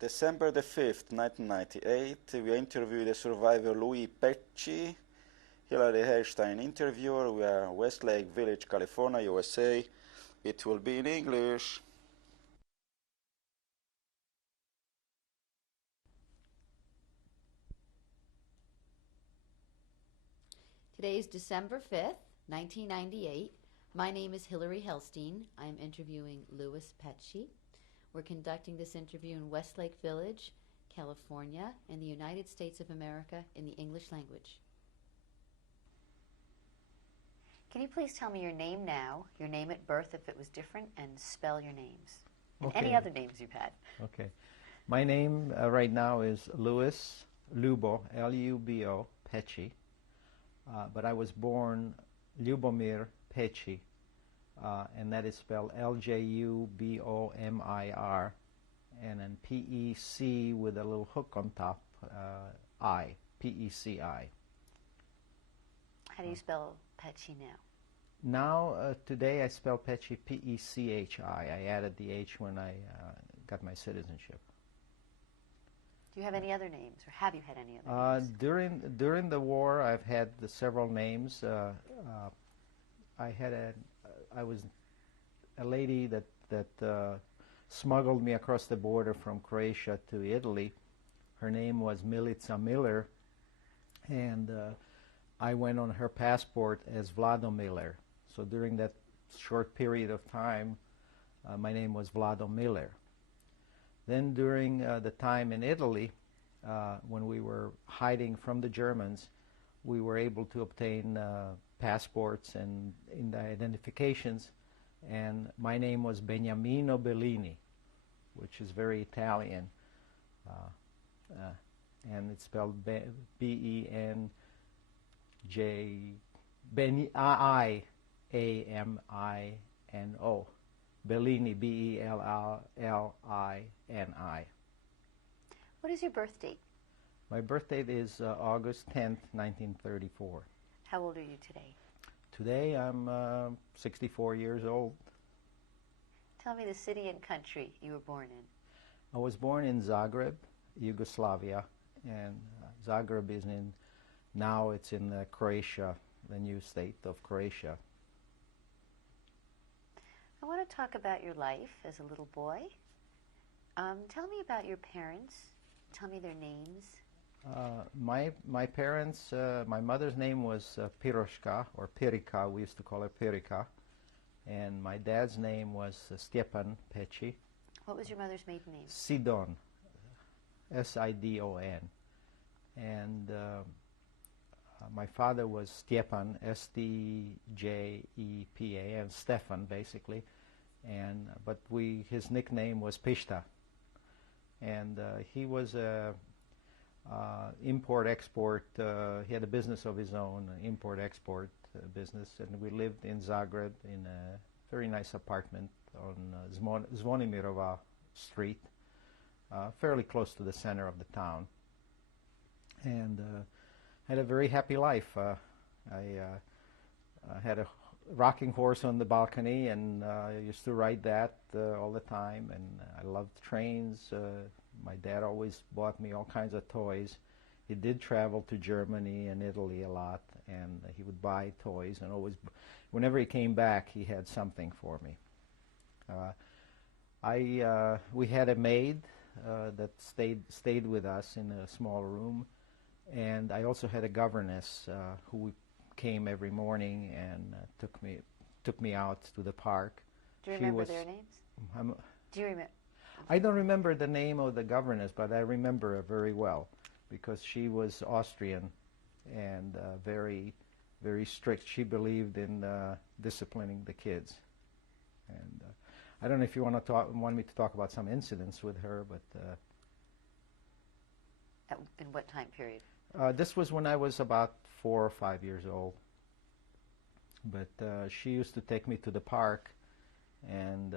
December the 5th, 1998, we interviewed the survivor Louis Pecci. Hilary Herstein interviewer. We are Westlake Village, California, USA. It will be in English. Today is December 5th, 1998. My name is Hilary Helstein. I'm interviewing Louis Pecci. We're conducting this interview in Westlake Village, California, in the United States of America, in the English language. Can you please tell me your name now, your name at birth if it was different, and spell your names? And any other names you've had. Okay. My name right now is Louis Lubo, L-U-B-O, Pecci. But I was born Ljubomir Pecci, and that is spelled L-J-U-B-O-M-I-R, and then P-E-C with a little hook on top, I, P-E-C-I. How do you spell Pecci now? Now, today I spell Pecci P-E-C-H-I. I added the H when I got my citizenship. Do you have any other names, or have you had any other names? During the war, I've had several names. I was a lady that smuggled me across the border from Croatia to Italy. Her name was Milica Miller, and I went on her passport as Vlado Miller. So during that short period of time, my name was Vlado Miller. Then during the time in Italy, when we were hiding from the Germans, we were able to obtain passports and identifications, and my name was Beniamino Bellini, which is very Italian, and it's spelled B-E-N-I-A-M-I-N-O. Bellini, B-E-L-L-I-N-I. What is your birth date? My birth date is August 10th, 1934. How old are you today? Today I'm 64 years old. Tell me the city and country you were born in. I was born in Zagreb, Yugoslavia, and Zagreb is now it's in Croatia, the new state of Croatia. I want to talk about your life as a little boy. Tell me about your parents. Tell me their names. My parents, my mother's name was Piroshka, or Pirika. We used to call her Pirika. And my dad's name was Stjepan Pecci. What was your mother's maiden name? Sidon, S-I-D-O-N. And my father was Stjepan, S-T-J-E-P-A-N, Stefan, basically. And but his nickname was Pishta. And he was a import-export. He had a business of his own, an import-export business, and we lived in Zagreb in a very nice apartment on Zvonimirova Street, fairly close to the center of the town, and had a very happy life. I had a rocking horse on the balcony, and I used to ride that all the time, and I loved trains. My dad always bought me all kinds of toys. He did travel to Germany and Italy a lot, and he would buy toys, and always, whenever he came back, he had something for me. We had a maid that stayed with us in a small room, and I also had a governess who came every morning and took me out to the park. Do you remember their names? Do you remember? I don't remember the name of the governess, but I remember her very well because she was Austrian and very, very strict. She believed in disciplining the kids. And I don't know if you want me to talk about some incidents with her, but in what time period? This was when I was about 4 or 5 years old. But she used to take me to the park, and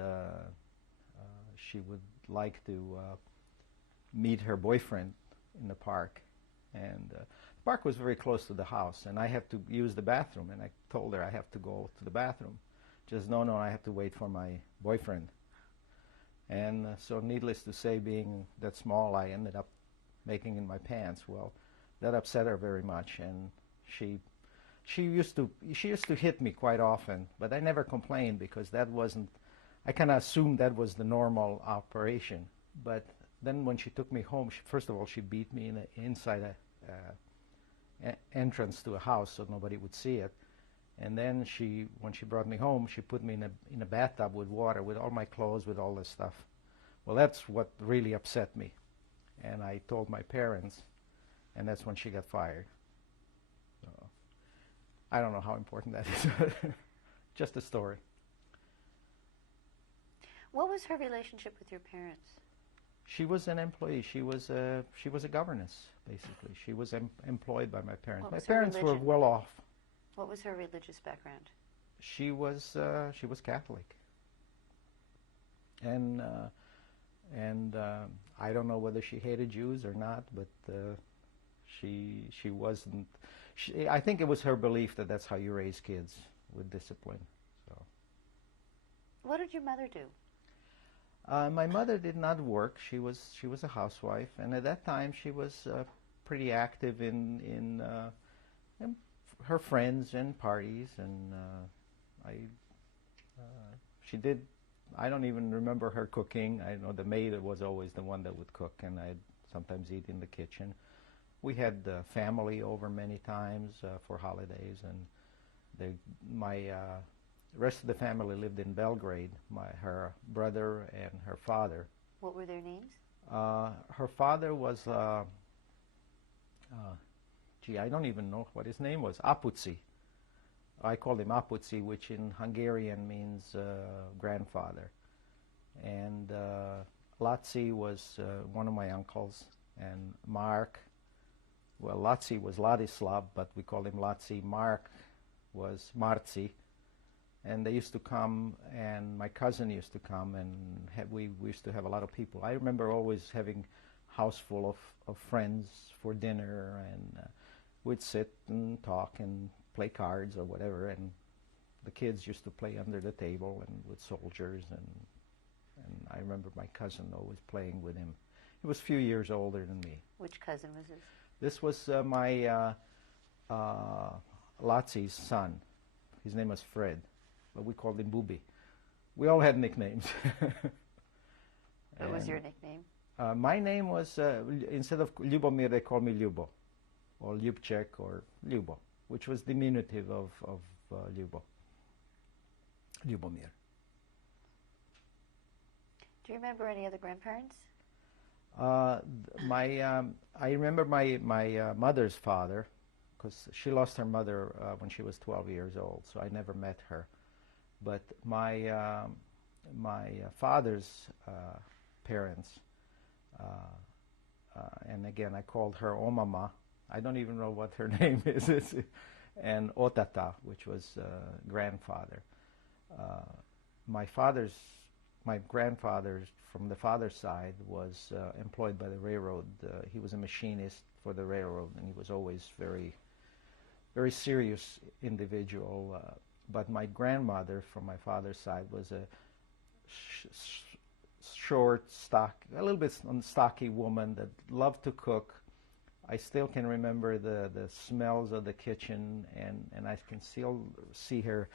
she would like to meet her boyfriend in the park. And the park was very close to the house, and I had to use the bathroom, and I told her I have to go to the bathroom. Just, no, I have to wait for my boyfriend. And so needless to say, being that small, I ended up making in my pants. Well, that upset her very much, and she used to hit me quite often, but I never complained because that wasn't, I kind of assumed that was the normal operation. But then when she took me home, first of all, she beat me inside a entrance to a house so nobody would see it. And then when she brought me home, she put me in a bathtub with water, with all my clothes, with all this stuff. Well, that's what really upset me. And I told my parents, and that's when she got fired. So, I don't know how important that is. Just a story. What was her relationship with your parents? She was an employee. She was a governess, basically. She was employed by my parents. My parents were well off. What was her religious background? She was Catholic, and I don't know whether she hated Jews or not, but she wasn't. I think it was her belief that that's how you raise kids, with discipline. So. What did your mother do? My mother did not work. She was a housewife, and at that time she was pretty active in her friends and parties, and she did. I don't even remember her cooking. I know the maid was always the one that would cook, and I'd sometimes eat in the kitchen. We had family over many times for holidays, and my rest of the family lived in Belgrade. Her brother and her father. What were their names? Her father was. I don't even know what his name was. Apuci. I called him Apuci, which in Hungarian means grandfather. And Laci was one of my uncles, and Mark, well, Laci was Ladislav, but we called him Laci. Mark was Marci. And they used to come, and my cousin used to come, and we used to have a lot of people. I remember always having a house full of friends for dinner, and we'd sit and talk and play cards or whatever, and the kids used to play under the table and with soldiers, and I remember my cousin always playing with him. He was a few years older than me. Which cousin was this? This was my Laci's son. His name was Fred, but we called him Bubi. We all had nicknames. What was your nickname? My name was, instead of Ljubomir, they called me Ljubo, or Ljubček, or Ljubo, which was diminutive of Ljubomir. Do you remember any other grandparents? I remember my mother's father, because she lost her mother when she was 12 years old, so I never met her. But my father's parents, and again I called her Omama. I don't even know what her name is. And Otata, which was grandfather. My grandfather from the father's side was employed by the railroad. He was a machinist for the railroad, and he was always very, very serious individual. But my grandmother from my father's side was a short, a little bit stocky woman that loved to cook. I still can remember the smells of the kitchen, and I can still see her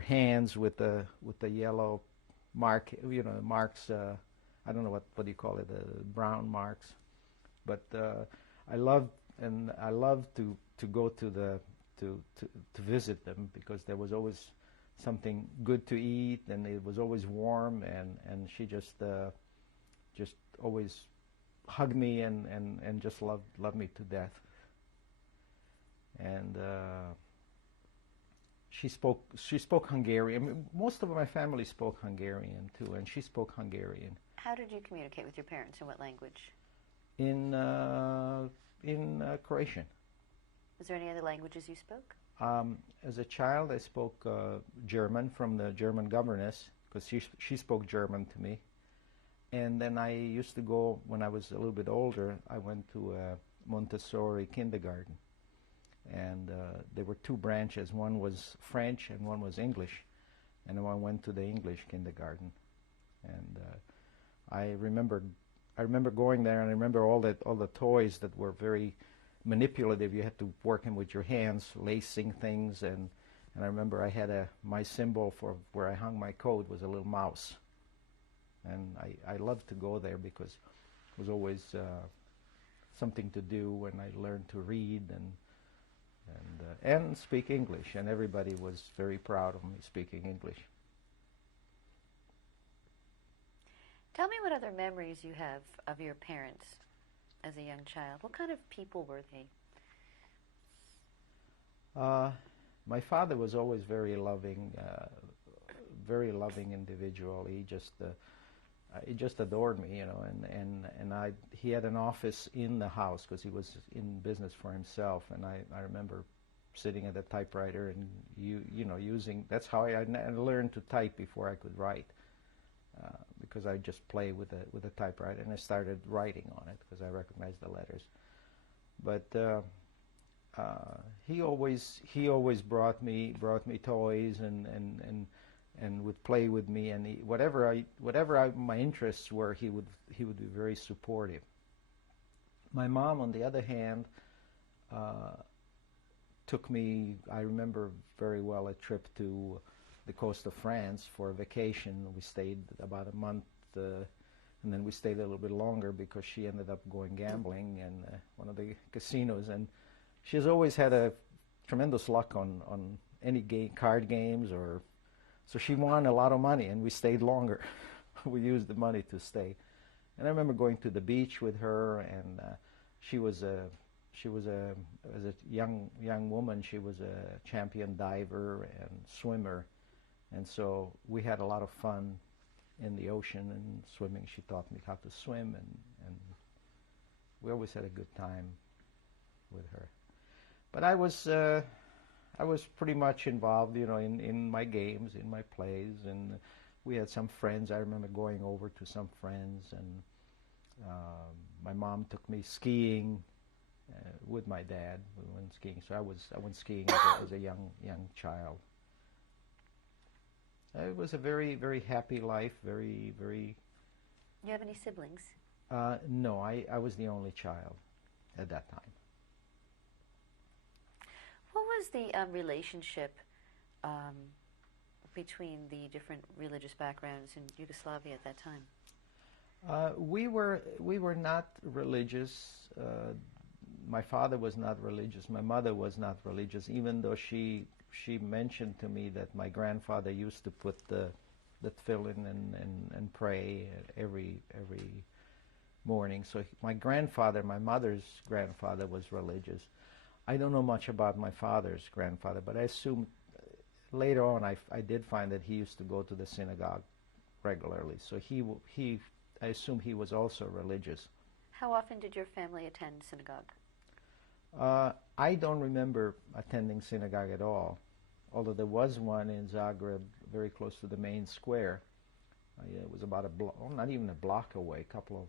hands with the yellow mark, marks. I don't know what do you call it, brown marks. But I loved to go to visit them, because there was always something good to eat, and it was always warm, and she just always hugged me and just loved me to death. And she spoke Hungarian. I mean, most of my family spoke Hungarian too, and she spoke Hungarian. How did you communicate with your parents? In what language? In Croatian. Was there any other languages you spoke? As a child, I spoke German from the German governess, because she spoke German to me. And then I used to go, when I was a little bit older, I went to a Montessori kindergarten. And there were two branches. One was French and one was English. And I went to the English kindergarten. And I remember going there, and I remember all the toys that were very manipulative. You had to work them with your hands, lacing things, and I remember I had my symbol for where I hung my coat was a little mouse, and I loved to go there because it was always something to do, and I learned to read and speak English, and everybody was very proud of me speaking English. Tell me what other memories you have of your parents as a young child. What kind of people were they? My father was always very loving individual. He just adored me, you know, and he had an office in the house because he was in business for himself, and I remember sitting at a typewriter and you know using, that's how I learned to type before I could write, because I just play with a typewriter, and I started writing on it because I recognized the letters. But he always brought me toys and would play with me, and whatever my interests were, he would be very supportive. My mom, on the other hand, took me, I remember very well, a trip to the coast of France for a vacation. We stayed about a month, and then we stayed a little bit longer because she ended up going gambling in one of the casinos, and she's always had a tremendous luck on any card games, or so she won a lot of money, and we stayed longer. We used the money to stay. And I remember going to the beach with her, and as a young woman, she was a champion diver and swimmer, and so we had a lot of fun in the ocean and swimming. She taught me how to swim, and we always had a good time with her. But I was pretty much involved, you know, in my games, in my plays, and we had some friends. I remember going over to some friends, and my mom took me skiing with my dad. We went skiing, so I went skiing as a young child. It was a very, very happy life. Very, very. You have any siblings? No, I was the only child at that time. What was the relationship between the different religious backgrounds in Yugoslavia at that time? We were not religious. My father was not religious. My mother was not religious, even though she mentioned to me that my grandfather used to put the tefillin and pray every morning. So my grandfather, my mother's grandfather, was religious. I don't know much about my father's grandfather, but I assume later on I did find that he used to go to the synagogue regularly. So I assume he was also religious. How often did your family attend synagogue? I don't remember attending synagogue at all, although there was one in Zagreb very close to the main square. It was about not even a block away, a couple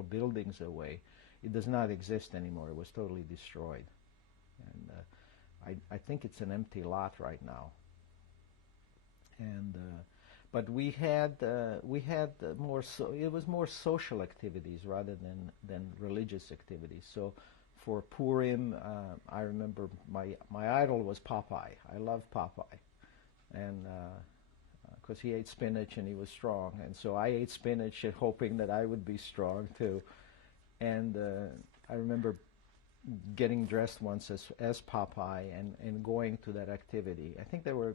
of buildings away. It does not exist anymore. It was totally destroyed, and I think it's an empty lot right now. And but we had more. It was more social activities rather than religious activities. So for Purim, I remember my idol was Popeye. I loved Popeye, and because he ate spinach and he was strong, and so I ate spinach hoping that I would be strong too. And I remember getting dressed once as Popeye and going to that activity. I think there were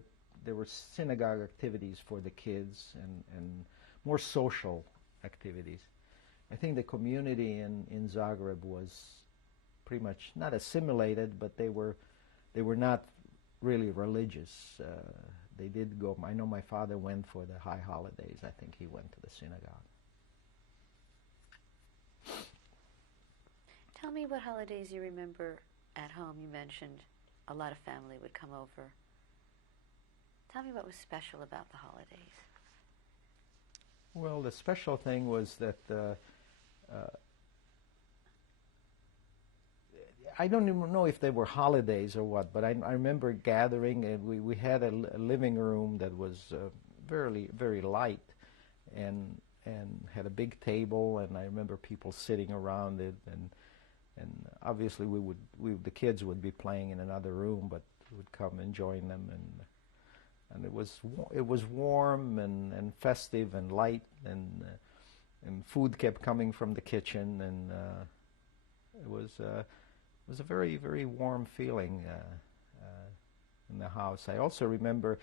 synagogue activities for the kids and more social activities. I think the community in Zagreb was pretty much not assimilated, but they were not really religious. They did go. I know my father went for the high holidays. I think he went to the synagogue. Tell me what holidays you remember at home. You mentioned a lot of family would come over. Tell me what was special about the holidays. Well, the special thing was that I don't even know if they were holidays or what, but I remember gathering, and we had a living room that was very, very light, and had a big table, and I remember people sitting around it, and obviously the kids would be playing in another room, but we would come and join them, and it was warm and festive and light, and food kept coming from the kitchen, and it was a very, very warm feeling in the house. I also remember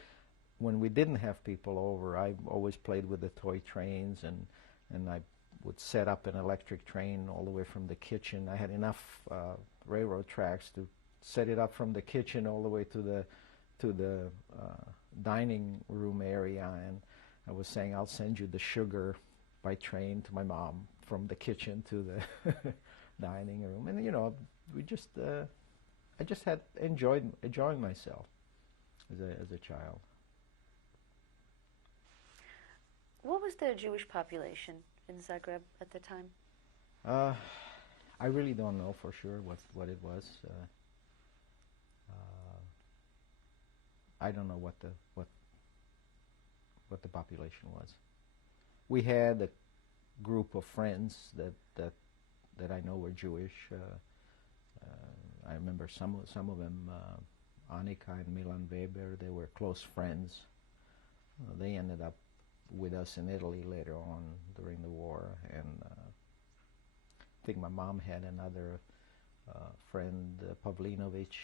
when we didn't have people over, I always played with the toy trains, and I would set up an electric train all the way from the kitchen. I had enough railroad tracks to set it up from the kitchen all the way to the dining room area, and I was saying, I'll send you the sugar by train to my mom from the kitchen to the dining room. And I just had enjoying myself as a child. What was the Jewish population in Zagreb at the time? I really don't know for sure what it was. I don't know what the population was. We had a group of friends that I know were Jewish. I remember some of them, Annika and Milan Weber. They were close friends. They ended up with us in Italy later on during the war, and I think my mom had another friend, Pavlinovic.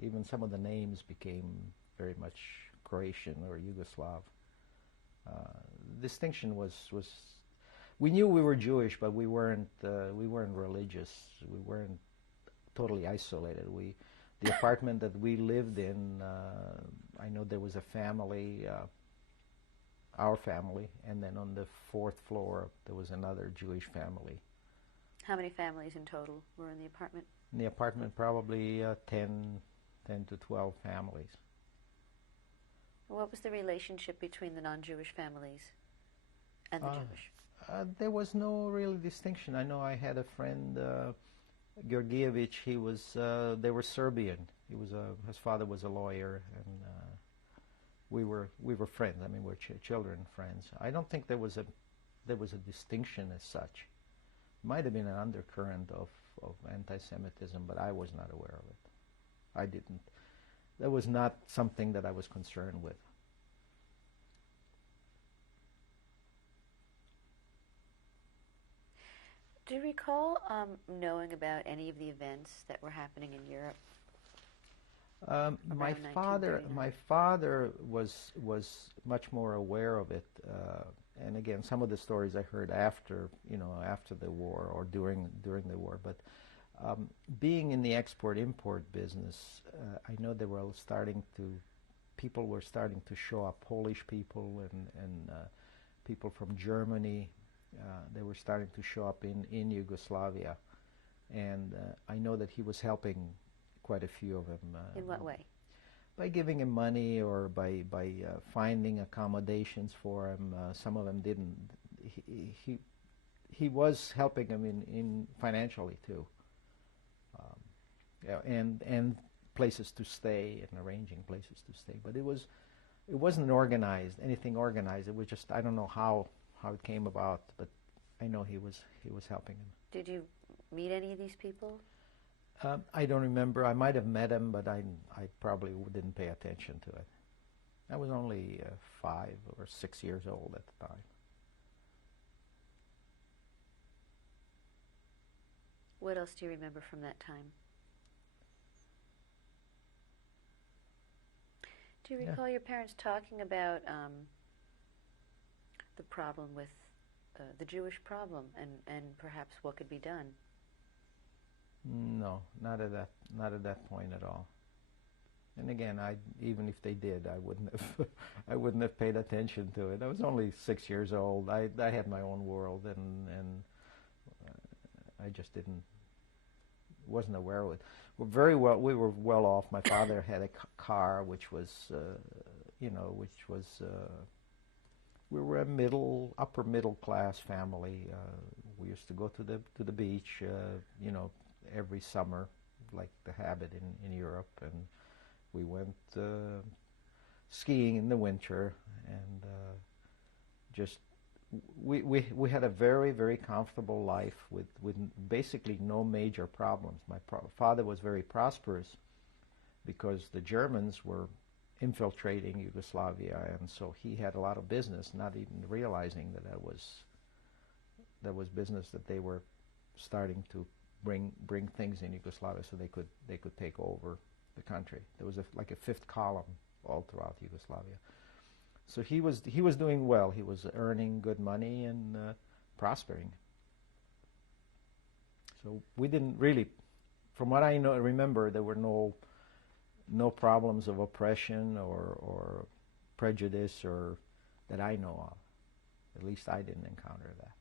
Even some of the names became very much Croatian or Yugoslav. Distinction was we knew we were Jewish, but we weren't religious. We weren't totally isolated. The apartment that we lived in, I know there was a family, our family, and then on the fourth floor there was another Jewish family. How many families in total were in the apartment? In the apartment, probably 10 to 12 families. What was the relationship between the non-Jewish families and the Jewish? There was no real distinction. I know I had a friend, Georgievich. They were Serbian. His father was a lawyer, and we were friends. I mean, we're children friends. I don't think there was a distinction as such. Might have been an undercurrent of anti-Semitism, but I was not aware of it. I didn't. That was not something that I was concerned with. Do you recall knowing about any of the events that were happening in Europe? My father was much more aware of it, and again, some of the stories I heard after the war or during the war. But being in the export-import business, I know people were starting to show up. Polish people and people from Germany. They were starting to show up in Yugoslavia, and I know that he was helping quite a few of them. In what way? By giving him money or by finding accommodations for him. Some of them didn't. He was helping them in financially too, and places to stay and arranging places to stay. But it wasn't anything organized. It was just, I don't know how it came about, but I know he was helping him. Did you meet any of these people? I don't remember. I might have met him, but I probably didn't pay attention to it. I was only 5 or 6 years old at the time. What else do you remember from that time? Do you recall your parents talking about the problem with the Jewish problem and perhaps what could be done? No, not at that point at all. And again, even if they did, I wouldn't have paid attention to it. I was only 6 years old. I had my own world, and I just wasn't aware of it. We were well off. My father had a car, which was, we were a upper middle class family. We used to go to the beach, every summer, like the habit in Europe, and we went skiing in the winter, and just we had a very, very comfortable life with basically no major problems. My father was very prosperous because the Germans were infiltrating Yugoslavia, and so he had a lot of business, not even realizing that that was business that they were starting to bring things in Yugoslavia so they could take over the country. There was like a fifth column all throughout Yugoslavia. So he was doing well. He was earning good money and prospering. So we didn't really, from what I remember, there were no problems of oppression or prejudice or that I know of. At least I didn't encounter that.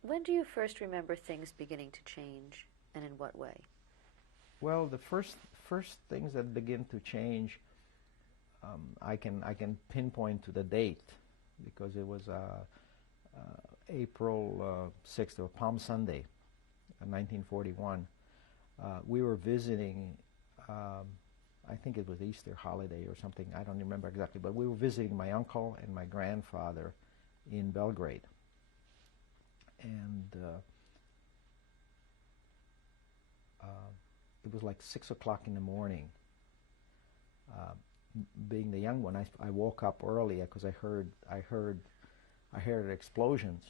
When do you first remember things beginning to change, and in what way? Well, the first things that begin to change, I can pinpoint to the date because it was April 6th, or Palm Sunday, 1941. We were visiting, I think it was Easter holiday or something, I don't remember exactly, but we were visiting my uncle and my grandfather in Belgrade. And it was like 6 o'clock in the morning. Being the young one, I woke up early because I heard explosions,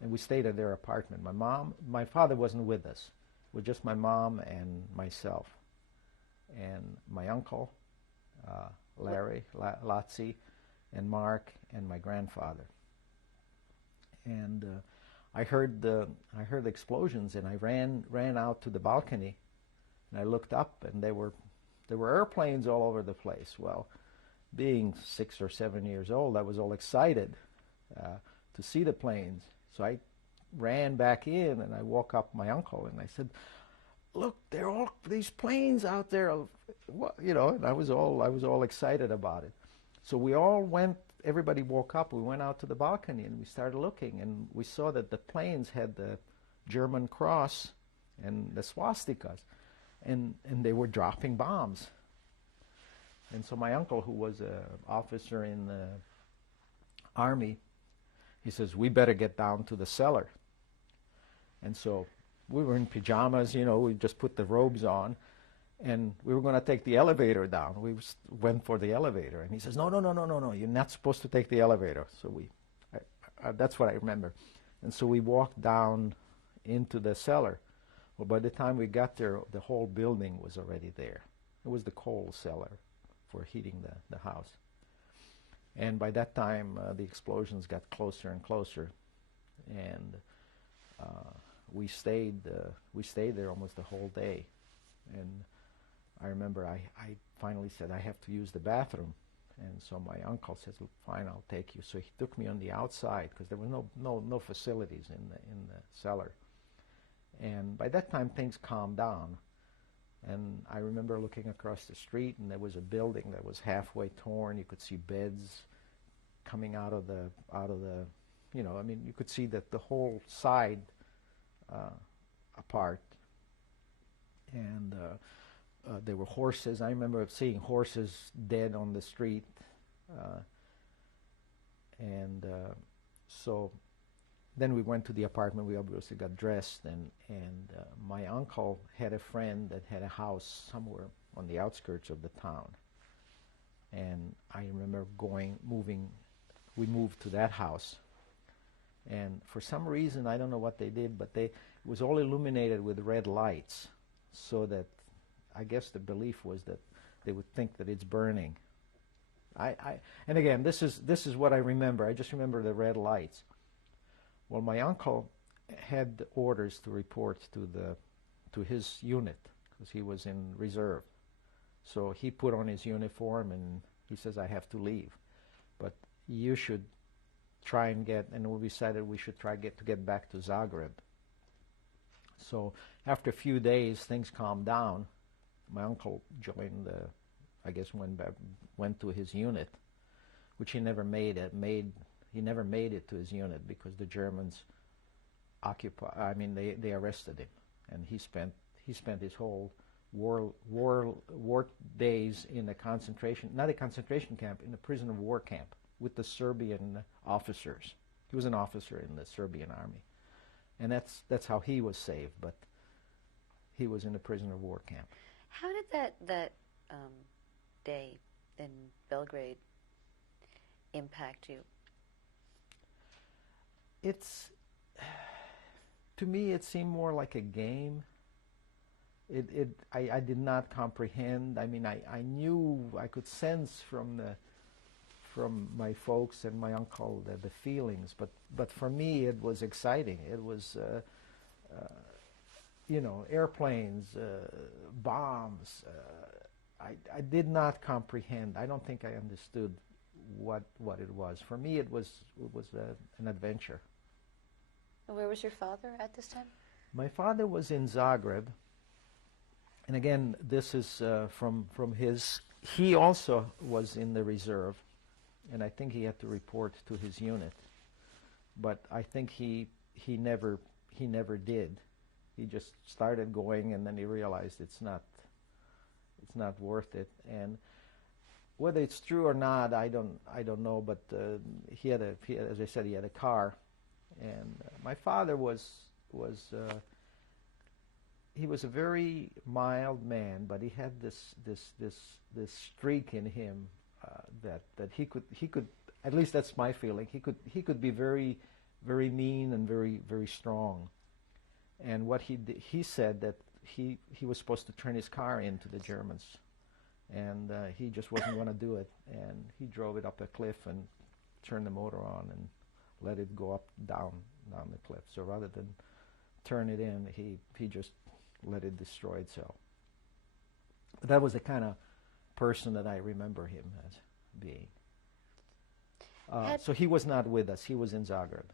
and we stayed at their apartment. My father wasn't with us. It was just my mom and myself, and my uncle, Larry, Latzi, and Mark, and my grandfather. And I heard the explosions, and I ran out to the balcony, and I looked up, and there were airplanes all over the place. Well, being 6 or 7 years old, I was all excited to see the planes. So I ran back in, and I woke up my uncle, and I said, "Look, there are all these planes out there," you know. And I was all excited about it. So we all went. Everybody woke up. We went out to the balcony, and we started looking, and we saw that the planes had the German cross and the swastikas, and they were dropping bombs. And so my uncle, who was an officer in the army, he says, "We better get down to the cellar." And so we were in pajamas, you know, we just put the robes on, and we were going to take the elevator down. We went for the elevator, and he says, no, you're not supposed to take the elevator. So that's what I remember. And so we walked down into the cellar. Well, by the time we got there, the whole building was already there. It was the coal cellar for heating the house. And by that time, the explosions got closer and closer, and we stayed there almost the whole day. And I remember I finally said, "I have to use the bathroom." And so my uncle says, "Well, fine, I'll take you." So he took me on the outside because there were no facilities in the cellar. And by that time, things calmed down. And I remember looking across the street, and there was a building that was halfway torn. You could see beds coming out of the, you know, I mean, you could see that the whole side apart. And there were horses. I remember seeing horses dead on the street. So then we went to the apartment. We obviously got dressed, and my uncle had a friend that had a house somewhere on the outskirts of the town. And I remember we moved to that house. And for some reason, I don't know what they did, but it was all illuminated with red lights, so that I guess the belief was that they would think that it's burning. And again, this is what I remember. I just remember the red lights. Well, my uncle had orders to report to his unit because he was in reserve. So he put on his uniform, and he says, "I have to leave, but you should try and we decided we should try to get back to Zagreb." So after a few days, things calmed down. My uncle joined went to his unit, which he never made it. He never made it to his unit because the Germans they arrested him, and he spent his whole war days in a concentration, not a concentration camp, in a prisoner of war camp with the Serbian officers. He was an officer in the Serbian army, and that's how he was saved. But he was in a prisoner of war camp. How did that day in Belgrade impact you? To me, it seemed more like a game. I did not comprehend. I mean, I knew, I could sense from my folks and my uncle the feelings, but for me it was exciting. It was, airplanes, bombs. I did not comprehend. I don't think I understood what it was. For me, it was an adventure. And where was your father at this time? My father was in Zagreb. And again, this is from his. He also was in the reserve, and I think he had to report to his unit. But I think he never did. He just started going, and then he realized it's not worth it. And whether it's true or not, I don't know. But he had as I said, he had a car, and my father was. He was a very mild man, but he had this streak in him that he could, at least that's my feeling, he could be very, very mean and very, very strong. And what he said that he was supposed to turn his car into the Germans, and he just wasn't going to do it, and he drove it up a cliff and turned the motor on and let it go up down the cliff. So rather than turn it in, he just let it destroy itself. But that was the kind of person that I remember him as being. So he was not with us. He was in Zagreb.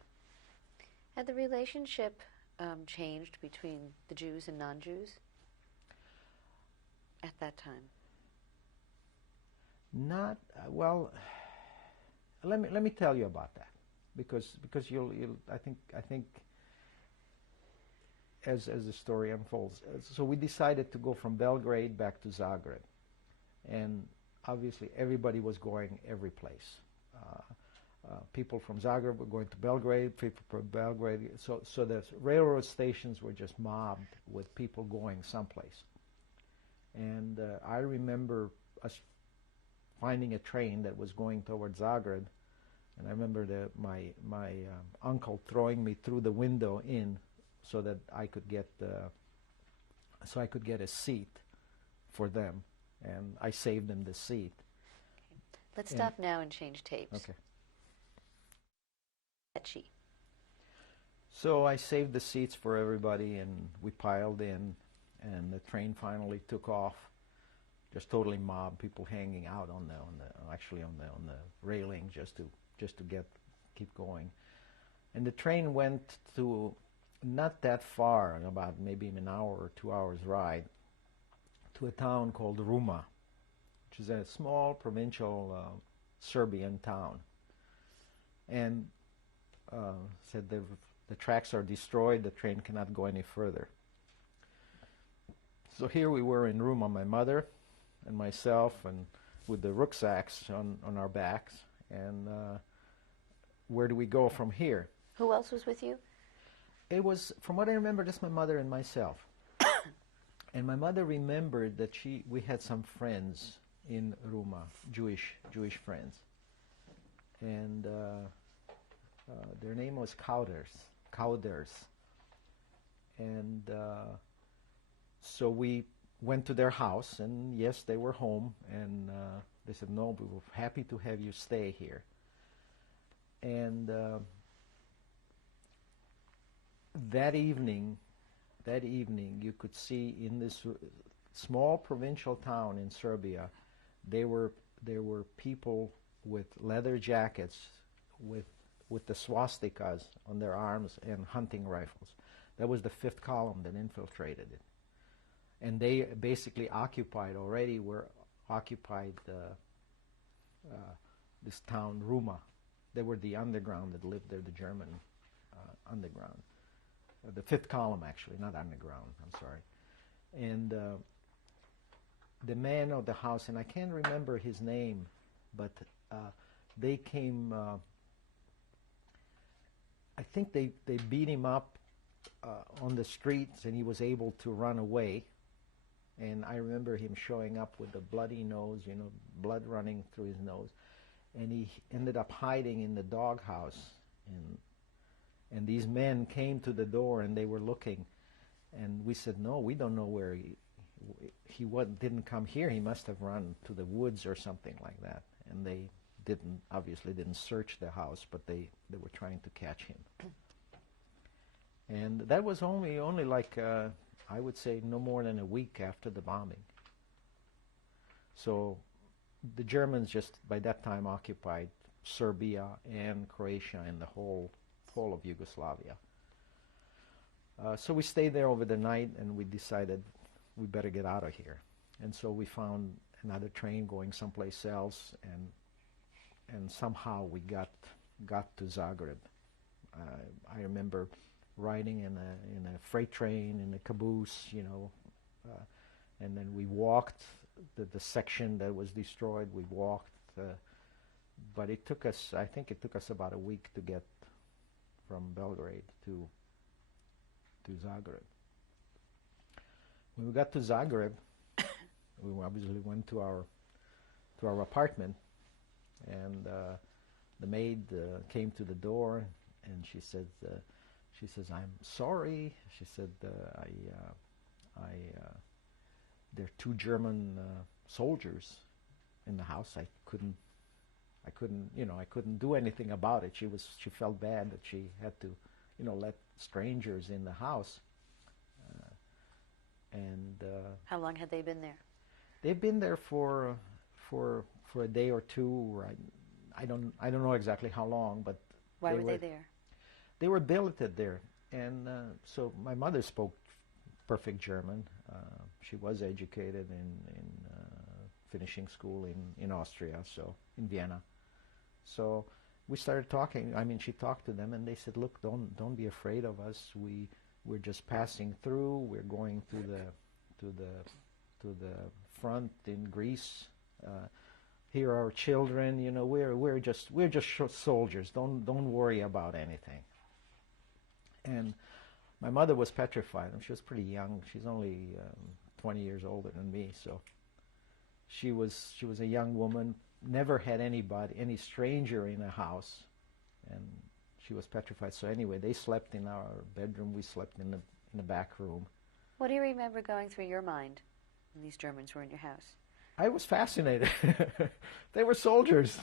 Had the relationship changed between the Jews and non-Jews at that time? Not well. Let me tell you about that, because you'll I think. As the story unfolds. So we decided to go from Belgrade back to Zagreb. And obviously everybody was going every place. People from Zagreb were going to Belgrade, people from Belgrade. So the railroad stations were just mobbed with people going someplace. And I remember us finding a train that was going towards Zagreb. And I remember my uncle throwing me through the window in so that I could get a seat for them, and I saved them the seat. Let's stop now and change tapes. Okay. Petchy. So I saved the seats for everybody, and we piled in, and the train finally took off. Just totally mobbed, people hanging out on the railing just to keep going. And the train went to not that far, about maybe an hour or 2 hours ride, to a town called Ruma, which is a small provincial Serbian town. And said the tracks are destroyed, the train cannot go any further. So here we were in Ruma, my mother and myself, and with the rucksacks on our backs, and where do we go from here? Who else was with you? It was, from what I remember, just my mother and myself. And my mother remembered that we had some friends in Ruma, Jewish friends, and their name was Kauders. And so we went to their house, and yes, they were home, and they said, no, we were happy to have you stay here. And that evening, you could see in this small provincial town in Serbia, there were people with leather jackets with the swastikas on their arms and hunting rifles. That was the Fifth Column that infiltrated it. And they basically occupied this town, Ruma. They were the underground that lived there, the German underground. The Fifth Column, actually, not underground, I'm sorry. And the man of the house, and I can't remember his name, but they came, I think they beat him up on the streets, and he was able to run away. And I remember him showing up with a bloody nose, you know, blood running through his nose. And he ended up hiding in the doghouse. And these men came to the door, and they were looking. And we said, no, we don't know where he didn't come here. He must have run to the woods or something like that. And they obviously didn't search the house, but they were trying to catch him. And that was only like, I would say, no more than a week after the bombing. So the Germans just by that time occupied Serbia and Croatia and the whole of Yugoslavia. So we stayed there over the night, and we decided we better get out of here. And so we found another train going someplace else, and somehow we got to Zagreb. I remember riding in a freight train, in a caboose, you know, and then we walked the section that was destroyed. We walked, but I think it took us about a week to get from Belgrade to Zagreb. When we got to Zagreb, we obviously went to our apartment, and the maid came to the door, and she says, "I'm sorry." She said, there are two German soldiers in the house. I couldn't do anything about it. She felt bad that she had to, let strangers in the house. How long had they been there? They've been there for a day or two. Or I don't know exactly how long, but why were they there? They were billeted there, and so my mother spoke perfect German. She was educated in finishing school in Austria, so in Vienna. So we started talking. I mean, she talked to them, and they said, "Look, don't be afraid of us. We're just passing through. We're going to the front in Greece. Here are our children. We're just soldiers. Don't worry about anything." And my mother was petrified. She was pretty young. She's only 20 years older than me, so she was a young woman. Never had any stranger in a house, and she was petrified. So anyway, they slept in our bedroom. We slept in the back room. What do you remember going through your mind when these Germans were in your house? I was fascinated. They were soldiers,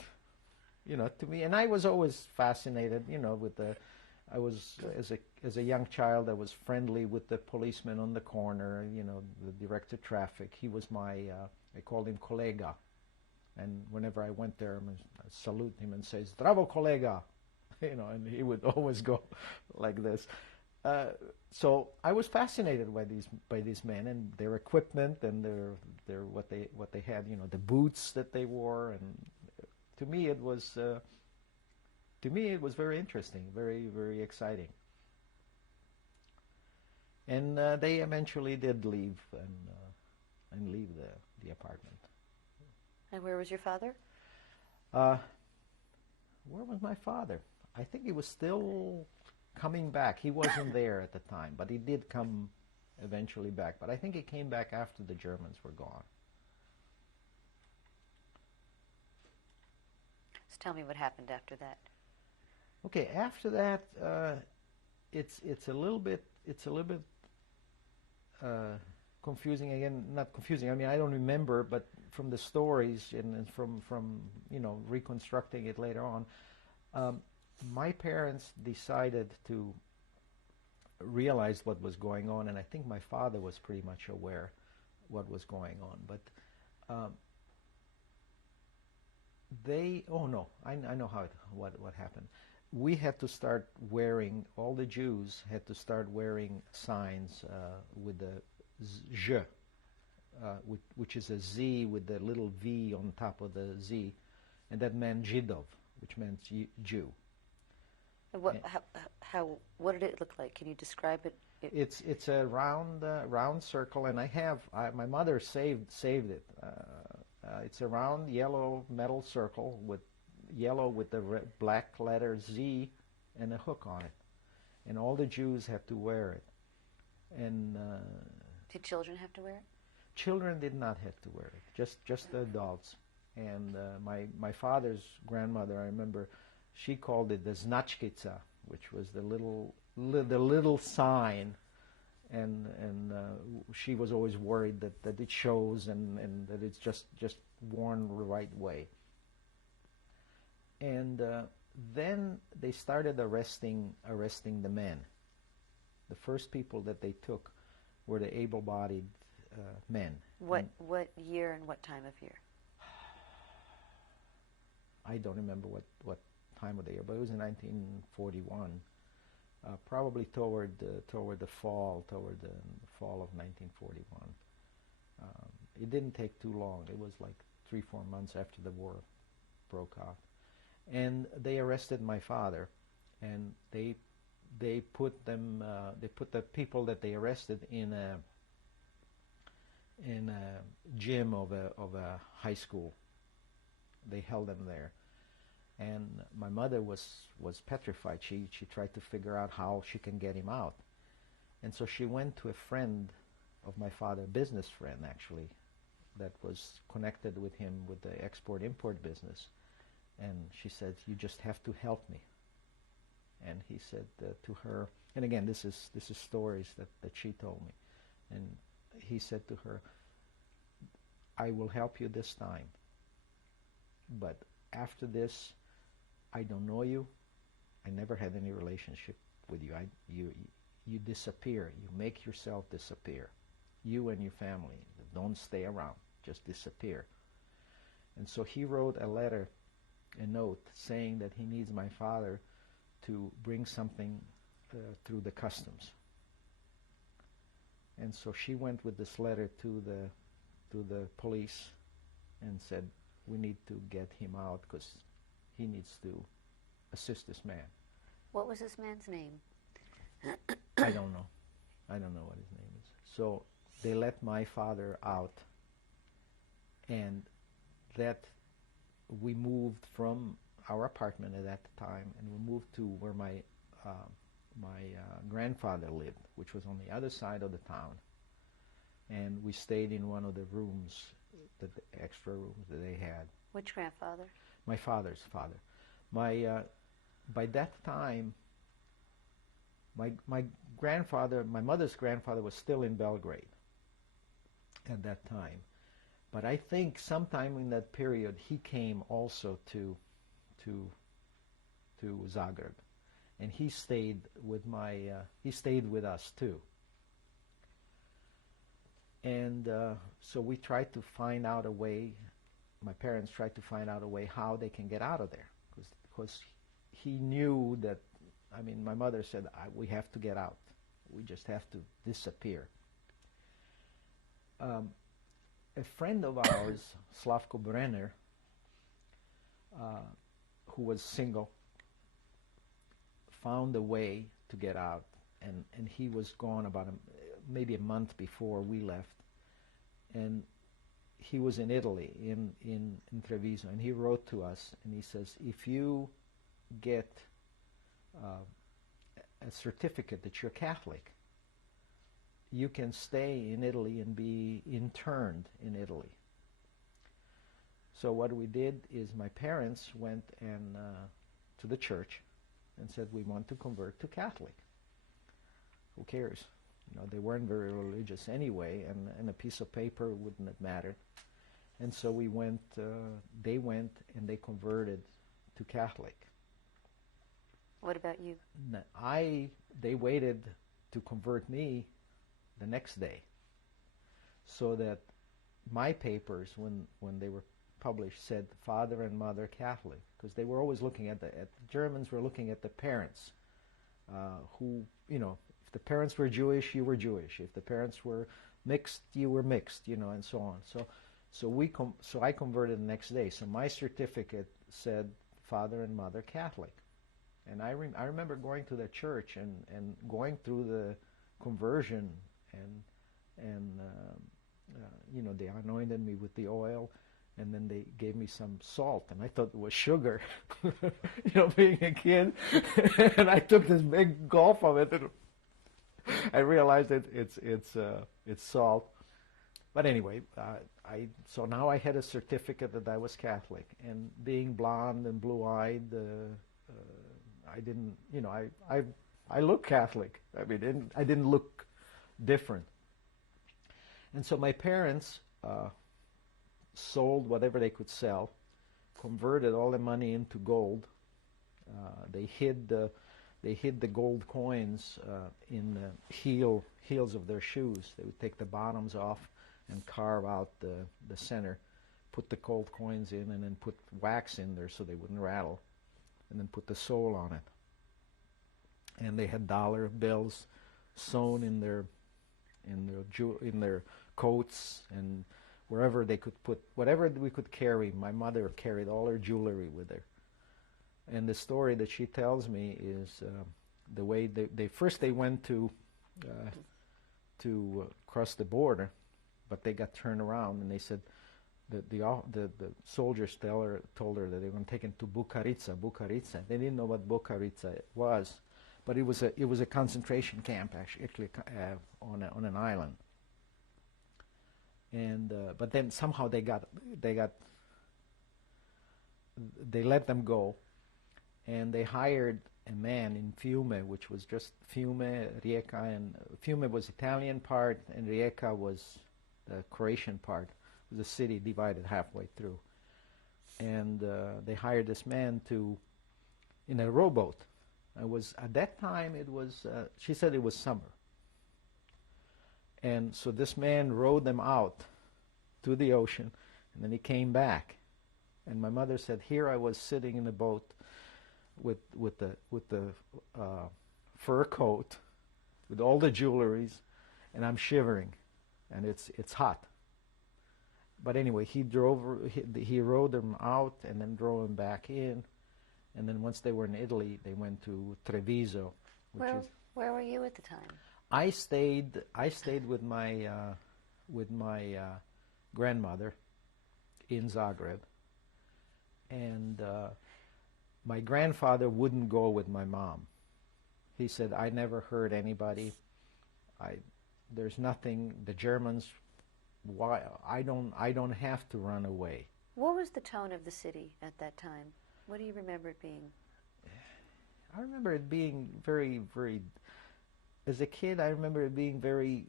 to me, and I was always fascinated, with the. I was as a young child. I was friendly with the policeman on the corner, the director of traffic. He was my. I called him kolega, and whenever I went there, I salute him and say, "Zdravo, kolega," and he would always go like this. So I was fascinated by these men and their equipment and their what they had, the boots that they wore, and to me it was very interesting, very, very exciting. And they eventually did leave and leave the apartment. And where was your father? Where was my father? I think he was still coming back. He wasn't there at the time, but he did come eventually back. But I think he came back after the Germans were gone. So tell me what happened after that. Okay, after that, it's a little bit confusing again. Not confusing. I mean, I don't remember, but from the stories and from reconstructing it later on, my parents decided to realize what was going on, and I think my father was pretty much aware what was going on. But I know what happened. We had to start wearing, all the Jews had to start wearing signs with the Z, which is a Z with the little V on top of the Z, and that meant Židov, which meant Jew. What, what did it look like? Can you describe it? It's a round circle, and my mother saved it. It's a round yellow metal circle with the black letter Z and a hook on it, and all the Jews have to wear it. And did children have to wear it? Children did not have to wear it, just the adults. And my father's grandmother, I remember, she called it the znachkica, which was the little sign, and she was always worried that it shows and that it's just worn the right way. And then they started arresting the men. The first people that they took were the able-bodied men. What year and what time of year? I don't remember what time of the year, but it was in 1941, probably toward the fall of 1941. It didn't take too long. It was like 3-4 months after the war broke out, and they arrested my father, and they put the people that they arrested in a gym of a high school. They held them there, and my mother was petrified. She tried to figure out how she can get him out, and so she went to a friend of my father, a business friend actually, that was connected with him with the export-import business, and she said, "You just have to help me." And he said to her, and again, this is stories that she told me, and he said to her, "I will help you this time, but after this, I don't know you. I never had any relationship with you. You disappear. You make yourself disappear. You and your family. Don't stay around. Just disappear." And so he wrote a note saying that he needs my father to bring something through the customs. And so she went with this letter to the police and said, "We need to get him out because he needs to assist this man." What was this man's name? I don't know. I don't know what his name is. So they let my father out, and that we moved from our apartment at that time, and we moved to where my grandfather lived, which was on the other side of the town. And we stayed in one of the rooms, the extra rooms that they had. Which grandfather? My father's father. By that time, my grandfather, my mother's grandfather, was still in Belgrade at that time. But I think sometime in that period he came also to Zagreb, and he stayed with us too. And so we tried to find out a way. My parents tried to find out a way how they can get out of there, because he knew that. I mean, my mother said, "We have to get out. We just have to disappear." A friend of ours, Slavko Brenner, who was single, found a way to get out, and he was gone about maybe a month before we left, and he was in Italy, in Treviso, and he wrote to us, and he says, "If you get a certificate that you're Catholic, you can stay in Italy and be interned in Italy." So what we did is my parents went to the church and said, "We want to convert to Catholic." Who cares? You know, they weren't very religious anyway, and a piece of paper wouldn't have mattered. And so we went. They went and they converted to Catholic. What about you? They waited to convert me the next day, so that my papers, when they were published, said father and mother Catholic, because they were always looking at the Germans were looking at the parents, who, you know, if the parents were Jewish, you were Jewish. If the parents were mixed, you were mixed, you know, and so on. So I converted the next day. So my certificate said father and mother Catholic. And I remember going to the church and going through the conversion, and they anointed me with the oil, and then they gave me some salt, and I thought it was sugar, being a kid. And I took this big gulp of it, and I realized that it's salt. But anyway, so now I had a certificate that I was Catholic, and being blonde and blue-eyed, I didn't, I look Catholic. I mean, I didn't look different. And so my parents sold whatever they could sell, converted all the money into gold. They hid the gold coins in the heels of their shoes. They would take the bottoms off and carve out the center, put the gold coins in, and then put wax in there so they wouldn't rattle, and then put the soul on it. And they had dollar bills sewn in their coats, and wherever they could put whatever we could carry. My mother carried all her jewelry with her. And the story that she tells me is the way they went to cross the border, but they got turned around, and they said that the soldiers told her that they were going to take him to Bukaritsa. They didn't know what Bukaritsa was, but it was a concentration camp actually on an island. And but then somehow they let them go, and they hired a man in Fiume, which was just Fiume, Rijeka, and Fiume was Italian part, and Rijeka was the Croatian part. It was a city divided halfway through. And they hired this man in a rowboat. At that time, she said it was summer. And so this man rowed them out to the ocean, and then he came back. And my mother said, here I was sitting in the boat with the fur coat, with all the jewelries, and I'm shivering, and it's hot. But anyway, he rowed them out and then drove them back in, and then once they were in Italy, they went to Treviso. Where were you at the time? I stayed with my grandmother in Zagreb, and my grandfather wouldn't go with my mom. He said, I never hurt anybody. There's nothing. The Germans. Why I don't have to run away. What was the tone of the city at that time? What do you remember it being? I remember it being very, very. As a kid, I remember it being very,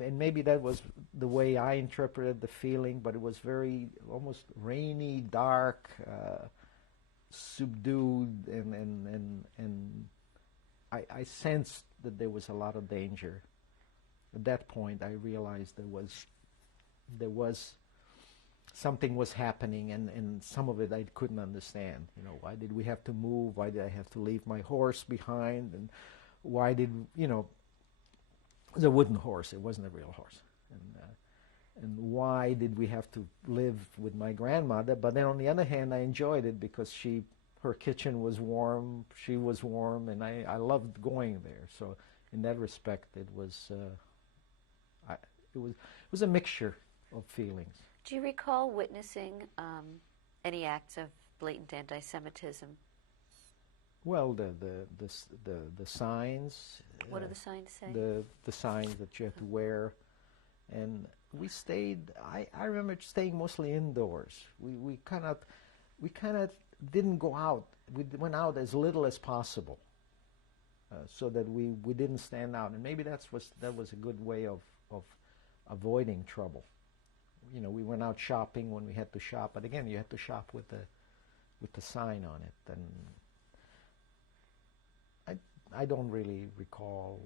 and maybe that was the way I interpreted the feeling, but it was very almost rainy, dark, subdued, and I sensed that there was a lot of danger. At that point, I realized there was something was happening, and some of it I couldn't understand. Why did we have to move? Why did I have to leave my horse behind? And why did it was a wooden horse? It wasn't a real horse. And why did we have to live with my grandmother? But then on the other hand, I enjoyed it because her kitchen was warm, she was warm, and I loved going there. So in that respect, it was a mixture of feelings. Do you recall witnessing any acts of blatant anti-Semitism? Well, the signs. What do the signs say? The signs that you had to wear, and we stayed. I remember staying mostly indoors. We kind of didn't go out. We went out as little as possible, so that we didn't stand out. And maybe that was a good way of avoiding trouble. We went out shopping when we had to shop, but again, you had to shop with the sign on it. And I don't really recall,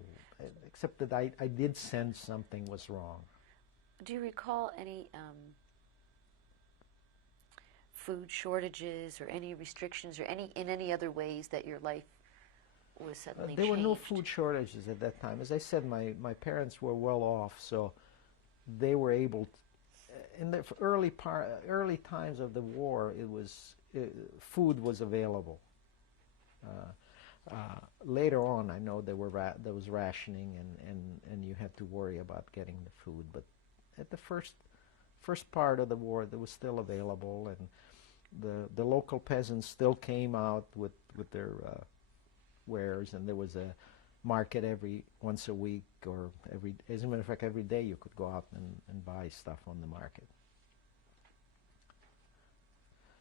except that I did sense something was wrong. Do you recall any food shortages or any restrictions or in any other ways that your life was suddenly There changed? were no food shortages at that time. As I said, my parents were well off, so they were able in the early times of the war, food was available. Later on, I know there was rationing, and you had to worry about getting the food. But at the first part of the war, it was still available, and the local peasants still came out with their wares, and there was a market once a week, or as a matter of fact, every day you could go out and buy stuff on the market.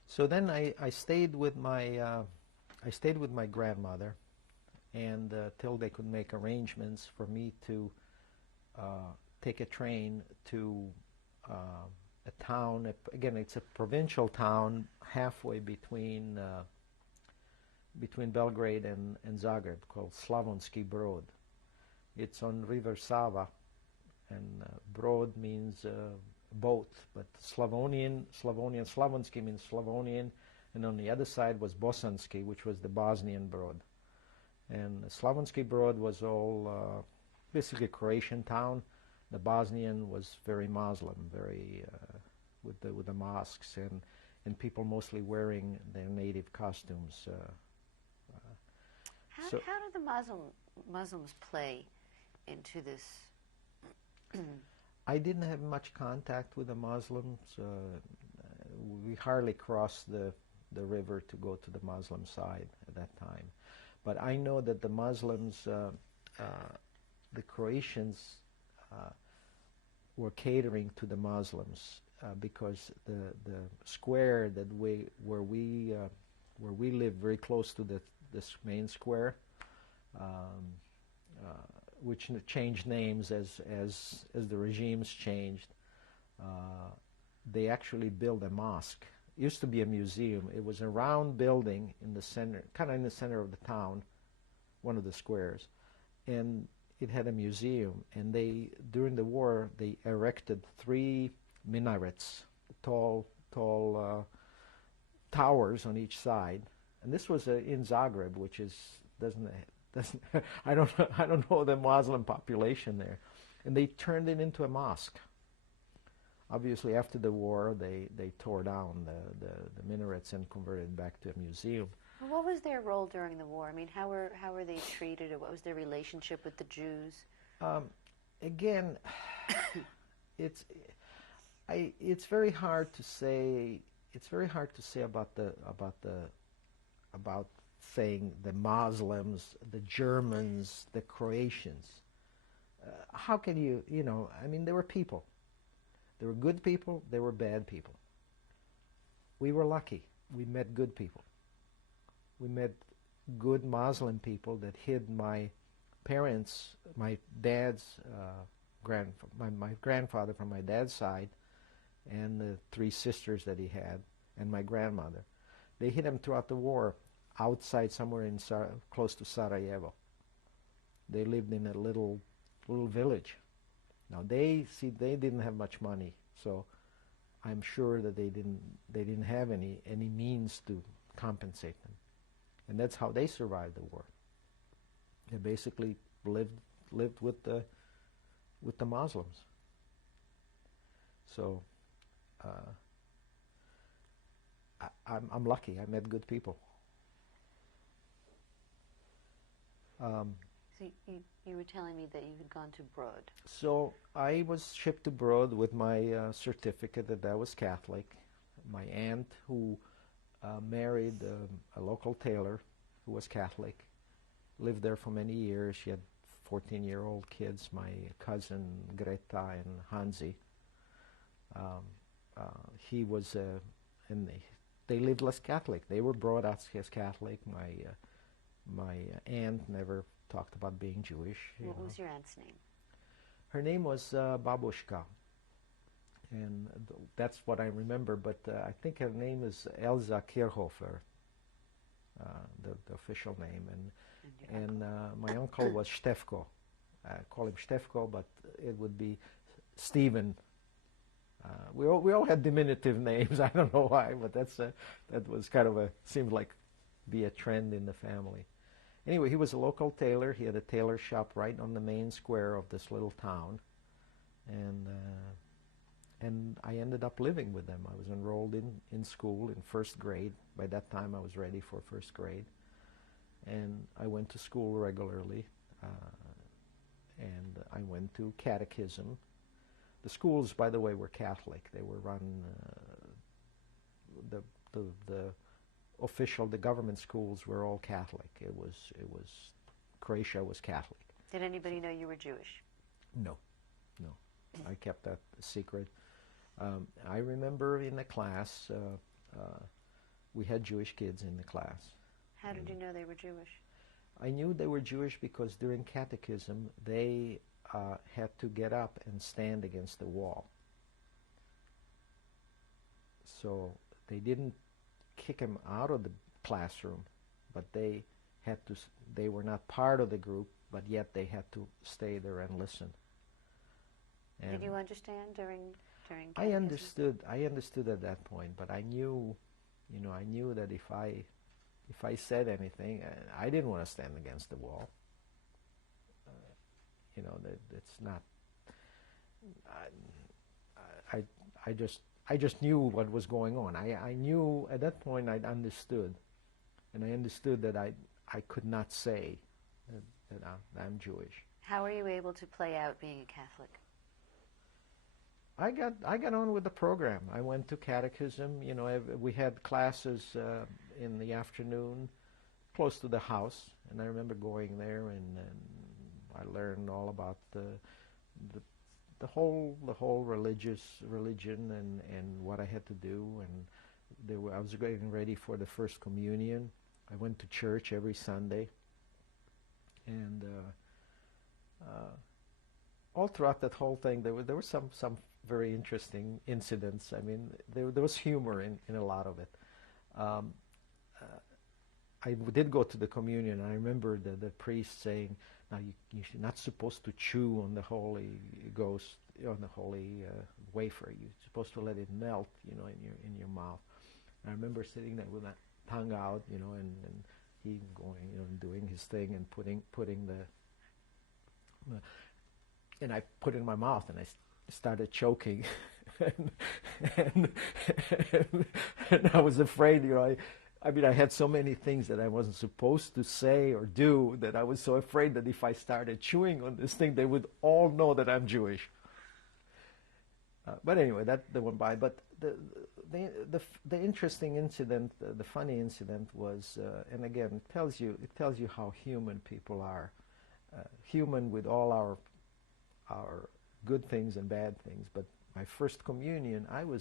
So then I stayed with my grandmother, and till they could make arrangements for me to take a train to a town. Again, it's a provincial town halfway between Belgrade and Zagreb, called Slavonski Brod. It's on River Sava, and Brod means boat, but Slavonski means Slavonian, and on the other side was Bosanski, which was the Bosnian Brod. And Slavonski Brod was all basically a Croatian town. The Bosnian was very Muslim, very with the mosques, and people mostly wearing their native costumes. How do the Muslims play into this? I didn't have much contact with the Muslims. We hardly crossed the river to go to the Muslim side at that time. But I know that the Muslims, the Croatians, were catering to the Muslims because the square where we live, very close to this main square, which changed names as the regimes changed. They actually built a mosque. It used to be a museum. It was a round building in the center, kind of in the center of the town, one of the squares, and it had a museum. And during the war, they erected 3 minarets, tall towers on each side. And this was in Zagreb, which doesn't I don't know the Muslim population there, and they turned it into a mosque. Obviously, after the war, they tore down the minarets and converted it back to a museum. Well, what was their role during the war? I mean, how were they treated, or what was their relationship with the Jews? Again, it's very hard to say. It's very hard to say about saying the Muslims, the Germans, the Croatians. How can you I mean, they were people. There were good people, there were bad people. We were lucky. We met good people. We met good Muslim people that hid my parents, my dad's my grandfather from my dad's side, and the 3 sisters that he had, and my grandmother. They hid him throughout the war outside somewhere close to Sarajevo. They lived in a little village. Now they didn't have much money, so I'm sure that they didn't have any means to compensate them, and that's how they survived the war. They basically lived with the Muslims. So I'm lucky. I met good people. So you were telling me that you had gone to Brod. So I was shipped to Brod with my certificate that I was Catholic. My aunt, who married a local tailor who was Catholic, lived there for many years. She had 14-year-old kids, my cousin Greta and Hansi. He was, and they lived less Catholic. They were brought up as Catholic. My aunt never talked about being Jewish. What was your aunt's name? Her name was Babushka, and that's what I remember, but I think her name is Elsa Kirchhofer, the official name, and my uncle was Stefko. I call him Stefko, but it would be Stephen. We all had diminutive names. I don't know why, but that was kind of seemed like be a trend in the family. Anyway, he was a local tailor. He had a tailor shop right on the main square of this little town, and I ended up living with them. I was enrolled in school in first grade. By that time, I was ready for first grade, and I went to school regularly, and I went to catechism. The schools, by the way, were Catholic. They were run, the official, the government schools were all Catholic. It was Croatia was Catholic. Did anybody know you were Jewish? No. I kept that a secret. I remember in the class, we had Jewish kids in the class. How did you know they were Jewish? I knew they were Jewish because during catechism they had to get up and stand against the wall. So they didn't kick him out of the classroom, but they had to. They were not part of the group, but yet they had to stay there and listen. And did you understand during I catechism? I understood at that point, but I knew, I knew that if I said anything, I didn't want to stand against the wall. That it's not. I just knew what was going on. I knew at that point. I understood, and I understood that I could not say that I'm Jewish. How were you able to play out being a Catholic? I got on with the program. I went to catechism. We had classes in the afternoon, close to the house, and I remember going there, and I learned all about the whole religion and what I had to do. And I was getting ready for the first communion. I went to church every Sunday, and all throughout that whole thing, there were some very interesting incidents. I mean, there was humor in a lot of it. I did go to the communion. I remember the priest saying, "Now you're not supposed to chew on the Holy Ghost, on the holy wafer. You're supposed to let it melt, in your mouth." And I remember sitting there with my tongue out, and he going, and doing his thing and putting the and I put it in my mouth, and I started choking, and I was afraid, I mean, I had so many things that I wasn't supposed to say or do that I was so afraid that if I started chewing on this thing, they would all know that I'm Jewish. But anyway, that went by. But the interesting incident, the funny incident was, and again, it tells you how human people are, human with all our good things and bad things. But my first communion, I'm a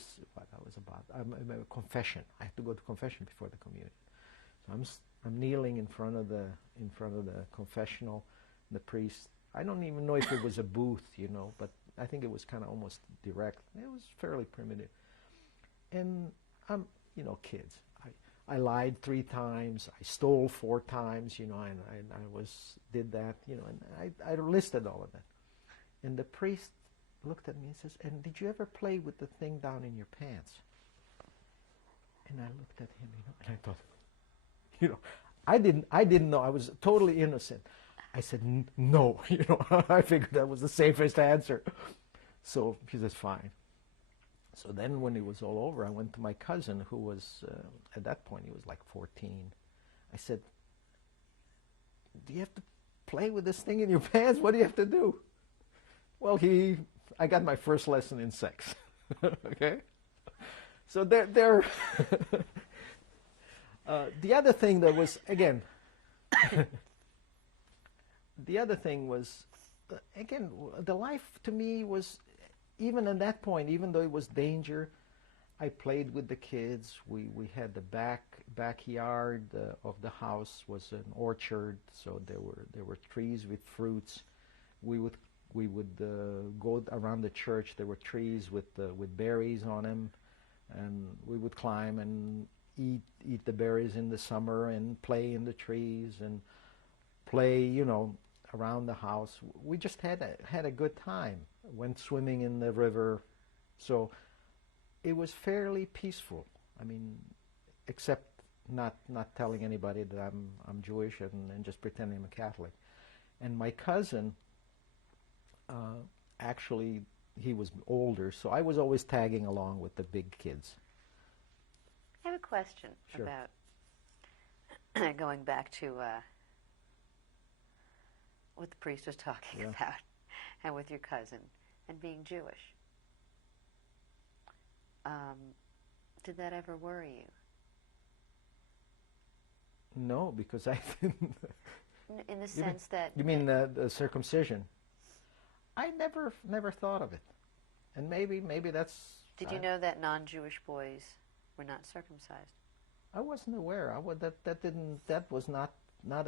confession. I have to go to confession before the communion. So I'm kneeling in front of the confessional, the priest. I don't even know if it was a booth, but I think it was kind of almost direct. It was fairly primitive. And I'm, kids. I lied 3 times. I stole 4 times, and I did that, and I listed all of that. And the priest looked at me and says, "And did you ever play with the thing down in your pants?" And I looked at him, and I thought, I didn't know. I was totally innocent. I said, "No," I figured that was the safest answer. So he says, "Fine." So then when it was all over, I went to my cousin, who was, at that point, he was like 14. I said, "Do you have to play with this thing in your pants? What do you have to do?" Well, I got my first lesson in sex. Okay? So there the other thing that was, again, the other thing was, again, the life to me was, even at that point, even though it was danger, I played with the kids. We had the backyard of the house was an orchard, so there were trees with fruits. We would go around the church. There were trees with berries on them, and we would climb and eat the berries in the summer and play in the trees and play, around the house. We just had a good time. Went swimming in the river, so it was fairly peaceful. I mean, except not telling anybody that I'm Jewish and just pretending I'm a Catholic. And my cousin, actually, he was older, so I was always tagging along with the big kids. I have a question Sure. about going back to what the priest was talking about, and with your cousin, and being Jewish. Did that ever worry you? No, because I didn't. In the sense that... You mean the circumcision? I never thought of it. And maybe that's... Did you know that non-Jewish boys were not circumcised? I wasn't aware. That was not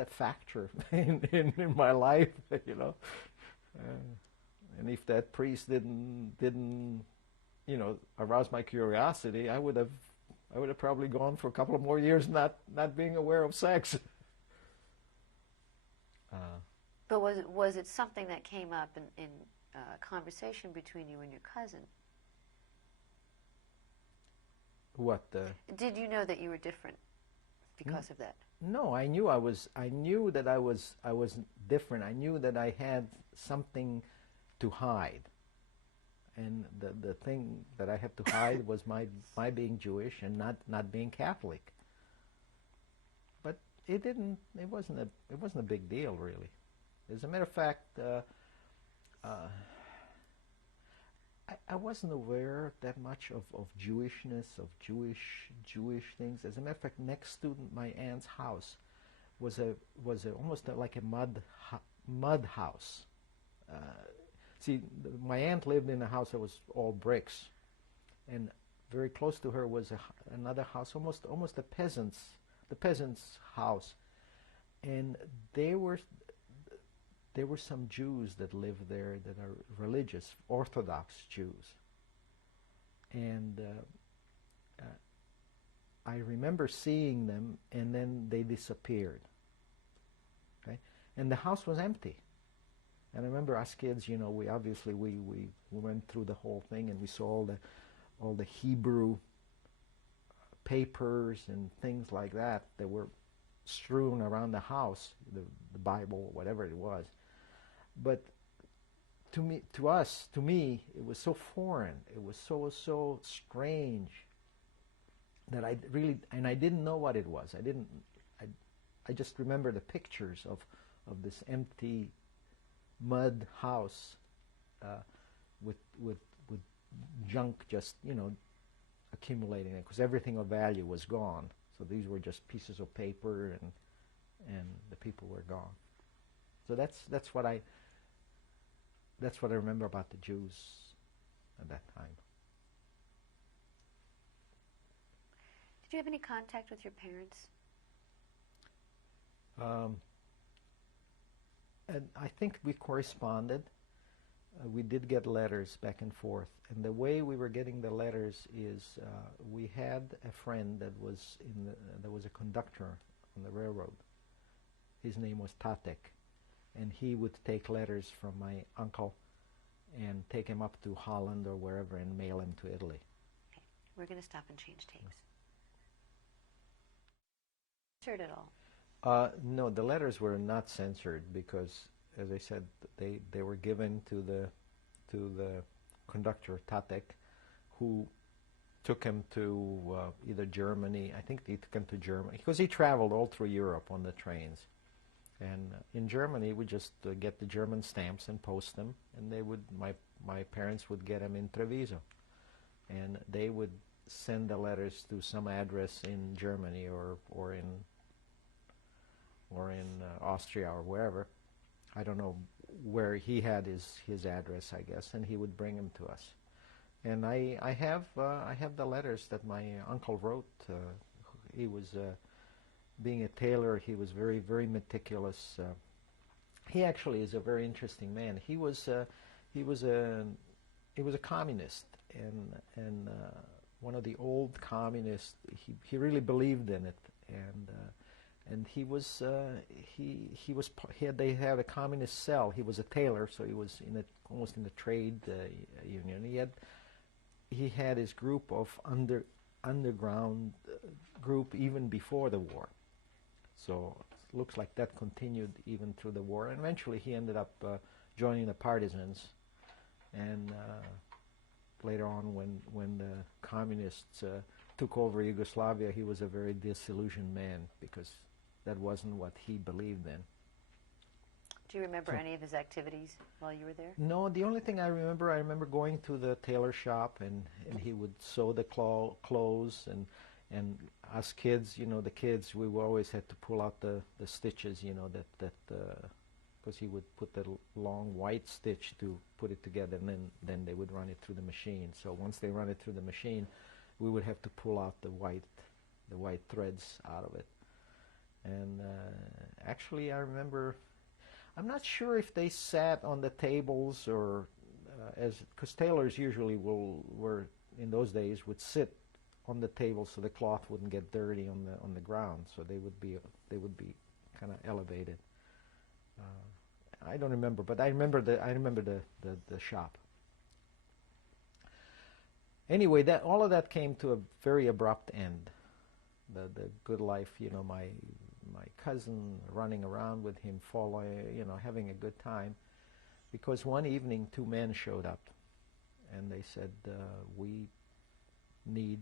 a factor in my life, you know. And if that priest didn't arouse my curiosity, I would have probably gone for a couple of more years not being aware of sex. But was it something that came up in conversation between you and your cousin? What? Did you know that you were different because of that? No, I knew that I was different. I knew that I had something to hide, and the thing that I had to hide was my being Jewish and not being Catholic. But it wasn't a big deal, really. As a matter of fact, I wasn't aware that much of Jewishness, of Jewish things. As a matter of fact, next to my aunt's house was almost like a mud house. See, my aunt lived in a house that was all bricks, and very close to her was another house, almost the peasant's house, and there were some Jews that lived there that are religious, Orthodox Jews, and I remember seeing them, and then they disappeared. Okay, and the house was empty. And I remember us kids, we obviously went through the whole thing, and we saw all the Hebrew papers and things like that were strewn around the house, the Bible, whatever it was. But to me, it was so foreign. It was so strange that I didn't know what it was. I just remember the pictures of this empty mud house with junk just accumulating it, because everything of value was gone. So these were just pieces of paper, and the people were gone. So that's what I remember about the Jews at that time. Did you have any contact with your parents? And I think we corresponded. We did get letters back and forth. And the way we were getting the letters is we had a friend that was a conductor on the railroad. His name was Tatek. And he would take letters from my uncle and take him up to Holland or wherever and mail them to Italy. Okay. We're going to stop and change tapes. Censored at all? No, the letters were not censored because, as I said, they were given to the conductor Tatek, who took him to either Germany. I think he took him to Germany because he traveled all through Europe on the trains. And in Germany, we just get the German stamps and post them, and my parents would get them in Treviso, and they would send the letters to some address in Germany or in Austria or wherever. I don't know where he had his address, I guess, and he would bring them to us. And I have the letters that my uncle wrote. He was being a tailor. He was very, very meticulous. He actually is a very interesting man. He was a communist, and one of the old communists. He really believed in it, and they had a communist cell. He was a tailor, so he was almost in the trade union. He had his group of underground group even before the war. So it looks like that continued even through the war. And eventually he ended up joining the partisans. And later on, when the communists took over Yugoslavia, he was a very disillusioned man because that wasn't what he believed in. Do you remember any of his activities while you were there? No, the only thing I remember going to the tailor shop, and he would sew the clothes, and us kids, the kids, we always had to pull out the stitches, because he would put the long white stitch to put it together, and then they would run it through the machine. So once they run it through the machine, we would have to pull out the white threads out of it. And actually, I remember, I'm not sure if they sat on the tables or because tailors usually were in those days would sit on the table so the cloth wouldn't get dirty on the ground, so they would be kind of elevated. I don't remember, but I remember the shop. Anyway, all of that came to a very abrupt end. The good life, my cousin running around with him, following, having a good time, because one evening 2 men showed up, and they said, we need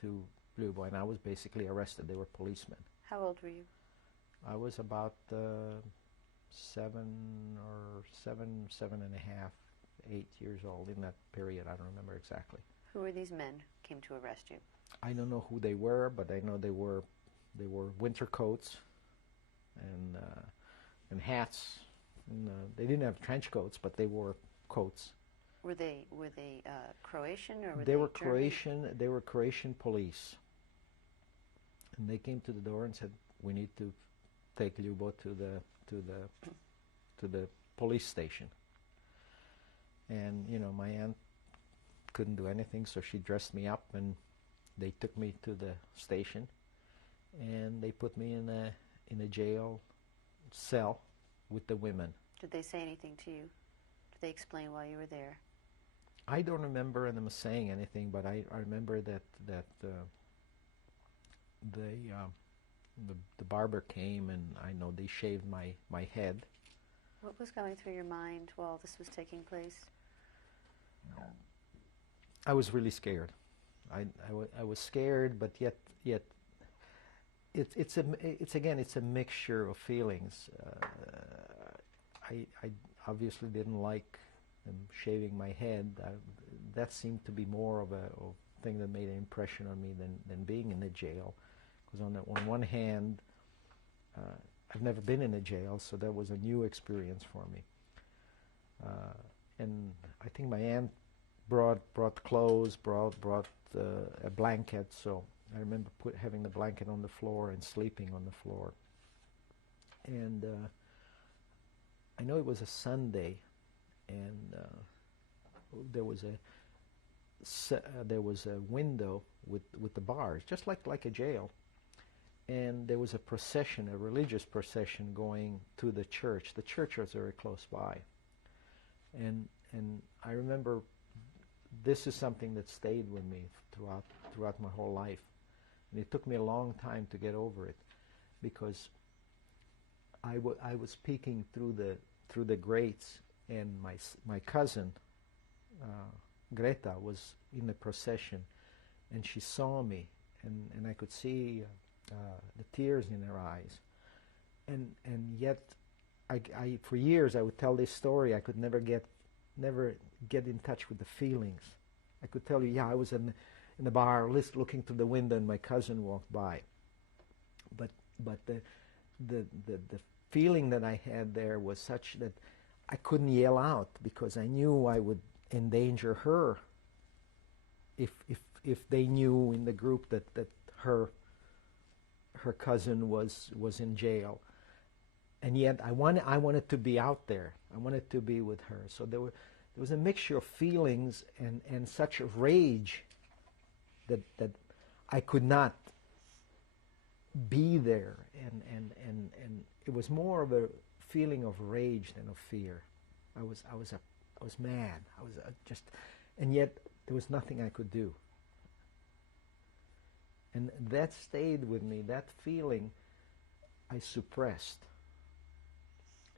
to Ljubo, and I was basically arrested. They were policemen. How old were you? I was about 7 and a half, 8 years old in that period. I don't remember exactly. Who were these men who came to arrest you? I don't know who they were, but I know they were winter coats and hats. And, they didn't have trench coats, but they wore coats. Were they Croatian or were They were German? Croatian. They were Croatian police, and they came to the door and said, "We need to take Ljubo to the police station." And my aunt couldn't do anything, so she dressed me up, and they took me to the station, and they put me in a jail cell with the women. Did they say anything to you? Did they explain why you were there? I don't remember them saying anything, but I remember that the barber came, and I know they shaved my head. What was going through your mind while this was taking place? I was really scared. I was scared, but yet it's a mixture of feelings. I obviously didn't like them shaving my head. That seemed to be more of a thing that made an impression on me than being in the jail. Because on one hand, I've never been in a jail, so that was a new experience for me. And I think my aunt brought clothes, brought a blanket. So I remember having the blanket on the floor and sleeping on the floor. And I know it was a Sunday, and there was a window with the bars, just like a jail. And there was a procession, a religious procession, going to the church. The church was very close by. And I remember this is something that stayed with me throughout my whole life. And it took me a long time to get over it, because I was peeking through the grates, and my cousin Greta was in the procession, and she saw me, and I could see the tears in her eyes, and yet I for years I would tell this story. I could never get in touch with the feelings. I could tell you, yeah, I was in the bar looking through the window, and my cousin walked by, but the feeling that I had there was such that I couldn't yell out, because I knew I would endanger her if they knew in the group that her cousin was in jail. And yet I wanted to be out there. I wanted to be with her. So there was a mixture of feelings and such a rage that I could not be there, and it was more of a feeling of rage than of fear. I was mad. I was just, and yet there was nothing I could do. And that stayed with me. That feeling I suppressed,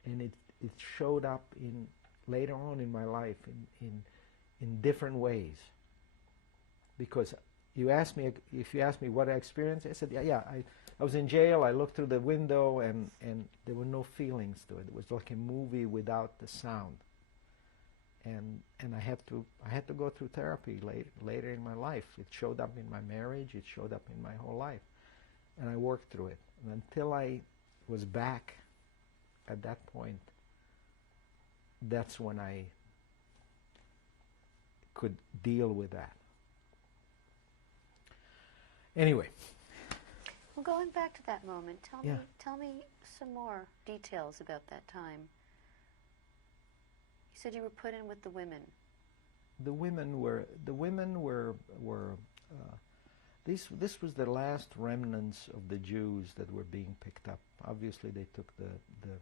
and it showed up later on in my life in different ways. Because you asked me if you asked me what I experienced, I said, yeah. I was in jail. I looked through the window, and there were no feelings to it. It was like a movie without the sound. And I had to go through therapy later in my life. It showed up in my marriage. It showed up in my whole life, and I worked through it. And until I was back at that point, that's when I could deal with that. Anyway. Well, going back to that moment, Yeah. tell me some more details about that time. You said you were put in with the women. The women were this was the last remnants of the Jews that were being picked up. Obviously, they took the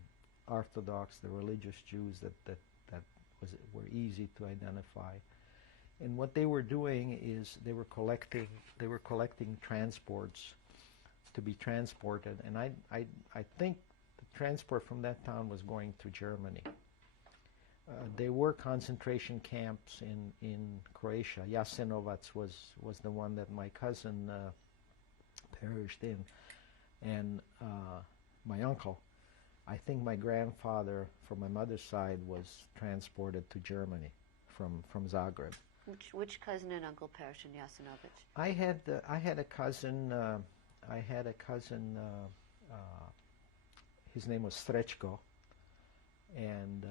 Orthodox, the religious Jews that were easy to identify. And what they were doing is they were collecting transports to be transported, and I think the transport from that town was going to Germany. There were concentration camps in Croatia. Jasenovac was the one that my cousin perished in, and my uncle. I think my grandfather, from my mother's side, was transported to Germany from Zagreb. Which cousin and uncle perished in Jasenovac? I had a cousin. His name was Srećko, and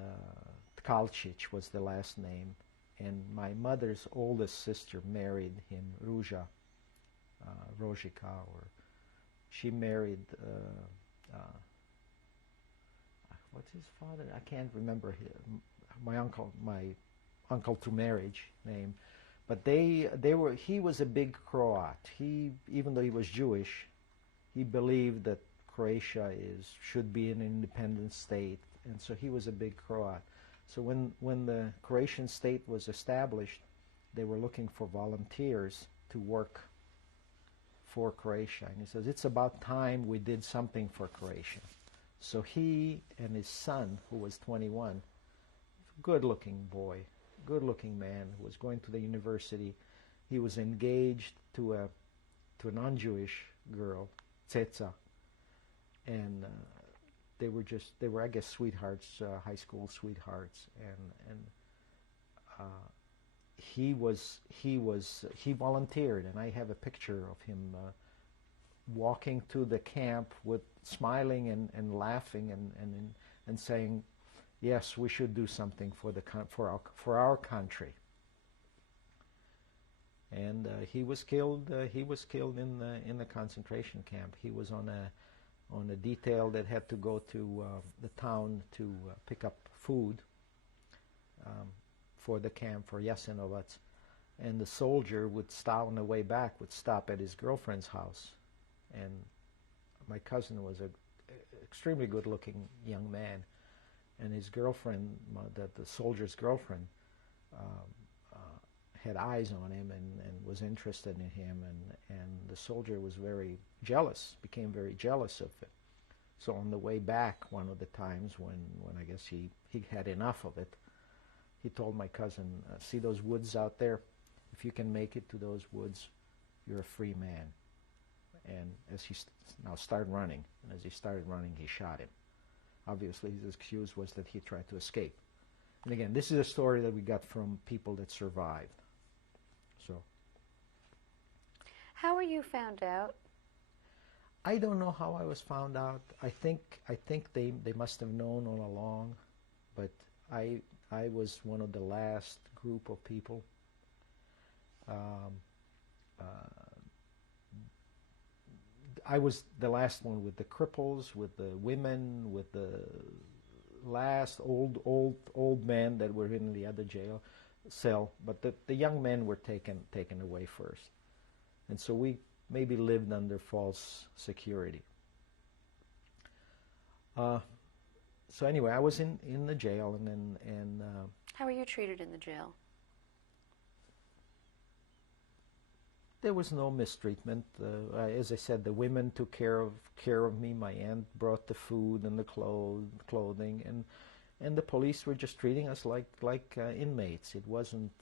Tkalčić was the last name. And my mother's oldest sister married him, Ruža, Rožika, or she married. What's his father? I can't remember my uncle through marriage name. But he was a big Croat. Even though he was Jewish, he believed that Croatia should be an independent state, and so he was a big Croat. So when the Croatian state was established, they were looking for volunteers to work for Croatia. And he says, it's about time we did something for Croatia. So he and his son, who was 21, good-looking boy, good-looking man, who was going to the university. He was engaged to a non-Jewish girl, Ceca, and they were I guess sweethearts, high school sweethearts, and he volunteered, and I have a picture of him walking to the camp with smiling and laughing and saying, yes, we should do something for our country. And he was killed. He was killed in the concentration camp. He was on a detail that had to go to the town to pick up food for the camp for Jasenovac, and the soldier would stop on the way back. Would stop at his girlfriend's house, and my cousin was an extremely good-looking young man. And his girlfriend, the soldier's girlfriend, had eyes on him and was interested in him, and the soldier was very jealous, became very jealous of it. So on the way back, one of the times when I guess he had enough of it, he told my cousin, see those woods out there? If you can make it to those woods, you're a free man. And as he now started running, and as he started running, he shot him. Obviously, his excuse was that he tried to escape. And again, this is a story that we got from people that survived. So, how were you found out? I don't know how I was found out. I think they must have known all along, but I was one of the last group of people. I was the last one with the cripples, with the women, with the last old men that were in the other jail cell. But the young men were taken away first, and so we maybe lived under false security. So anyway, I was in the jail, and how were you treated in the jail? There was no mistreatment. As I said, the women took care of me. My aunt brought the food and the clothing, and the police were just treating us like inmates. It wasn't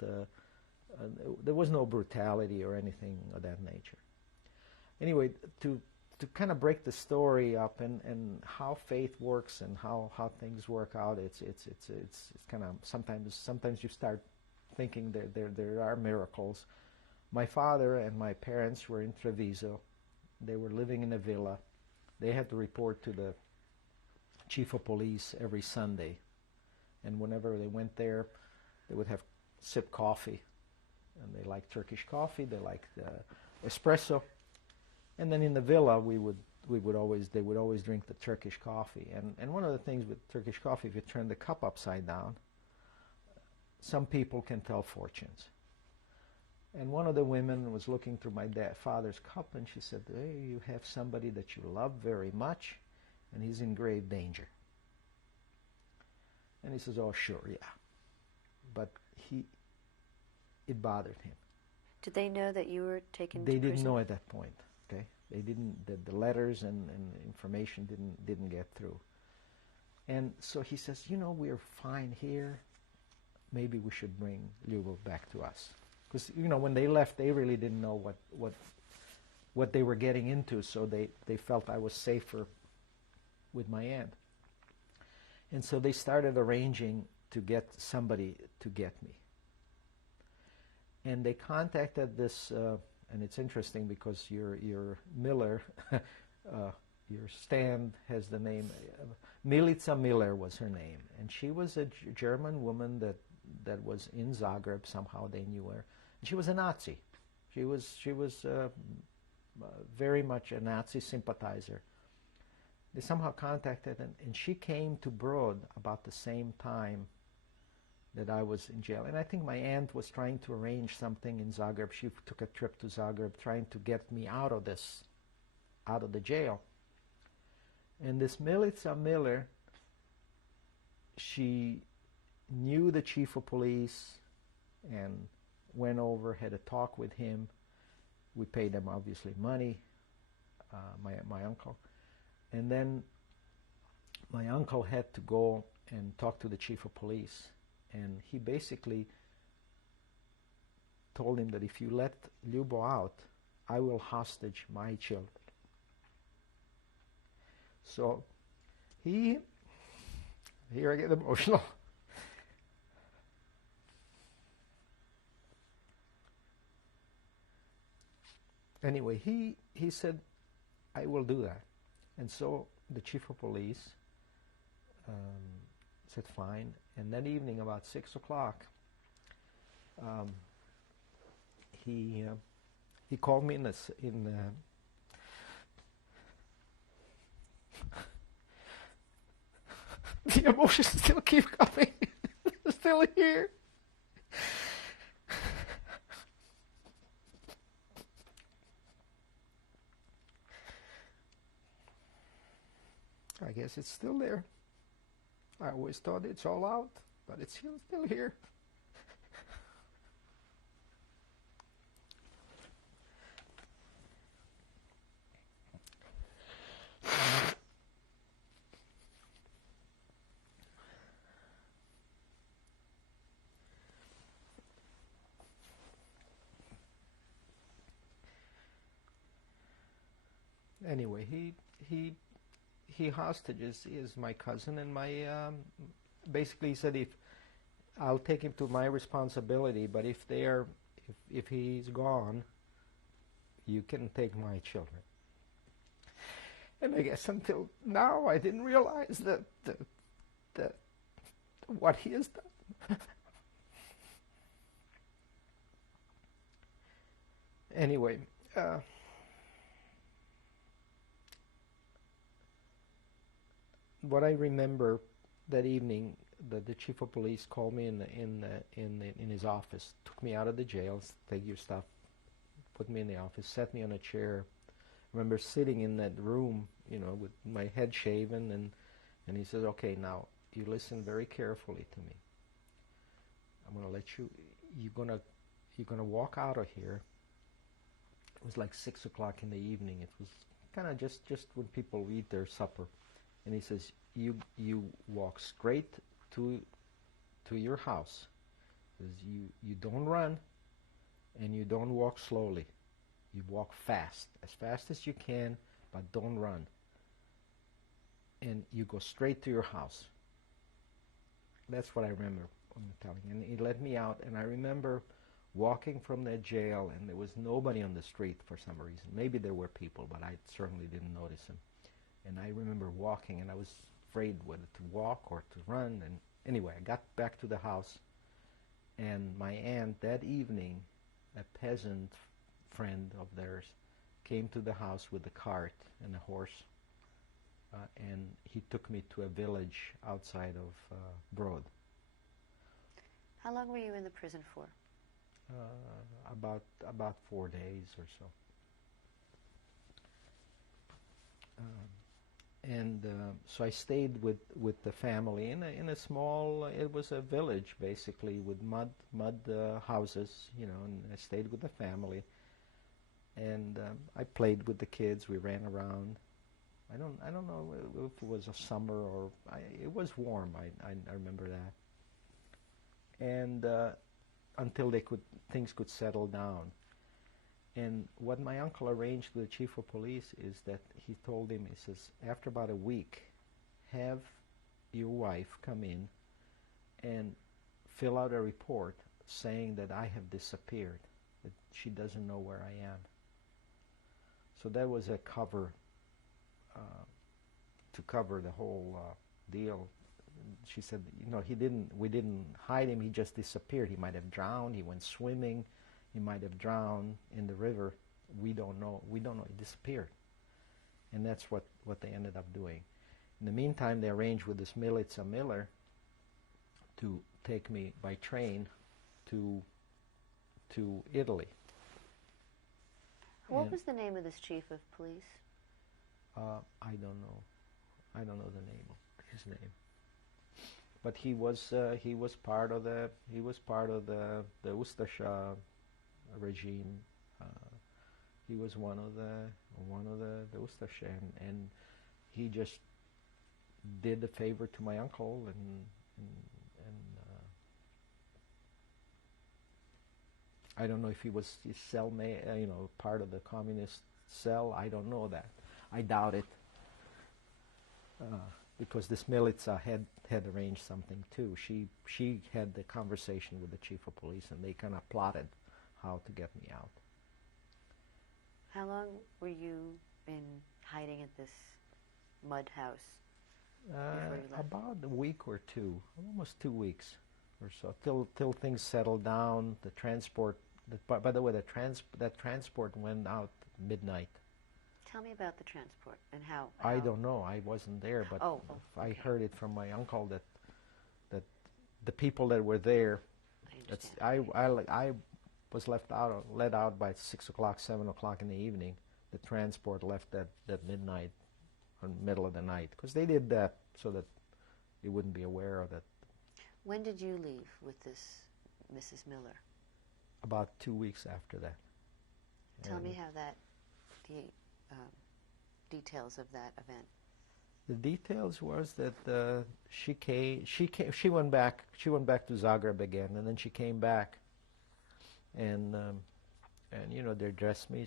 There was no brutality or anything of that nature. Anyway, to kind of break the story up and how faith works and how things work out, it's kind of sometimes you start thinking that there are miracles. My father and my parents were in Treviso. They were living in a villa. They had to report to the chief of police every Sunday, and whenever they went there, they would have sip coffee, and they liked Turkish coffee. They liked espresso, and then in the villa they would always drink the Turkish coffee. And one of the things with Turkish coffee, if you turn the cup upside down, some people can tell fortunes. And one of the women was looking through my father's cup, and she said, "Hey, you have somebody that you love very much, and he's in grave danger." And he says, "Oh, sure, yeah." But it bothered him. Did they know that you were taken to They prison? didn't know at that point. Okay, they didn't. The letters and information didn't get through. And so he says, "We're fine here. Maybe we should bring Ljubo back to us." Because when they left, they really didn't know what they were getting into, so they felt I was safer with my aunt. And so they started arranging to get somebody to get me. And they contacted this, and it's interesting because your Miller, your stand has the name, Milica Miller was her name, and she was a German woman that was in Zagreb. Somehow they knew her. She was a Nazi. She was very much a Nazi sympathizer. They somehow contacted, and she came to Brod about the same time that I was in jail. And I think my aunt was trying to arrange something in Zagreb. She took a trip to Zagreb trying to get me out of the jail. And this Milica Miller, she knew the chief of police and went over, had a talk with him. We paid him obviously money, my uncle. And then my uncle had to go and talk to the chief of police. And he basically told him that if you let Ljubo out, I will hostage my children. So here I get emotional. Anyway, he said, "I will do that." And so the chief of police said, "Fine." And that evening, about 6 o'clock, he called me the emotions still keep coming. Still here. I guess it's still there. I always thought it's all out, but it's still here. Anyway, he hostages is my cousin, and my basically he said, if I'll take him to my responsibility, but if he's gone, you can take my children. And I guess until now I didn't realize that what he has done. Anyway, what I remember that evening, that the chief of police called me in his office, took me out of the jail, take your stuff, put me in the office, set me on a chair. I remember sitting in that room, with my head shaven, and he says, "Okay, now you listen very carefully to me. I'm going to let you're gonna walk out of here." It was like 6 o'clock in the evening. It was kind of just when people eat their supper. And he says, you walk straight to your house. He says, you don't run, and you don't walk slowly. You walk fast as you can, but don't run. And you go straight to your house. That's what I remember telling. And he let me out, and I remember walking from that jail, and there was nobody on the street for some reason. Maybe there were people, but I certainly didn't notice them. And I remember walking, and I was afraid whether to walk or to run. And anyway, I got back to the house, and my aunt that evening, a peasant friend of theirs, came to the house with a cart and a horse, and he took me to a village outside of Brod. How long were you in the prison for? About 4 days or so. So I stayed with the family in a small. It was a village basically with mud houses, you know. And I stayed with the family, and I played with the kids. We ran around. I don't know if it was a summer or it was warm. I remember that. And until things could settle down. And what my uncle arranged with the chief of police is that he told him, he says, after about a week, have your wife come in and fill out a report saying that I have disappeared, that she doesn't know where I am. So that was a cover to cover the whole deal. She said, you know, we didn't hide him, he just disappeared. He might have drowned, he went swimming, he might have drowned in the river. We don't know, he disappeared. And that's what they ended up doing. In the meantime, they arranged with this Milica Miller to take me by train to Italy. What was the name of this chief of police? I don't know. I don't know his name. But he was part of the Ustasha regime. He was one of the Ustasha, and he just did a favor to my uncle, and I don't know if he was his cellmate, part of the communist cell. I don't know that. I doubt it. Because this Milica had arranged something too. She had the conversation with the chief of police, and they kind of plotted how to get me out. How long were you in hiding at this mud house before you left? About a week or two, almost 2 weeks or so, till things settled down. The transport. By the way, that transport went out midnight. Tell me about the transport and how. I don't know. I wasn't there, but okay. I heard it from my uncle that the people that were there. I was let out by 6 o'clock, 7 o'clock in the evening. The transport left that midnight, or middle of the night, because they did that so that you wouldn't be aware of it. When did you leave with this Mrs. Miller? About 2 weeks after that. Tell me how the details of that event. The details was that she went back to Zagreb again, and then she came back, and they dressed me.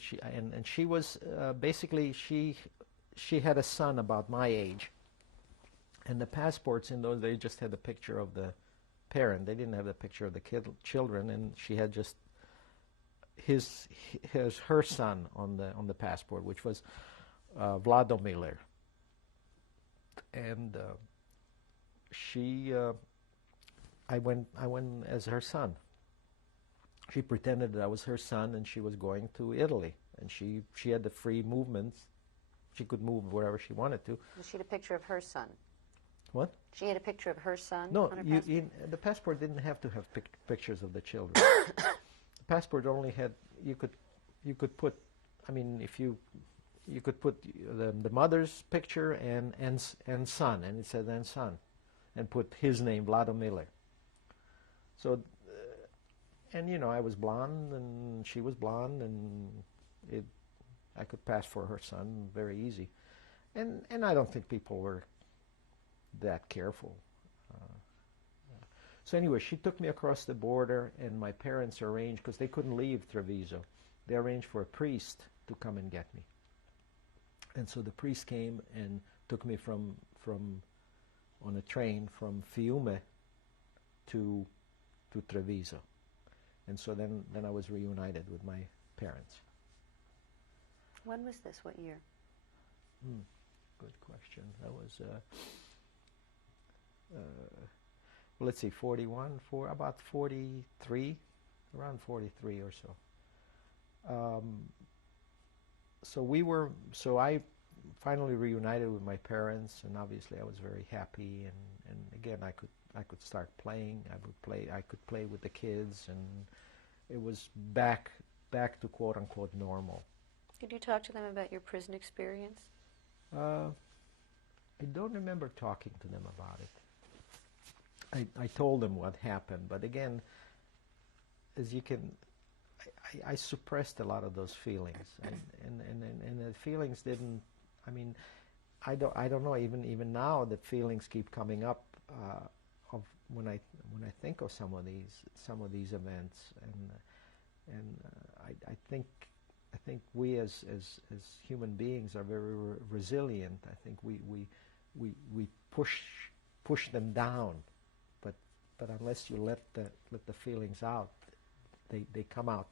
She was basically she had a son about my age, and the passports in those days just had a picture of the parent. They didn't have the picture of the children, and she had just her son on the passport, which was Vladomir. And I went as her son. She pretended that I was her son, and she was going to Italy, and she had the free movements. She could move wherever she wanted to. She had a picture of her son. What? She had a picture of her son. No, on her passport? the passport didn't have to have pictures of the children. The passport only had you could put. I mean, if you could put the mother's picture and son, and it said then son, and put his name, Vladomir. So, and I was blonde and she was blonde, and I could pass for her son very easy, and I don't think people were that careful. So anyway, she took me across the border, and my parents arranged, because they couldn't leave Treviso, they arranged for a priest to come and get me. And so the priest came and took me from on a train from Fiume to Treviso. And so then I was reunited with my parents. When was this? What year? Good question. That was, let's see, 41, about 43, around 43 or so. So I finally reunited with my parents, and obviously I was very happy. And again, I could start playing. I could play with the kids, and it was back to quote unquote normal. Could you talk to them about your prison experience? I don't remember talking to them about it. I told them what happened, but again, as you can, I suppressed a lot of those feelings, and the feelings didn't. I mean, I don't know. Even now, the feelings keep coming up of when I think of some of these events, and I think we as human beings are very resilient. I think we push them down, but unless you let the feelings out, they come out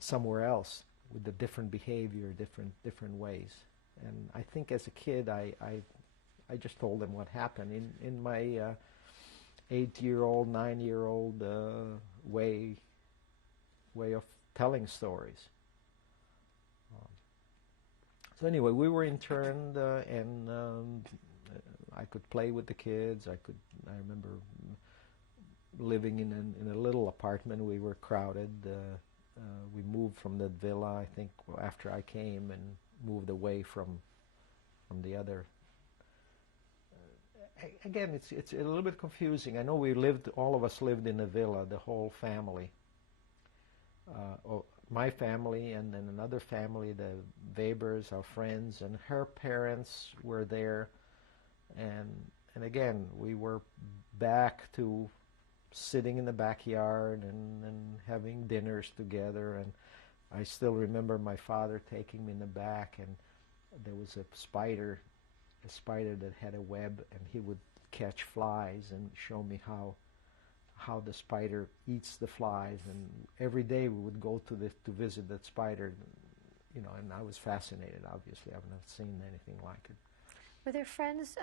somewhere else with a different behavior, different ways. And I think as a kid, I just told them what happened in my 8-year-old, 9-year-old way of telling stories. So anyway, we were interned, and I could play with the kids. I remember living in a little apartment. We were crowded. We moved from the villa, I think, after I came, and moved away from the other. Again, it's a little bit confusing. I know all of us lived in a villa, the whole family. My family, and then another family, the Webers, our friends, and her parents were there. And again, we were back to sitting in the backyard and having dinners together. And I still remember my father taking me in the back, and there was a spider that had a web, and he would catch flies and show me how the spider eats the flies. And every day we would go to visit that spider, and I was fascinated. Obviously, I've not seen anything like it. Were there friends?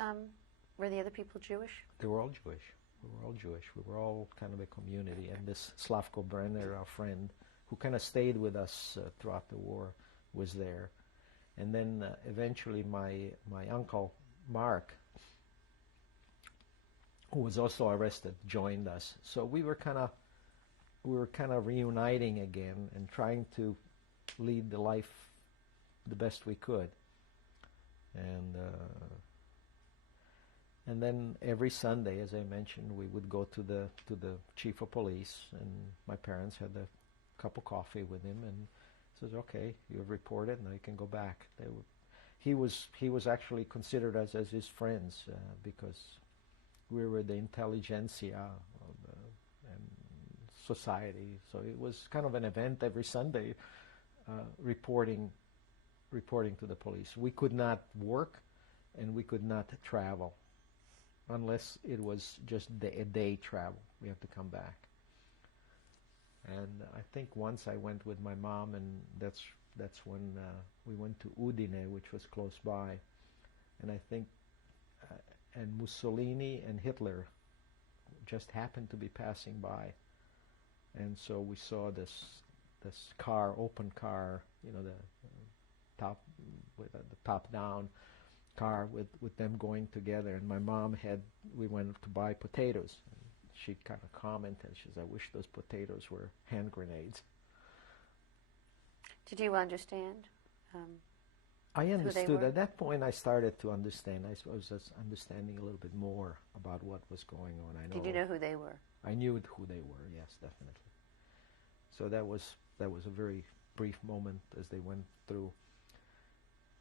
Were the other people Jewish? They were all Jewish. We were all Jewish. We were all kind of a community. And this Slavko Brenner, our friend, who kind of stayed with us throughout the war, was there. And then eventually my uncle, Mark, who was also arrested, joined us. So we were kind of reuniting again and trying to lead the life the best we could. And then every Sunday, as I mentioned, we would go to the chief of police, and my parents had a cup of coffee with him, and says, "Okay, you've reported, now you can go back." He was actually considered as his friends because we were the intelligentsia and society. So it was kind of an event every Sunday, reporting to the police. We could not work, and we could not travel unless it was just a day travel. We had to come back. And I think once I went with my mom, and that's when we went to Udine, which was close by. And I think and Mussolini and Hitler just happened to be passing by, and so we saw this car, open car, the top with the top down car with them going together. And my mom we went to buy potatoes. And she kind of commented, she says, "I wish those potatoes were hand grenades." Did you understand? I understood. At that point, I started to understand. I was just understanding a little bit more about what was going on. Did you know who they were? I knew who they were, yes, definitely. So that was a very brief moment as they went through.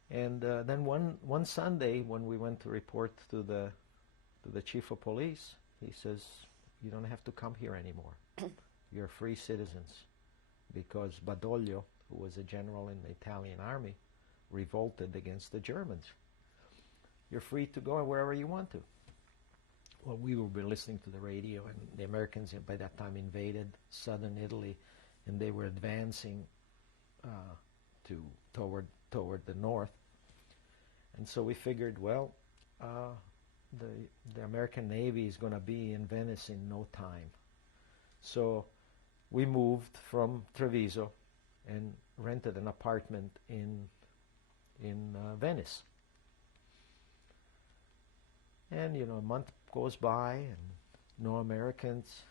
And then one Sunday, when we went to report to the chief of police, he says, you don't have to come here anymore. You're free citizens. Because Badoglio, who was a general in the Italian army, revolted against the Germans. You're free to go wherever you want to. Well, we were listening to the radio, and the Americans by that time invaded southern Italy, and they were advancing toward the north. And so we figured, well, the American Navy is going to be in Venice in no time. So we moved from Treviso and rented an apartment in Venice. And a month goes by and no Americans.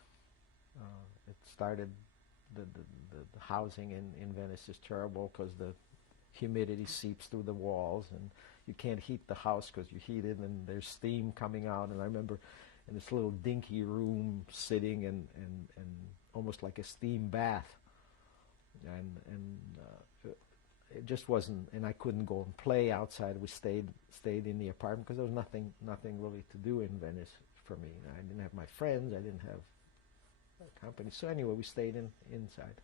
It started, the housing in Venice is terrible because the humidity seeps through the walls, and you can't heat the house because you heat it and there's steam coming out. And I remember in this little dinky room sitting and almost like a steam bath, and it just wasn't, and I couldn't go and play outside. We stayed in the apartment because there was nothing really to do in Venice for me. I didn't have my friends, I didn't have company. So anyway, we stayed inside,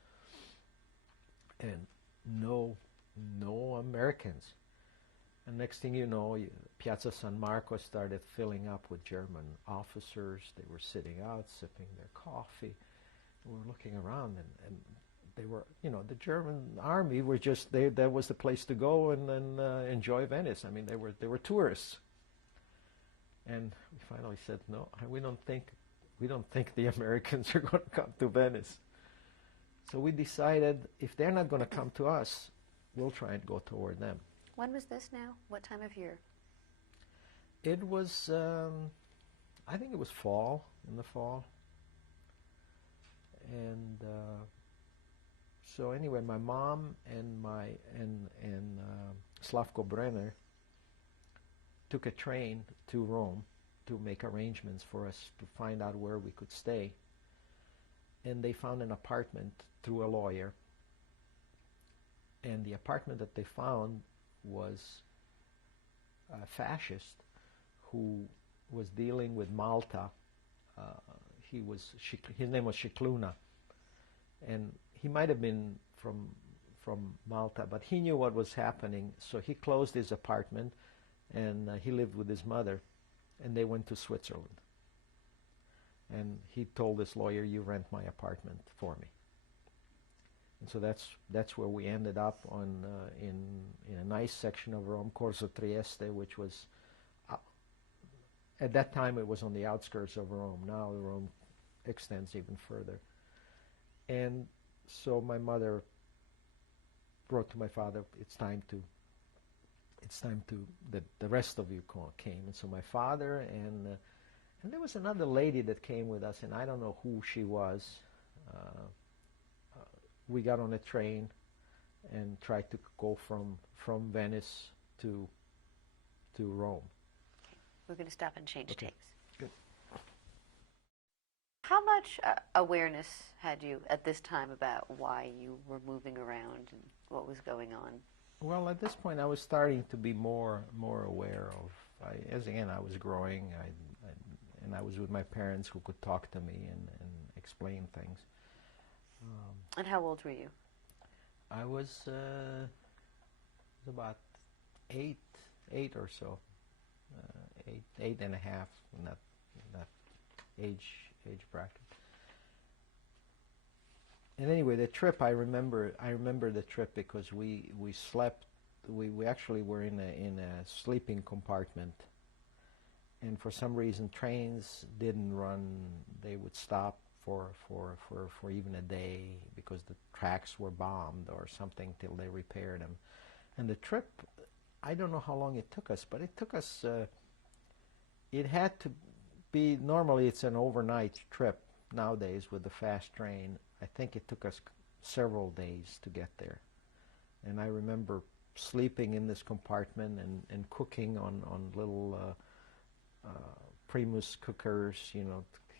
and no Americans. And next thing you know, Piazza San Marco started filling up with German officers. They were sitting out, sipping their coffee. We were looking around, and they were, the German army were just, that was the place to go and enjoy Venice. I mean, they were tourists. And we finally said, no, we don't think the Americans are going to come to Venice. So we decided, if they're not going to come to us, we'll try and go toward them. When was this now? What time of year? It was, I think it was in the fall. And so anyway, my mom and Slavko Brenner took a train to Rome to make arrangements for us to find out where we could stay. And they found an apartment through a lawyer. And the apartment that they found was a fascist who was dealing with Malta. His name was Scicluna, and he might have been from Malta, but he knew what was happening, so he closed his apartment, and he lived with his mother, and they went to Switzerland. And he told this lawyer, "You rent my apartment for me." And so that's where we ended up in a nice section of Rome, Corso Trieste, which was at that time it was on the outskirts of Rome. Now Rome extends even further. And so my mother wrote to my father, it's time to the rest of you came. And so my father and there was another lady that came with us, and I don't know who she was. We got on a train and tried to go from Venice to Rome. We're going to stop and change tapes. Good. How much awareness had you at this time about why you were moving around and what was going on? Well, at this point, I was starting to be more aware of. As again, I was growing, and I was with my parents who could talk to me and explain things. And how old were you? I was about eight or so, eight and a half in that age bracket. And anyway, the trip, I remember the trip because we slept. We actually were in a sleeping compartment, and for some reason trains didn't run. They would stop for even a day because the tracks were bombed or something till they repaired them. And the trip, I don't know how long it took us, but it took us. It had to be, normally it's an overnight trip nowadays with the fast train. I think it took us several days to get there. And I remember sleeping in this compartment and cooking on little Primus cookers,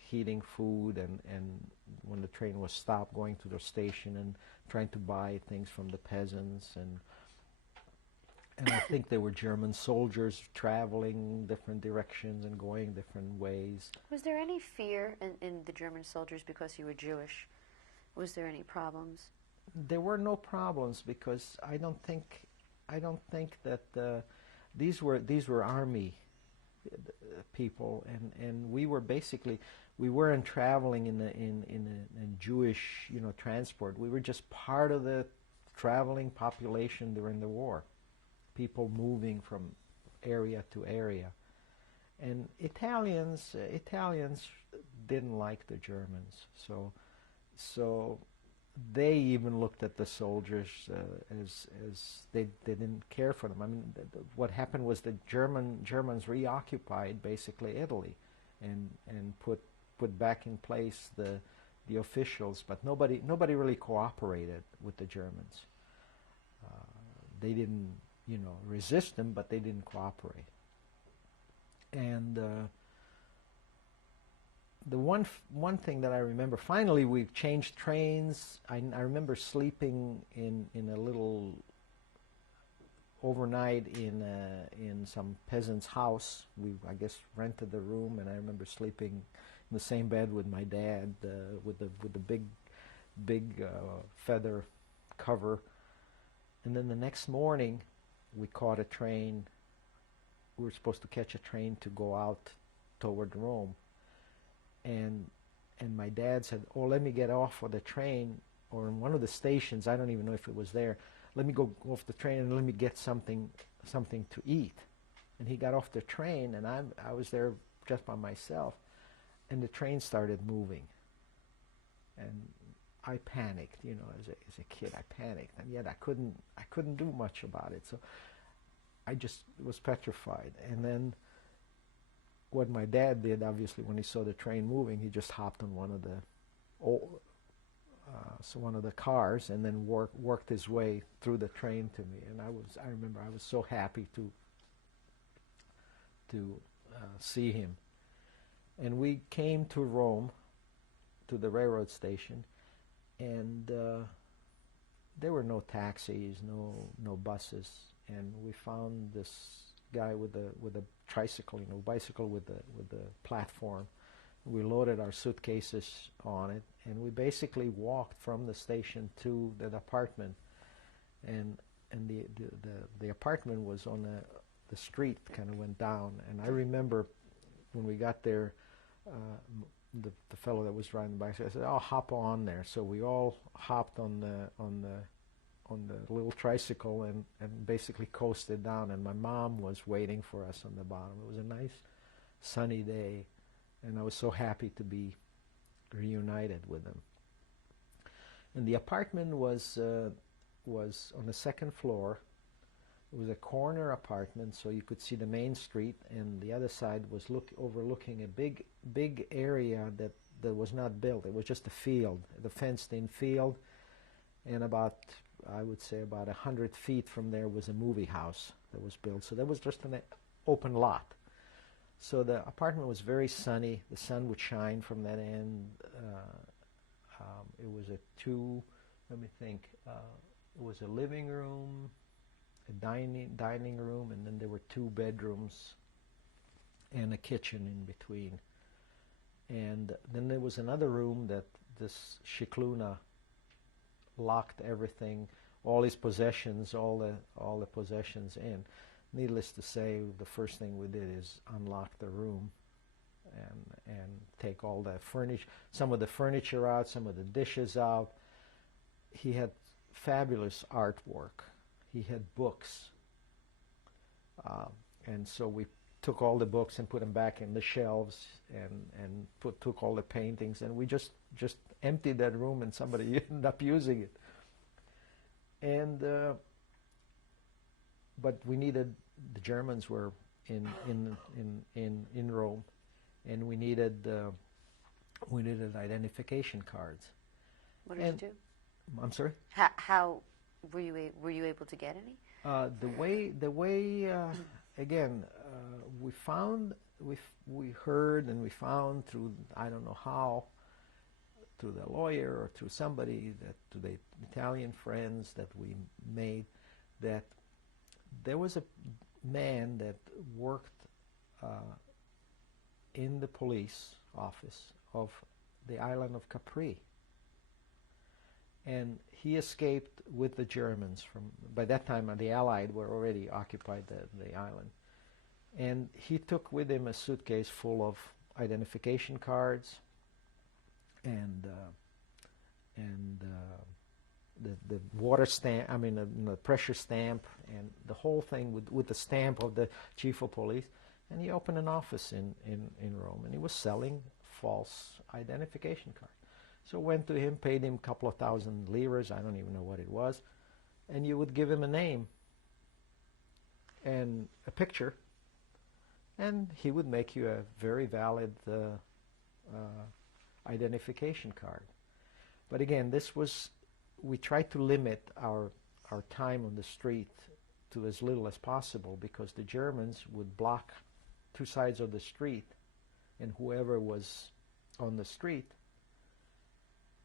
heating food, and when the train was stopped, going to the station and trying to buy things from the peasants. And I think there were German soldiers traveling different directions and going different ways. Was there any fear in the German soldiers because you were Jewish? Was there any problems? There were no problems because I don't think that these were army people, and we were basically, we weren't traveling in Jewish transport. We were just part of the traveling population during the war, people moving from area to area. And Italians didn't like the Germans, so they even looked at the soldiers as they didn't care for them. I mean, what happened was the Germans reoccupied basically Italy, and put back in place the officials, but nobody really cooperated with the Germans. They didn't resist them, but they didn't cooperate. And the one thing that I remember, finally we changed trains. I remember sleeping in a little overnight in some peasant's house. We, I guess, rented the room, and I remember sleeping in the same bed with my dad with the big feather cover. And then the next morning we caught a train. We were supposed to catch a train to go out toward Rome. And my dad said, "Oh, let me get off of the train, or in one of the stations, I don't even know if it was there, let me go off the train and let me get something to eat." And he got off the train, and I was there just by myself, and the train started moving. And I panicked, as a kid, I panicked, and yet I couldn't do much about it. So I just was petrified. And then what my dad did, obviously, when he saw the train moving, he just hopped on one of the cars and then worked his way through the train to me. And I remember I was so happy to see him. And we came to Rome, to the railroad station, and there were no taxis, no buses, and we found this guy with a tricycle, bicycle with the platform. We loaded our suitcases on it, and we basically walked from the station to the apartment. And the apartment was on the street, kind of went down. And I remember when we got there, the fellow that was driving the bicycle, I said, "I'll hop on there." So we all hopped on the little tricycle and basically coasted down, and my mom was waiting for us on the bottom. It was a nice sunny day, and I was so happy to be reunited with them. And the apartment was on the second floor. It was a corner apartment, so you could see the main street, and the other side was overlooking a big area that was not built. It was just a field, the fenced-in field, and I would say about 100 feet from there was a movie house that was built. So there was just an open lot. So the apartment was very sunny. The sun would shine from that end. It was it was a living room, a dining room, and then there were 2 bedrooms and a kitchen in between. And then there was another room that this Scicluna locked everything, all his possessions, all the possessions in. Needless to say, the first thing we did is unlock the room and take all the some of the furniture out, some of the dishes out. He had fabulous artwork. He had books, and so we took all the books and put them back in the shelves, and took all the paintings, and we just emptied that room, and somebody ended up using it. And but we needed, the Germans were in Rome, and we needed identification cards. What did you do? I'm sorry? How were you able to get any? The way again, we heard and we found through, I don't know how, through the lawyer or through somebody, to the Italian friends that we made, that there was a man that worked in the police office of the island of Capri. And he escaped with the Germans from, by that time the Allied were already occupied the island. And he took with him a suitcase full of identification cards and the water stamp, I mean the pressure stamp, and the whole thing with the stamp of the chief of police. And he opened an office in Rome, and he was selling false identification cards. So went to him, paid him a couple of thousand liras, I don't even know what it was, and you would give him a name and a picture, and he would make you a very valid identification card. But again, we tried to limit our time on the street to as little as possible, because the Germans would block two sides of the street, and whoever was on the street,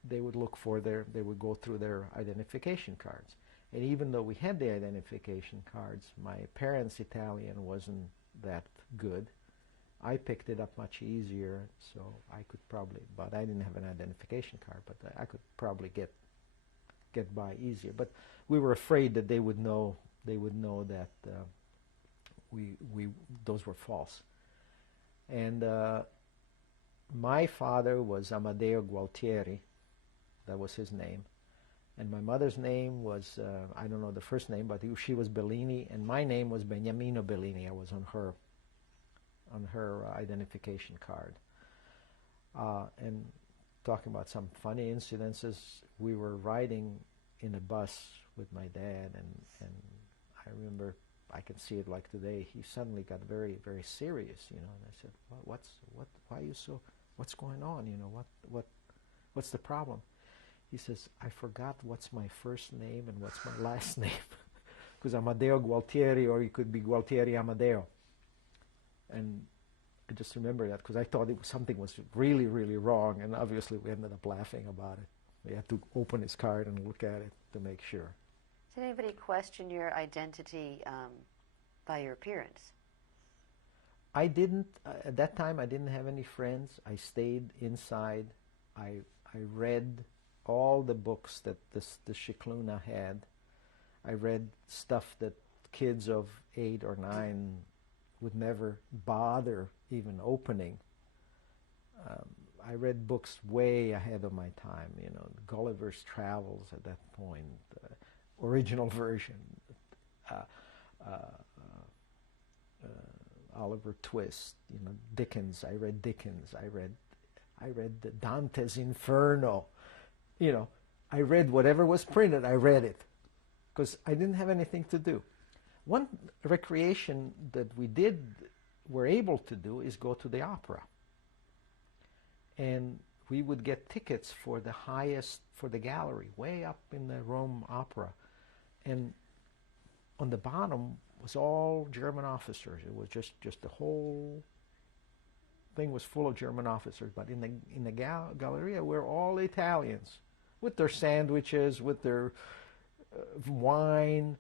they would they would go through their identification cards. And even though we had the identification cards, my parents' Italian wasn't that good. I picked it up much easier, so I could probably, but I didn't have an identification card, but I could probably get by easier. But we were afraid that they would know that those were false. And my father was Amadeo Gualtieri, that was his name, and my mother's name was I don't know the first name, but she was Bellini, and my name was Beniamino Bellini. I was on her identification card. And talking about some funny incidences, we were riding in a bus with my dad, and I remember, I can see it like today, he suddenly got very, very serious, and I said, why are you so, what's going on, what's the problem? He says, I forgot what's my first name and what's my last name, because Amadeo Gualtieri, or it could be Gualtieri Amadeo. And I just remember that, because I thought something was really, really wrong, and obviously we ended up laughing about it. We had to open his card and look at it to make sure. Did anybody question your identity by your appearance? I didn't. At that time, I didn't have any friends. I stayed inside. I read all the books that the Scicluna had. I read stuff that kids of 8 or 9 would never bother even opening. I read books way ahead of my time, Gulliver's Travels at that point, original version, Oliver Twist, Dickens. I read Dickens. I read Dante's Inferno. I read whatever was printed. I read it because I didn't have anything to do. One recreation that we were able to do is go to the opera. And we would get tickets for the gallery, way up in the Rome Opera. And on the bottom was all German officers. It was just the whole thing was full of German officers. But in the Galleria were all Italians, with their sandwiches, with their wine,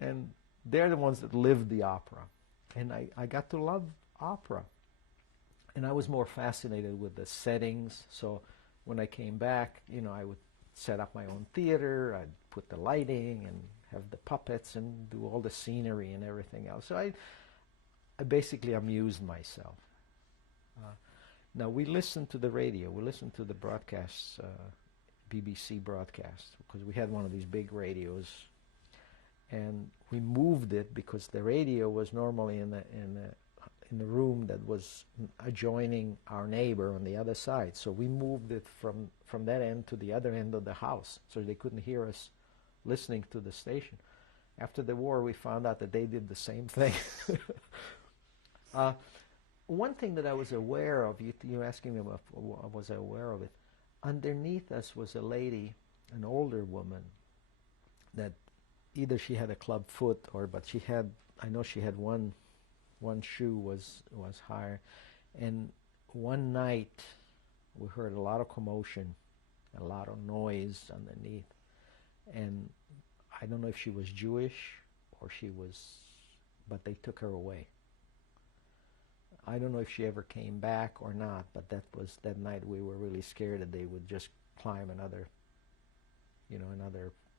and they're the ones that lived the opera. And I got to love opera. And I was more fascinated with the settings. So when I came back, I would set up my own theater. I'd put the lighting and have the puppets and do all the scenery and everything else. So I basically amused myself. Now we listened to the radio. We listened to the broadcasts, BBC broadcasts, because we had one of these big radios. And we moved it because the radio was normally in the room that was adjoining our neighbor on the other side. So we moved it from that end to the other end of the house, so they couldn't hear us listening to the station. After the war, we found out that they did the same thing. One thing that I was aware of, you asking me about, was I aware of it? Underneath us was a lady, an older woman, that either she had a club foot but I know she had one shoe was higher. And one night we heard a lot of commotion, a lot of noise underneath. And I don't know if she was Jewish or but they took her away. I don't know if she ever came back or not, but that night we were really scared that they would just climb another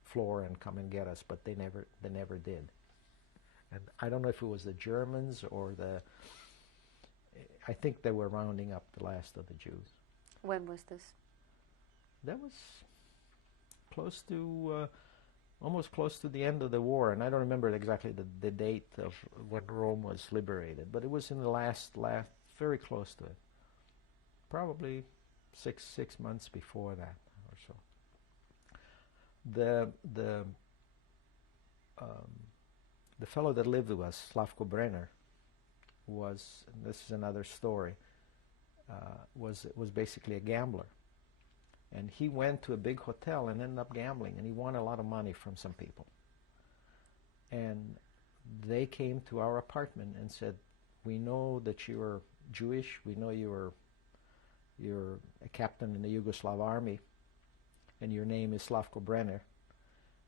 floor and come and get us, but they never did. And I don't know if it was the Germans or I think they were rounding up the last of the Jews. When was this? That was almost close to the end of the war, and I don't remember exactly the date of when Rome was liberated, but it was in the last very close to it. Probably six months before that or so. The fellow that lived with us, Slavko Brenner, was, and this is another story, was basically a gambler. And he went to a big hotel and ended up gambling, and he won a lot of money from some people. And they came to our apartment and said, "We know that you are Jewish. We know you're a captain in the Yugoslav army, and your name is Slavko Brenner.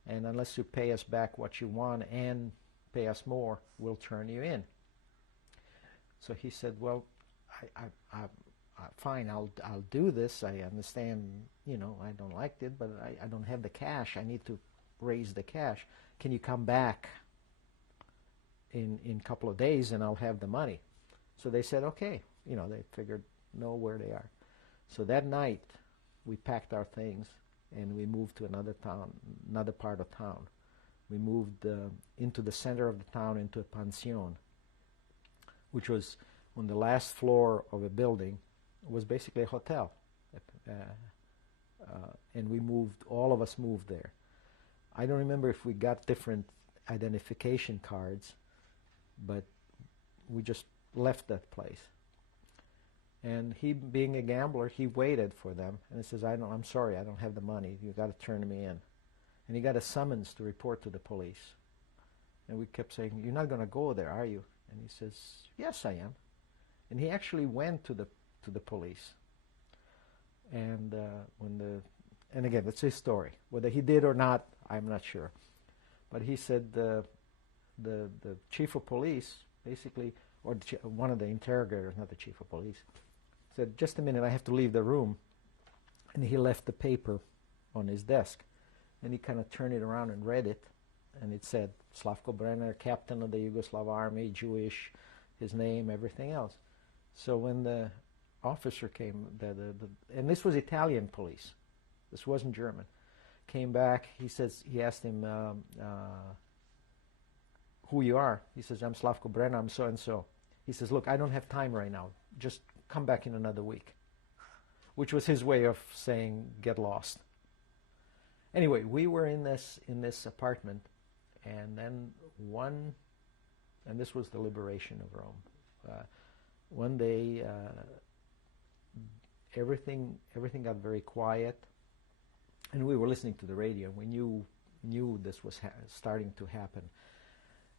And unless you pay us back what you won and pay us more, we'll turn you in." So he said, "Well, fine, I'll do this. I understand, I don't like it, but I don't have the cash. I need to raise the cash. Can you come back in a couple of days and I'll have the money?" So they said, okay. They figured, know where they are. So that night, we packed our things and we moved to another part of town. We moved into the center of the town into a pension, which was on the last floor of a building. It was basically a hotel. And all of us moved there. I don't remember if we got different identification cards, but we just left that place. And he, being a gambler, he waited for them, and he says, I'm sorry, I don't have the money. You got to turn me in. And he got a summons to report to the police. And we kept saying, "You're not going to go there, are you?" And he says, "Yes, I am." And he actually went to the police. And and again, that's his story. Whether he did or not, I'm not sure. But he said the chief of police, basically, or one of the interrogators, not the chief of police, said, "Just a minute, I have to leave the room." And he left the paper on his desk. And he kind of turned it around and read it. And it said, Slavko Brenner, captain of the Yugoslav army, Jewish, his name, everything else. So when the officer came, and this was Italian police, this wasn't German, came back, he asked him, "Who you are?" He says, "I'm Slavko Brenner, I'm so-and-so." He says, "Look, I don't have time right now. Just come back in another week," which was his way of saying, get lost. Anyway, we were in this apartment, and then and this was the liberation of Rome. One day, everything got very quiet, and we were listening to the radio. We knew this was starting to happen,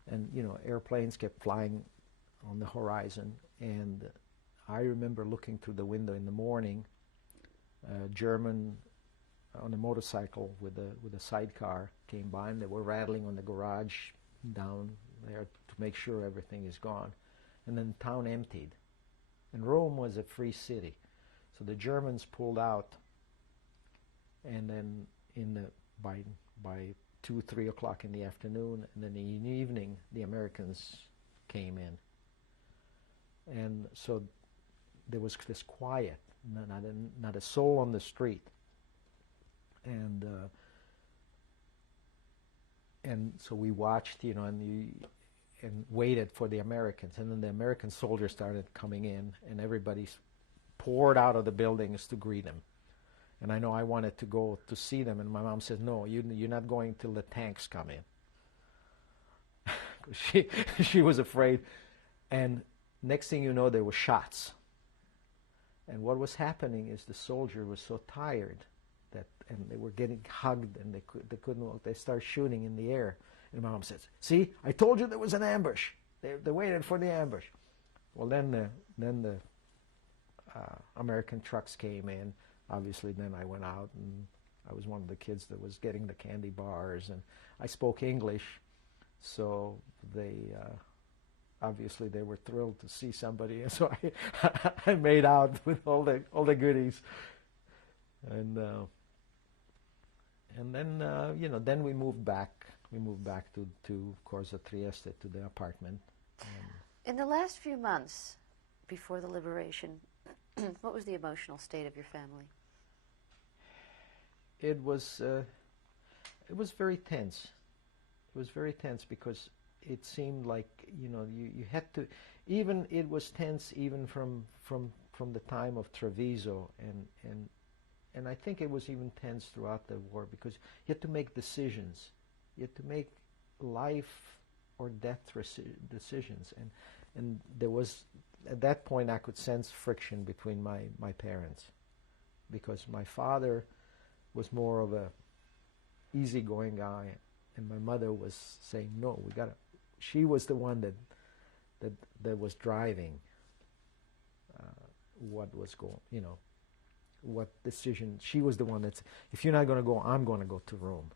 and airplanes kept flying on the horizon. And I remember looking through the window in the morning, German on a motorcycle with a sidecar came by, and they were rattling on the garage down there to make sure everything is gone. And then the town emptied. And Rome was a free city. So the Germans pulled out, and then by 2, 3 o'clock in the afternoon, and then in the evening, the Americans came in. And so there was this quiet, not a soul on the street. And so we watched, and waited for the Americans. And then the American soldiers started coming in, and everybody poured out of the buildings to greet them. And I know I wanted to go to see them, and my mom said, "No, you're not going till the tanks come in." She was afraid. And next thing you know, there were shots. And what was happening is the soldier was so tired and they were getting hugged, and they couldn't walk. They started shooting in the air. And my mom says, "See, I told you there was an ambush. They waited for the ambush." Well, then the American trucks came in. Obviously, then I went out, and I was one of the kids that was getting the candy bars, and I spoke English. So they obviously they were thrilled to see somebody, and so I made out with all the goodies, and then then we moved back. We moved back to Corso Trieste, to the apartment. In the last few months before the liberation, what was the emotional state of your family? It was very tense. It was very tense because it seemed like you had to. Even it was tense even from the time of Treviso, and I think it was even tense throughout the war because you had to make decisions. You had to make life or death decisions, and there was, at that point, I could sense friction between my parents, because my father was more of a easygoing guy, and my mother was saying, no, we gotta. She was the one that was driving what was going, what decision. She was the one that's, if you're not going to go, I'm going to go to Rome.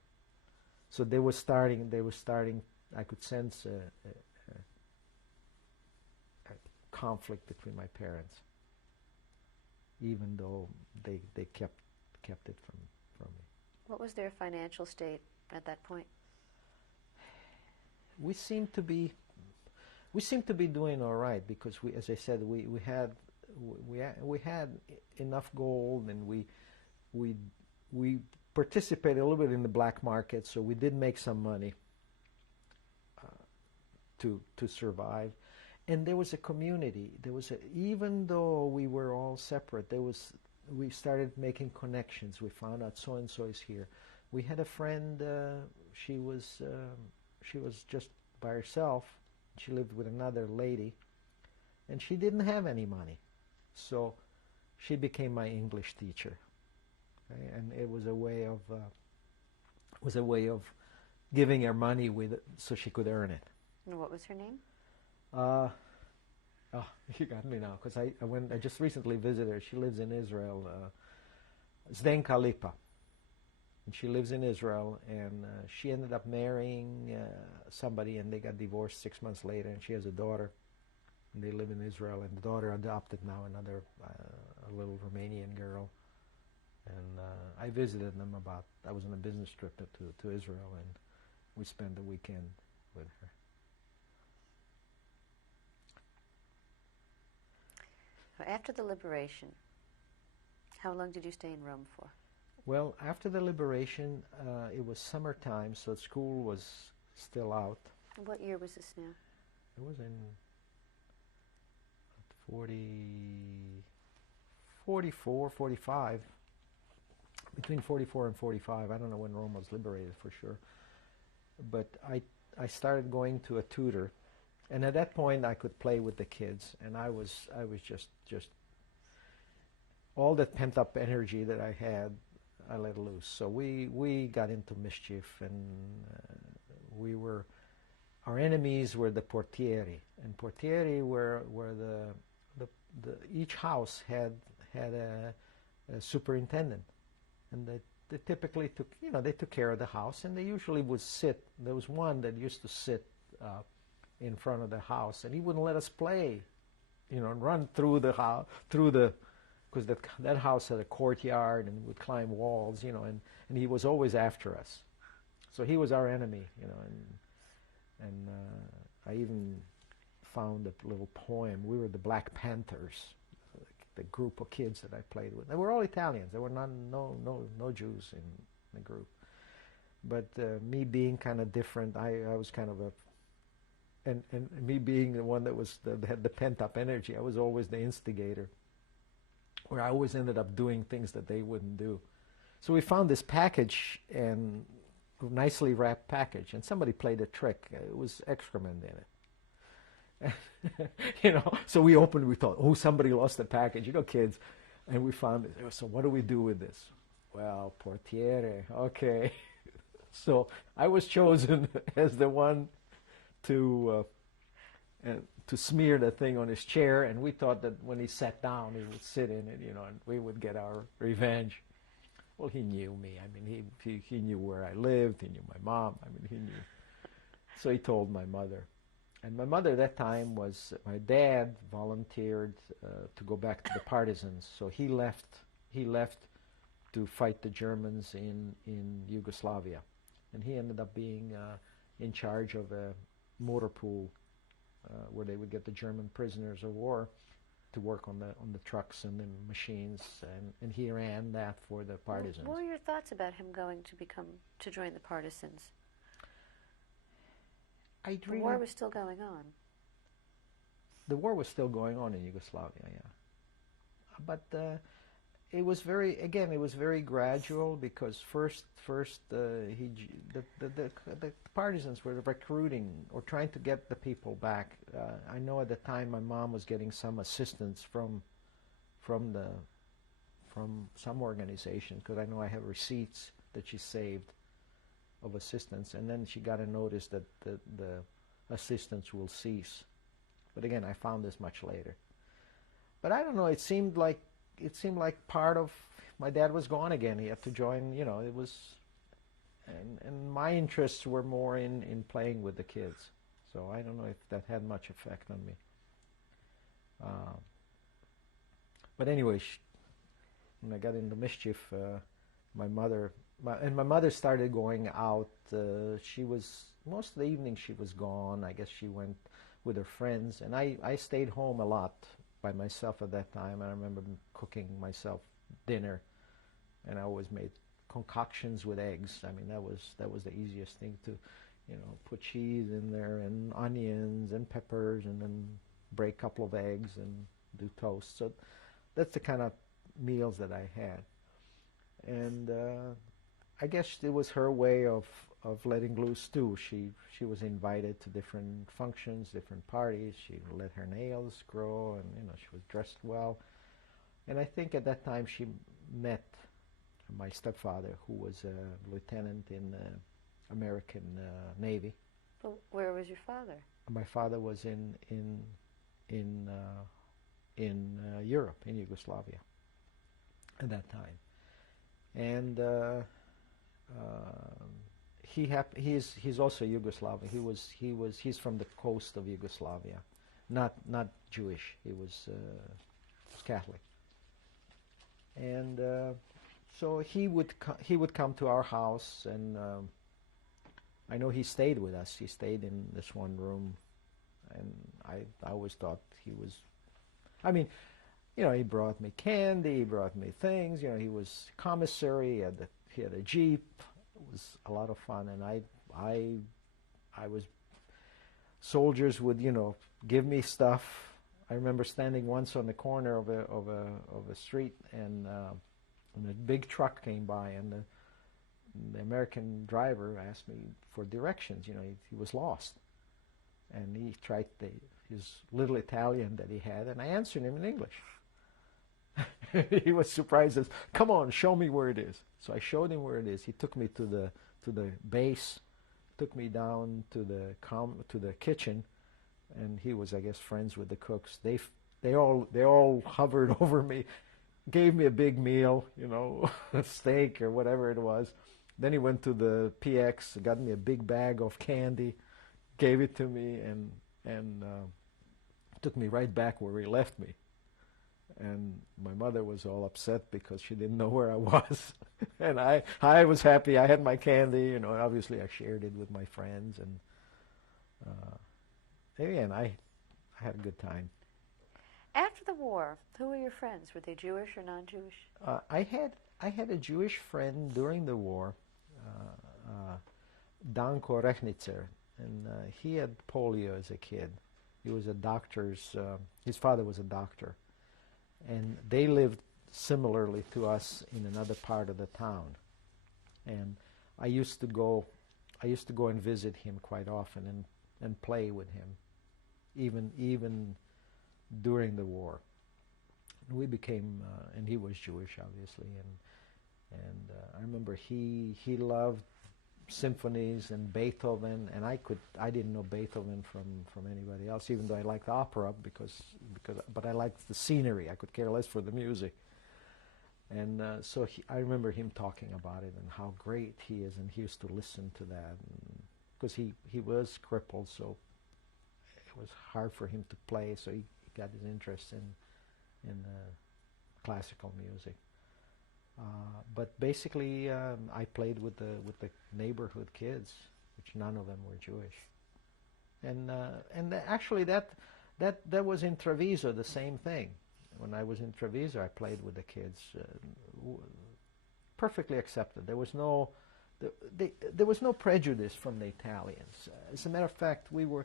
So they were starting, I could sense a conflict between my parents, even though they kept it from me. What was their financial state at that point? We seemed to be doing all right, because we, as I said, we had enough gold, and we participated a little bit in the black market, so we did make some money to survive. And there was a community. Even though we were all separate, we started making connections. We found out so and so is here. We had a friend. She was just by herself. She lived with another lady, and she didn't have any money, so she became my English teacher. Okay? And it was a way of giving her money so she could earn it. And what was her name? You got me now, because I just recently visited her. She lives in Israel. Zdenka Lipa. And she lives in Israel, and she ended up marrying somebody, and they got divorced 6 months later, and she has a daughter, and they live in Israel, and the daughter adopted now another a little Romanian girl. And I visited them I was on a business trip to Israel, and we spent the weekend with her. After the liberation, how long did you stay in Rome for? Well, after the liberation, it was summertime, so school was still out. What year was this now? It was in 44, 45. Between 44 and 45. I don't know when Rome was liberated for sure. But I started going to a tutor, and at that point I could play with the kids, and I was just all that pent up energy that I had, I let loose. So we got into mischief, and our enemies were the portieri, and portieri were the each house had a superintendent, and they typically took care of the house, and they usually would sit. There was one that used to sit in front of the house, and he wouldn't let us play, and run through the house, because that house had a courtyard and would climb walls, and he was always after us. So he was our enemy, and I even found a little poem. We were the Black Panthers, the group of kids that I played with. They were all Italians. There were no Jews in the group. But me being kind of different, I was kind of and me being the one that had the pent-up energy, I was always the instigator, where I always ended up doing things that they wouldn't do. So we found this package, and a nicely wrapped package, and somebody played a trick. It was excrement in it. So we opened, we thought, oh, somebody lost the package, kids. And we found it. So what do we do with this? Well, portiere, okay. So I was chosen as the one to smear the thing on his chair, and we thought that when he sat down, he would sit in it, and we would get our revenge. Well, he knew me. I mean, he knew where I lived. He knew my mom. I mean, he knew. So he told my mother. And my mother at that time was, my dad volunteered to go back to the partisans. So he left to fight the Germans in Yugoslavia. And he ended up being in charge of a motor pool where they would get the German prisoners of war to work on the trucks and the machines, and he ran that for the partisans. What were your thoughts about him going to join the partisans? The war was still going on. The war was still going on in Yugoslavia, yeah. But it was very gradual, because first the partisans were recruiting or trying to get the people back. I know at the time my mom was getting some assistance from some organization, because I know I have receipts that she saved of assistance, and then she got a notice that the assistance will cease. But again, I found this much later. But I don't know, it seemed like part of, my dad was gone again. He had to join, it was, and my interests were more in playing with the kids. So I don't know if that had much effect on me. But anyway, when I got into mischief, my mother started going out. Most of the evening she was gone. I guess she went with her friends, and I stayed home a lot by myself at that time. And I remember cooking myself dinner, and I always made concoctions with eggs. I mean, that was the easiest thing to, put cheese in there and onions and peppers, and then break a couple of eggs and do toast. So that's the kind of meals that I had. And I guess it was her way of letting loose too. She was invited to different functions, different parties. She let her nails grow, and she was dressed well. And I think at that time she met my stepfather, who was a lieutenant in the American Navy. But where was your father? My father was in Europe, in Yugoslavia, at that time. And he's also Yugoslav. He's from the coast of Yugoslavia, not Jewish. He was Catholic. And so he would come to our house, and I know he stayed with us. He stayed in this one room, and I always thought he was. I mean, he brought me candy. He brought me things. He was commissary. He had a Jeep. It was a lot of fun, and I was. Soldiers would give me stuff. I remember standing once on the corner of a street, and a big truck came by, and the American driver asked me for directions. He was lost, and he tried his little Italian that he had, and I answered him in English. He was surprised. Says, "Come on, show me where it is." So I showed him where it is. He took me to the base, took me down to the kitchen, and he was, I guess, friends with the cooks. They all hovered over me, gave me a big meal, a steak or whatever it was. Then he went to the PX, got me a big bag of candy, gave it to me, and took me right back where he left me. And my mother was all upset because she didn't know where I was. And I was happy. I had my candy, and obviously I shared it with my friends. And again, I had a good time. After the war, who were your friends? Were they Jewish or non-Jewish? I had a Jewish friend during the war, Danko Rechnitzer, and he had polio as a kid. He was a doctor's. His father was a doctor. And they lived similarly to us in another part of the town. And I used to go and visit him quite often and play with him, even during the war. We became, and he was Jewish, obviously, and I remember he loved symphonies and Beethoven, and I didn't know Beethoven from anybody else, even though I liked opera but I liked the scenery. I could care less for the music. And I remember him talking about it and how great he is, and he used to listen to that. because he was crippled, so it was hard for him to play. So he got his interest in classical music. But basically, I played with the neighborhood kids, which none of them were Jewish. And actually, that was in Treviso, the same thing. When I was in Treviso, I played with the kids, perfectly accepted. There was no prejudice from the Italians. As a matter of fact, we were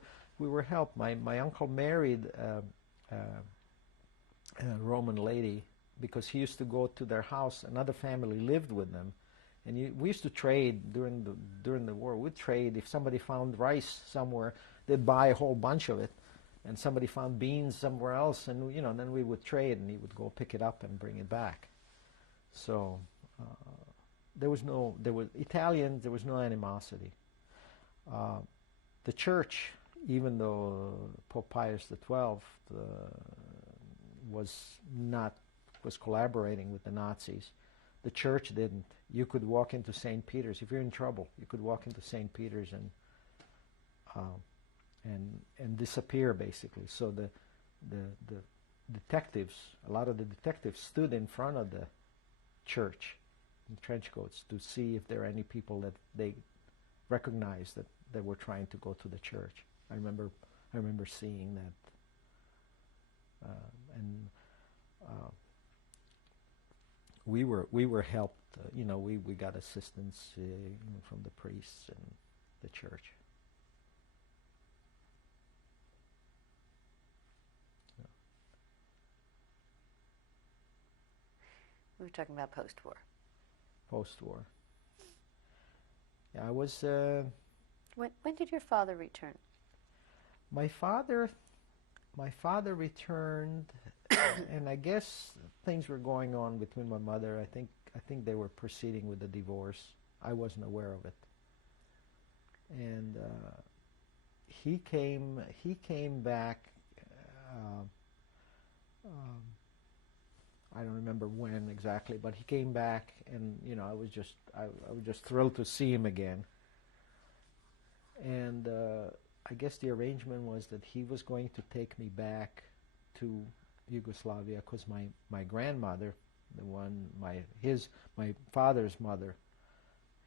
helped. My uncle married a Roman lady because he used to go to their house. Another family lived with them, and we used to trade during the war. We'd trade. If somebody found rice somewhere, they'd buy a whole bunch of it, and somebody found beans somewhere else, and then we would trade, and he would go pick it up and bring it back. So there was no animosity. The church, even though Pope Pius XII was collaborating with the Nazis, the church didn't. You could walk into St. Peter's if you're in trouble. You could walk into St. Peter's and disappear, basically. So the detectives, a lot of the detectives, stood in front of the church in trench coats to see if there are any people that they recognized that they were trying to go to the church. I remember seeing that, we were helped. We got assistance from the priests and the church. Yeah. We were talking about post-war. Post-war. Yeah, I was. When did your father return? My father returned, and I guess things were going on between my mother. I think they were proceeding with the divorce. I wasn't aware of it. And he came back. I don't remember when exactly, but he came back, and I was just thrilled to see him again. And I guess the arrangement was that he was going to take me back to Yugoslavia because my grandmother, my father's mother,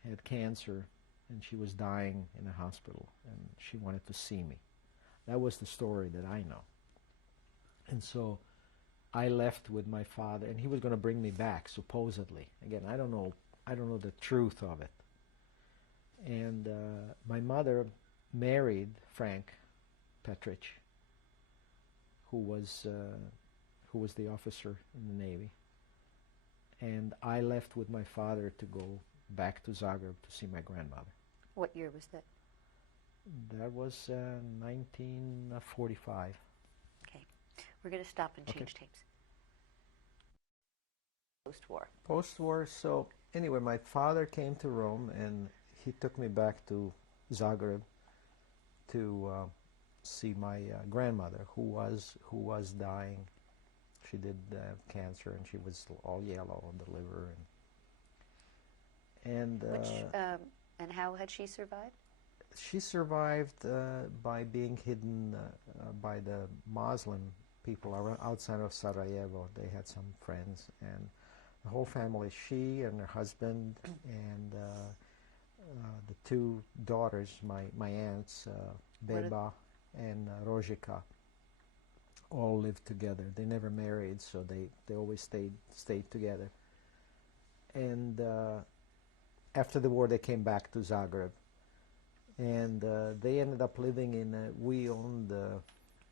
had cancer, and she was dying in a hospital, and she wanted to see me. That was the story that I know. And so I left with my father, and he was going to bring me back, supposedly. Again, I don't know the truth of it. And my mother married Frank Petrich, who was the officer in the Navy. And I left with my father to go back to Zagreb to see my grandmother. What year was that? That was 1945. Okay. We're going to stop and change Okay. tapes. Post-war. Post-war, so anyway, my father came to Rome, and he took me back to Zagreb to see my grandmother, who was dying. She did cancer, and she was all yellow on the liver. And how had she survived? She survived by being hidden by the Muslim people outside of Sarajevo. They had some friends, and the whole family, she and her husband and the two daughters, my aunts, Beba and Rozhika, all lived together. They never married, so they always stayed together. And after the war, they came back to Zagreb, and they ended up living in.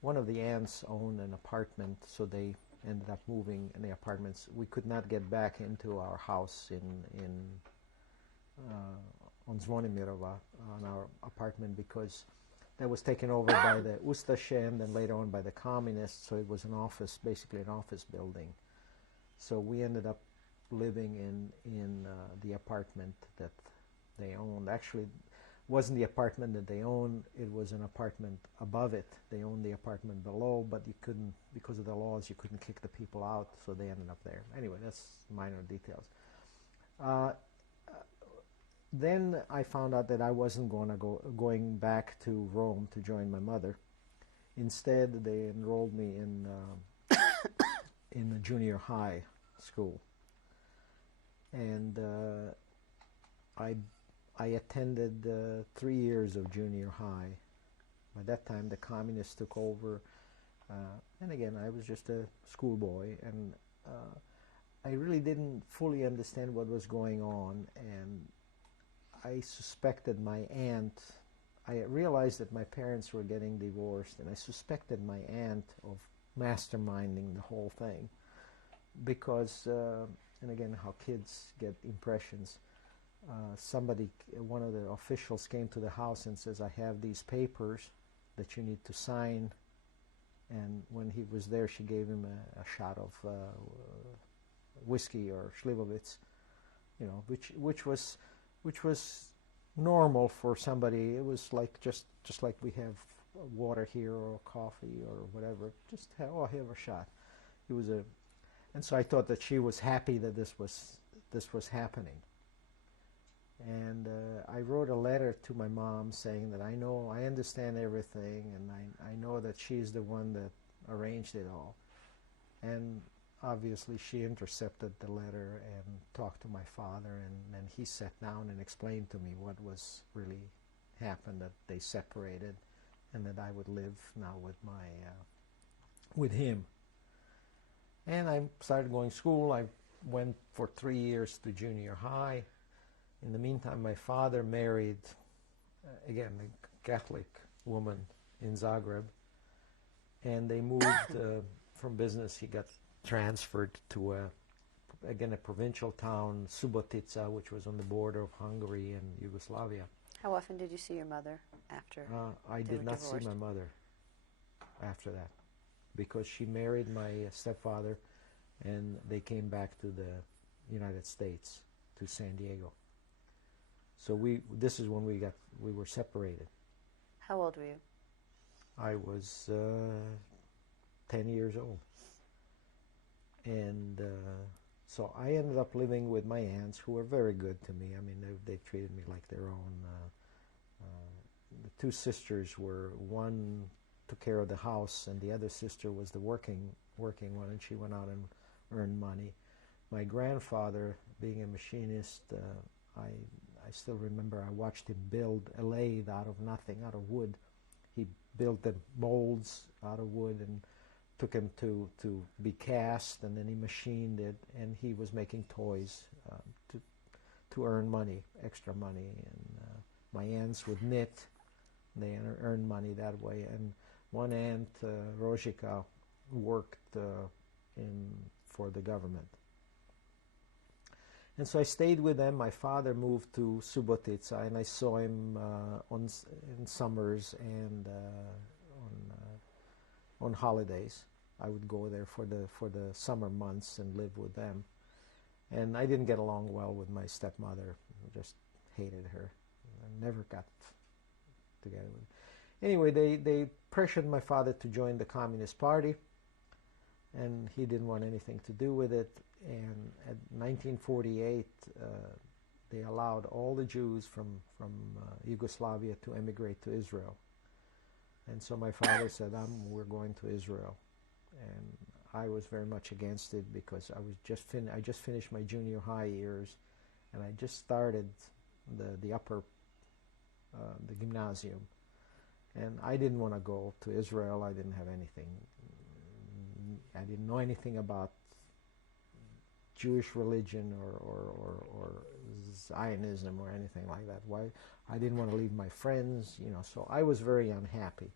One of the aunts owned an apartment, so they ended up moving in the apartments. We could not get back into our house on Zvonimirova, on our apartment, because that was taken over by the Ustaše and then later on by the communists, so it was basically an office building. So we ended up living in the apartment that they owned. Actually, it wasn't the apartment that they owned, it was an apartment above it. They owned the apartment below, but you couldn't, because of the laws, you couldn't kick the people out, so they ended up there. Anyway, that's minor details. then I found out that I wasn't going back to Rome to join my mother. Instead, they enrolled me in a junior high school, and I attended 3 years of junior high. By that time, the communists took over, and again, I was just a schoolboy, and I really didn't fully understand what was going on, and I suspected my aunt. I realized that my parents were getting divorced, and I suspected my aunt of masterminding the whole thing, because, and again, how kids get impressions. One of the officials came to the house and says, "I have these papers that you need to sign." And when he was there, she gave him a shot of whiskey or Slivovitz, you know, which was normal for somebody. It was like just like we have water here or coffee or whatever. Just have a shot. It was and so I thought that she was happy that this was happening. And I wrote a letter to my mom saying that I understand everything, and I know that she's the one that arranged it all. And obviously she intercepted the letter and talked to my father, and then he sat down and explained to me what was really happened, that they separated, and that I would live now with him. And I started going to school. I went for 3 years to junior high. In the meantime, my father married, again, a Catholic woman in Zagreb, and they moved from business. He got transferred to, a provincial town, Subotica, which was on the border of Hungary and Yugoslavia. How often did you see your mother after I did not see my mother after that, because she married my stepfather, and they came back to the United States, to San Diego. So this is when we were separated. How old were you? I was 10 years old. And so I ended up living with my aunts, who were very good to me. I mean, they treated me like their own. The two sisters one took care of the house, and the other sister was the working one, and she went out and earned money. My grandfather, being a machinist, I still remember I watched him build a lathe out of nothing, out of wood. He built the molds out of wood and took them to be cast, and then he machined it, and he was making toys to earn money, extra money. And my aunts would knit. They earned money that way. And one aunt, Rozhika, worked for the government. And so I stayed with them. My father moved to Subotica, and I saw him in summers and on holidays. I would go there for the summer months and live with them. And I didn't get along well with my stepmother. I just hated her. I never got together with her. Anyway, they pressured my father to join the Communist Party, and he didn't want anything to do with it. And at 1948, they allowed all the Jews from Yugoslavia to emigrate to Israel. And so my father said, we're going to Israel. And I was very much against it, because I just finished my junior high years, and I just started the upper, the gymnasium. And I didn't want to go to Israel. I didn't have anything. I didn't know anything about Jewish religion or Zionism or anything like that. Why? I didn't want to leave my friends, so I was very unhappy.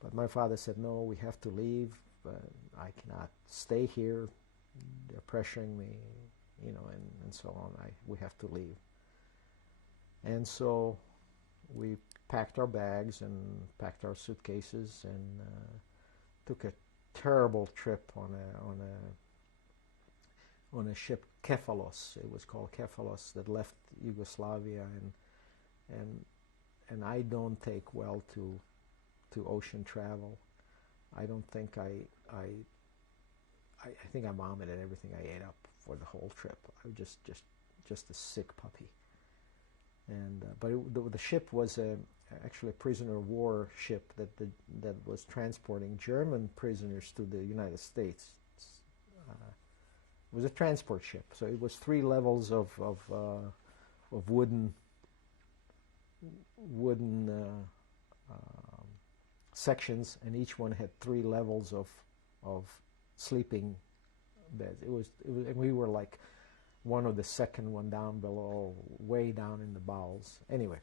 But my father said, no, we have to leave. I cannot stay here. They're pressuring me, and so on. We have to leave. And so we packed our bags and packed our suitcases and took a terrible trip on a ship, Kefalos. It was called Kefalos, that left Yugoslavia, and I don't take well to ocean travel. I don't think I think I vomited everything I ate up for the whole trip. I was just a sick puppy. And but the ship was actually a prisoner of war ship that was transporting German prisoners to the United States. It was a transport ship, so it was 3 levels of wooden sections, and each one had 3 levels of sleeping beds. It was, and we were like one of the second one down below, way down in the bowels. Anyway,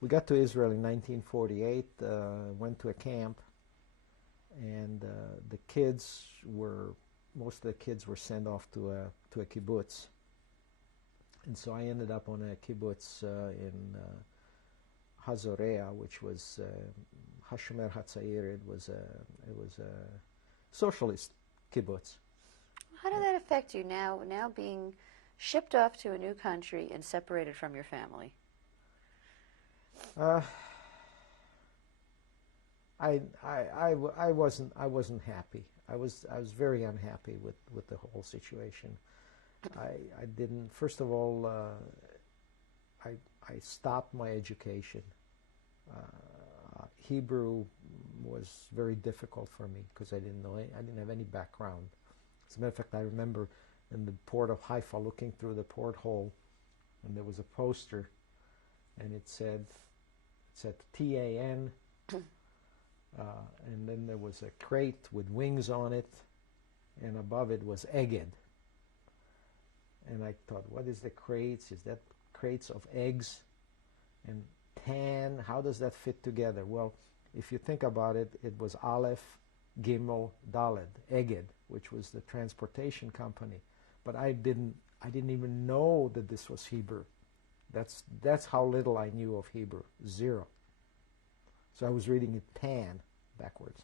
we got to Israel in 1948, went to a camp, and most of the kids were sent off to a kibbutz. And so I ended up on a kibbutz in Hazorea, which was Hashomer Hatzair. It was a socialist kibbutz. How did that affect you now being shipped off to a new country and separated from your family? I wasn't happy. I was very unhappy with the whole situation. I didn't. First of all, I stopped my education. Hebrew was very difficult for me because I didn't have any background. As a matter of fact, I remember in the port of Haifa looking through the porthole, and there was a poster, and it said TAN, and then there was a crate with wings on it, and above it was Eged. And I thought, what is the crates? Is that crates of eggs? And tan, how does that fit together? Well, if you think about it, it was Aleph, Gimel, Daled, Eged, which was the transportation company. But I didn't even know that this was Hebrew. That's how little I knew of Hebrew. 0. So I was reading it tan backwards.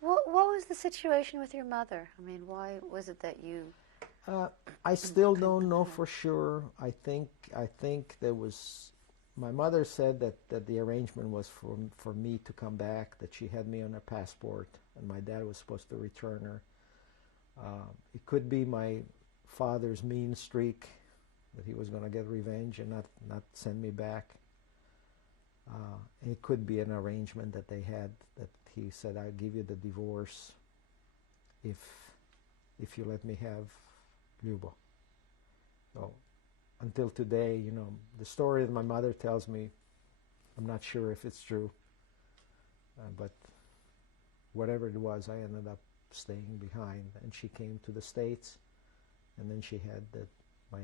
What was the situation with your mother? I mean, why was it that you... I still don't know for sure. I think there was... My mother said that the arrangement was for me to come back, that she had me on her passport, and my dad was supposed to return her. It could be my father's mean streak, that he was going to get revenge and not send me back. It could be an arrangement that they had, that he said, I'll give you the divorce if you let me have Lubo. So until today, the story that my mother tells me, I'm not sure if it's true, but whatever it was, I ended up staying behind, and she came to the States, and then she had my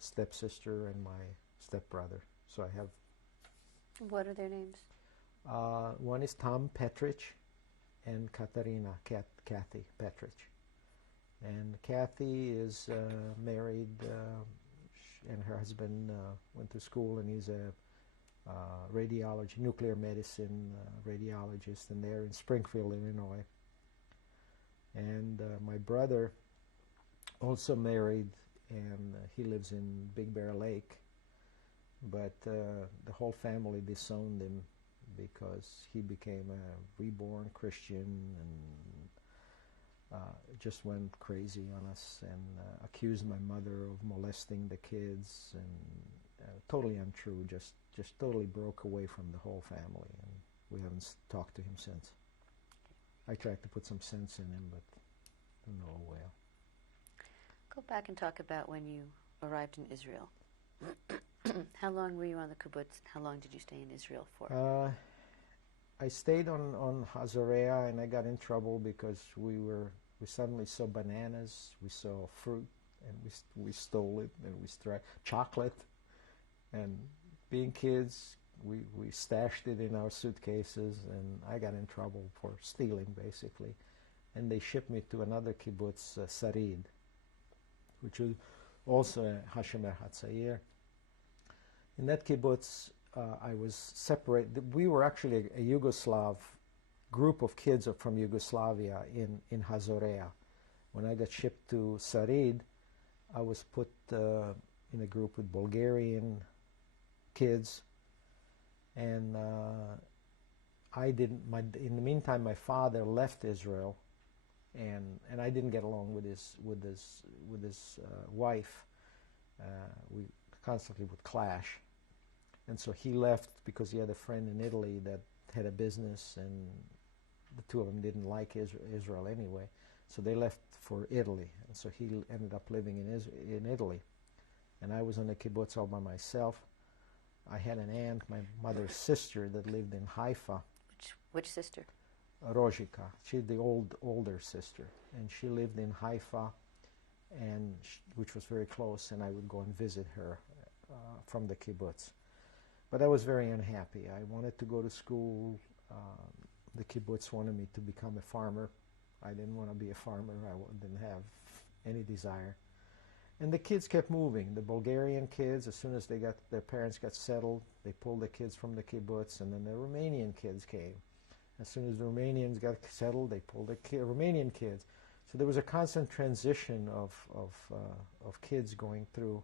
stepsister and my stepbrother. So I have... What are their names? One is Tom Petrich and Katarina, Kathy Petrich. And Kathy is married, and her husband went to school, and he's a radiology, nuclear medicine radiologist, and they're in Springfield, Illinois. And my brother also married, and he lives in Big Bear Lake, but the whole family disowned him because he became a reborn Christian and just went crazy on us and accused my mother of molesting the kids, and totally untrue, just totally broke away from the whole family, and we haven't talked to him since. I tried to put some sense in him, but no avail. Go back and talk about when you arrived in Israel. How long were you on the kibbutz? How long did you stay in Israel for? I stayed on Hazorea, and I got in trouble because we suddenly saw bananas, we saw fruit, and we stole it, and we chocolate, and being kids, we stashed it in our suitcases, and I got in trouble for stealing, basically. And they shipped me to another kibbutz, Sarid, which was also a Hashomer Hatzair. In that kibbutz, I was separated. We were actually a Yugoslav group of kids from Yugoslavia in Hazorea. When I got shipped to Sarid, I was put in a group with Bulgarian kids, and in the meantime, my father left Israel, and I didn't get along with his wife. We constantly would clash. And so he left because he had a friend in Italy that had a business, and the two of them didn't like Israel anyway. So they left for Italy, and so he ended up living in Italy. And I was on the kibbutz all by myself. I had an aunt, my mother's sister, that lived in Haifa. Which sister? Rozhika. She's the older sister, and she lived in Haifa, and which was very close, and I would go and visit her from the kibbutz. But I was very unhappy. I wanted to go to school. The kibbutz wanted me to become a farmer. I didn't want to be a farmer. I didn't have any desire. And the kids kept moving. The Bulgarian kids, as soon as their parents got settled, they pulled the kids from the kibbutz, and then the Romanian kids came. As soon as the Romanians got settled, they pulled the Romanian kids. So there was a constant transition of kids going through.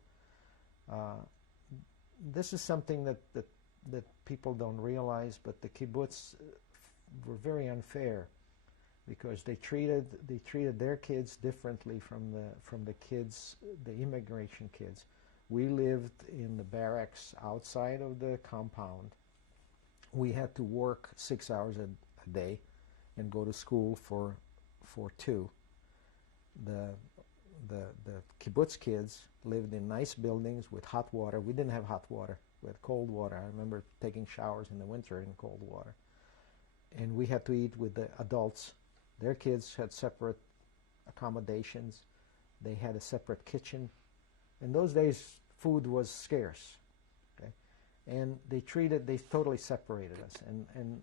This is something that people don't realize, but the kibbutz were very unfair, because they treated their kids differently from the kids, the immigration kids. We lived in the barracks outside of the compound. We had to work 6 hours a day and go to school for 2. The kibbutz kids lived in nice buildings with hot water. We didn't have hot water. We had cold water. I remember taking showers in the winter in cold water. And we had to eat with the adults. Their kids had separate accommodations. They had a separate kitchen. In those days, food was scarce. Okay? And they totally separated us. And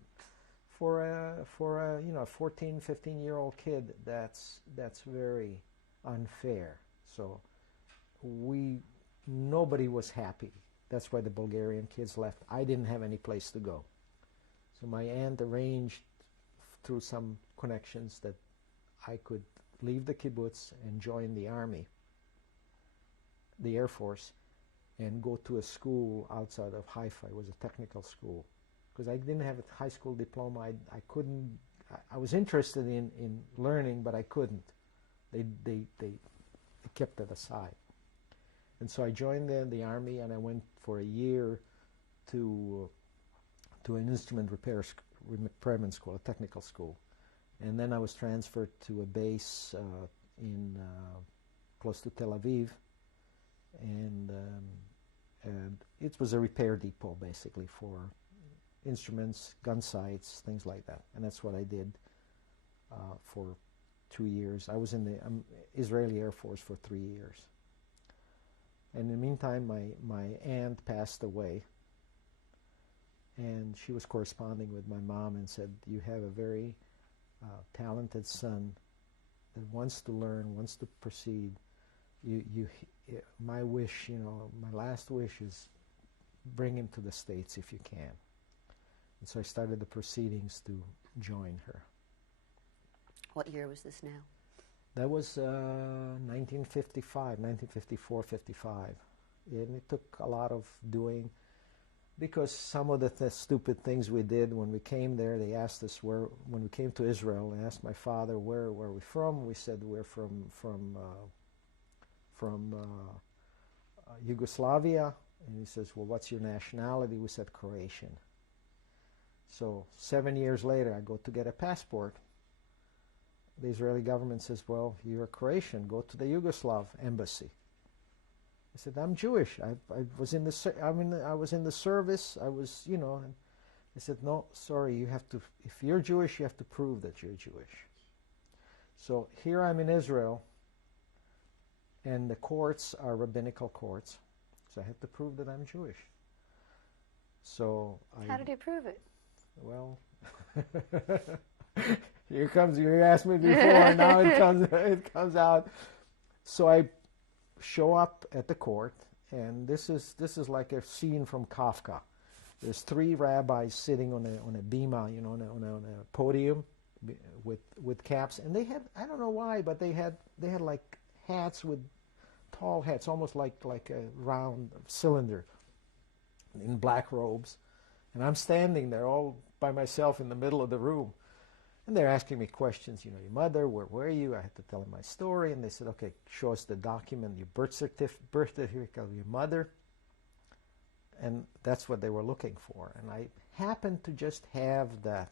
for a 14, 15-year-old kid, that's very unfair. So nobody was happy. That's why the Bulgarian kids left. I didn't have any place to go. So my aunt arranged through some connections that I could leave the kibbutz and join the army, the Air Force, and go to a school outside of Haifa. It was a technical school. Because I didn't have a high school diploma, I couldn't. I was interested in learning, but I couldn't. They kept it aside. And so I joined the army, and I went for a year to an instrument repairman school, a technical school. And then I was transferred to a base in close to Tel Aviv, and it was a repair depot basically for instruments, gun sights, things like that. And that's what I did for 2 years. I was in the Israeli Air Force for 3 years. And in the meantime, my aunt passed away, and she was corresponding with my mom and said, "You have a very talented son that wants to learn, wants to proceed. My wish, my last wish is bring him to the States if you can." And so I started the proceedings to join her. What year was this now? That was 1954, 55. And it took a lot of doing, because some of the stupid things we did when we came there, they asked us when we came to Israel, they asked my father, where were we from? We said we're from Yugoslavia. And he says, well, what's your nationality? We said Croatian. So 7 years later, I go to get a passport. The Israeli government says, well, you're Croatian. Go to the Yugoslav embassy. I said, I'm Jewish. I was in the service. I was, And they said, no, sorry. You have to. If you're Jewish, you have to prove that you're Jewish. So here I'm in Israel, and the courts are rabbinical courts. So I had to prove that I'm Jewish. So how did he prove it? Well, here comes. You asked me before. Now it comes out. So I show up at the court, and this is like a scene from Kafka. There's 3 rabbis sitting on a bima, on a podium, with caps, and they had, I don't know why, but they had like hats with tall hats, almost like a round cylinder, in black robes. And I'm standing there all by myself in the middle of the room. And they're asking me questions, your mother, where were you? I had to tell them my story. And they said, okay, show us the document, your birth certificate of your mother. and that's what they were looking for. And I happened to just have that.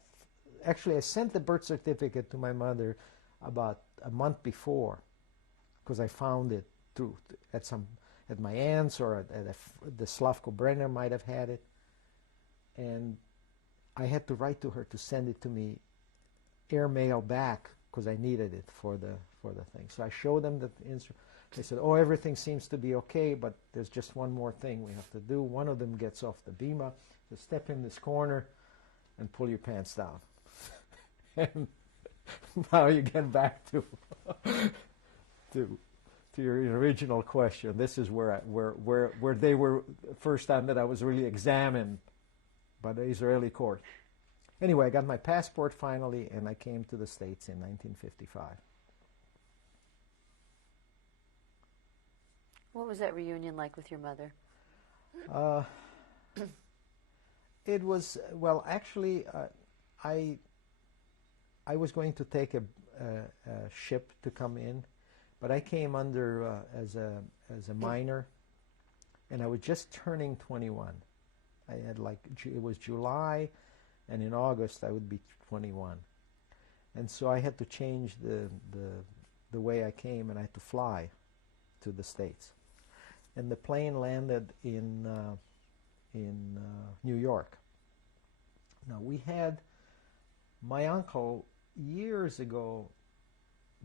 Actually, I sent the birth certificate to my mother about a month before, because I found it through at my aunt's, or the Slavko Brenner might have had it, and I had to write to her to send it to me airmail back because I needed it for the thing. So I showed them the instrument. They said, "Oh, everything seems to be okay, but there's just one more thing we have to do." One of them gets off the bima, to step in this corner and pull your pants down. And now you get back to your original question. This is where they were the first time that I was really examined by the Israeli court. Anyway, I got my passport finally, and I came to the States in 1955. What was that reunion like with your mother? It was, well, actually, I was going to take a ship to come in, but I came under as a minor, and I was just turning 21. I had it was July, and in August I would be 21, and so I had to change the way I came, and I had to fly to the States, and the plane landed in New York. Now we had my uncle years ago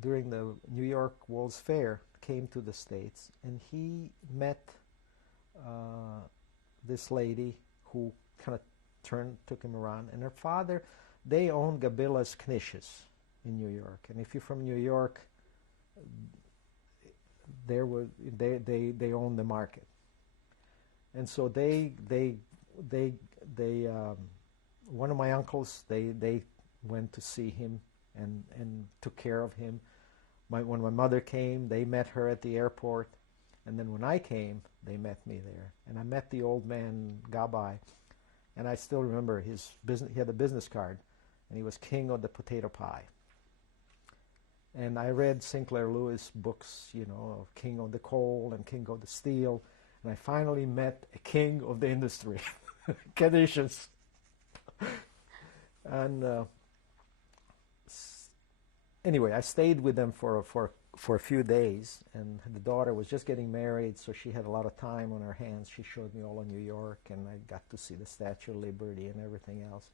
during the New York World's Fair came to the States, and he met this lady who kind of took him around, and her father, they owned Gabila's Knishes in New York, and if you're from New York, they own the market, and so they one of my uncles, they went to see him and took care of him. When my mother came, they met her at the airport, and then when I came, they met me there, and I met the old man Gabay, and I still remember his business. He had a business card, and he was king of the potato pie. And I read Sinclair Lewis books, you know, of King of the Coal and King of the Steel, and I finally met a king of the industry, Canisius. And anyway, I stayed with them for a few days, and the daughter was just getting married, so she had a lot of time on her hands. She showed me all of New York, and I got to see the Statue of Liberty and everything else.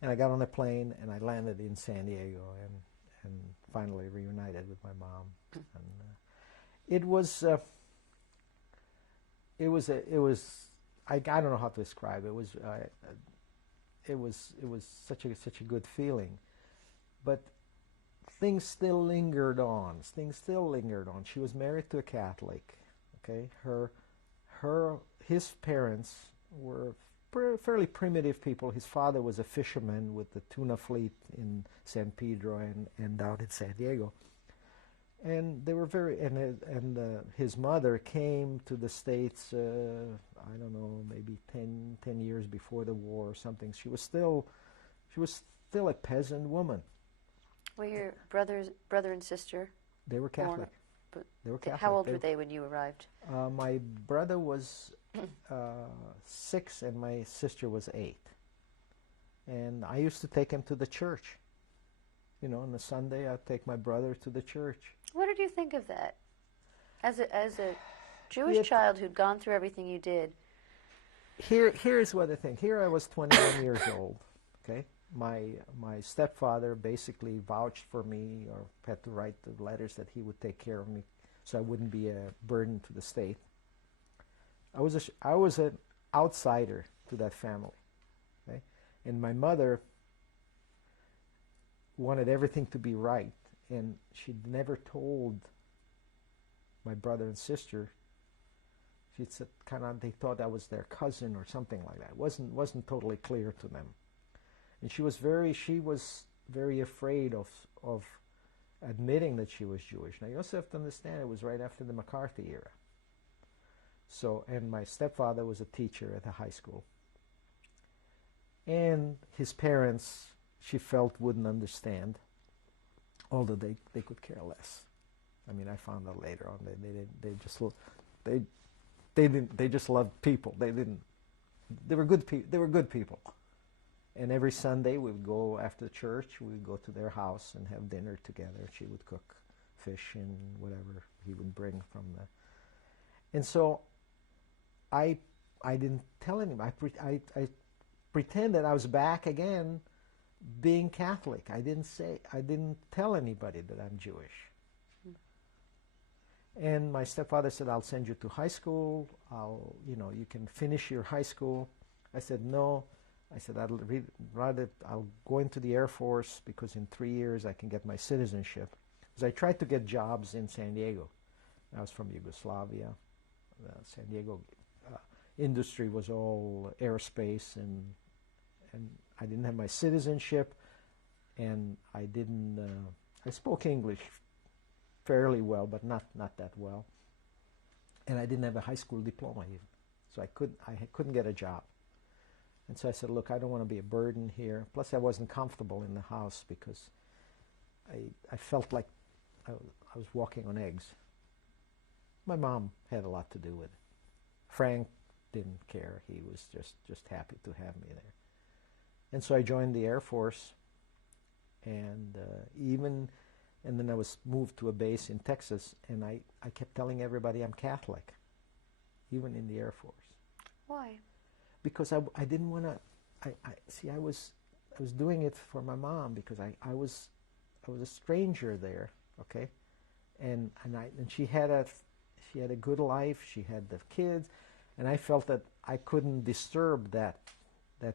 And I got on a plane, and I landed in San Diego, and finally reunited with my mom. And I don't know how to describe it. It was such a good feeling, but things still lingered on. She was married to a Catholic. Okay, his parents were fairly primitive people. His father was a fisherman with the tuna fleet in San Pedro and out in San Diego, and they were his mother came to the States. I don't know, maybe 10 years before the war or something. She was still a peasant woman. Were your brother and sister? They were Catholic. They were Catholic. How old were they when you arrived? My brother was 6 and my sister was 8. And I used to take him to the church. You know, on a Sunday I'd take my brother to the church. What did you think of that? As a Jewish child who'd gone through everything you did. Here's what I think. Here I was 21 years old. Okay, my stepfather basically vouched for me, or had to write the letters that he would take care of me, so I wouldn't be a burden to the state. I was an outsider to that family. Okay, and my mother wanted everything to be right, and she'd never told my brother and sister. She said they thought I was their cousin or something like that. It wasn't totally clear to them. And she was very afraid of admitting that she was Jewish. Now you also have to understand it was right after the McCarthy era. So, and my stepfather was a teacher at a high school. And his parents, she felt, wouldn't understand, although they could care less. I mean, I found out later on they just loved people. They didn't they were good people. They were good people. And every Sunday we would go after church. We would go to their house and have dinner together. She would cook fish and whatever he would bring from the. And so, I didn't tell anybody. I pretended I was back again, being Catholic. I didn't tell anybody that I'm Jewish. And my stepfather said, "I'll send you to high school. You can finish your high school." I said, "No." I said, I'll go into the Air Force because in 3 years I can get my citizenship. Because I tried to get jobs in San Diego. I was from Yugoslavia. San Diego industry was all aerospace, and I didn't have my citizenship, and I didn't. I spoke English fairly well, but not that well, and I didn't have a high school diploma even, so I couldn't get a job. And so I said, "Look, I don't want to be a burden here. Plus, I wasn't comfortable in the house because I felt like I was walking on eggs." My mom had a lot to do with it. Frank didn't care. He was just happy to have me there. And so I joined the Air Force, and then I was moved to a base in Texas, and I kept telling everybody I'm Catholic, even in the Air Force. Why? Because I didn't want to. I was doing it for my mom because I was a stranger there, okay, and she had a good life. She had the kids, and I felt that I couldn't disturb that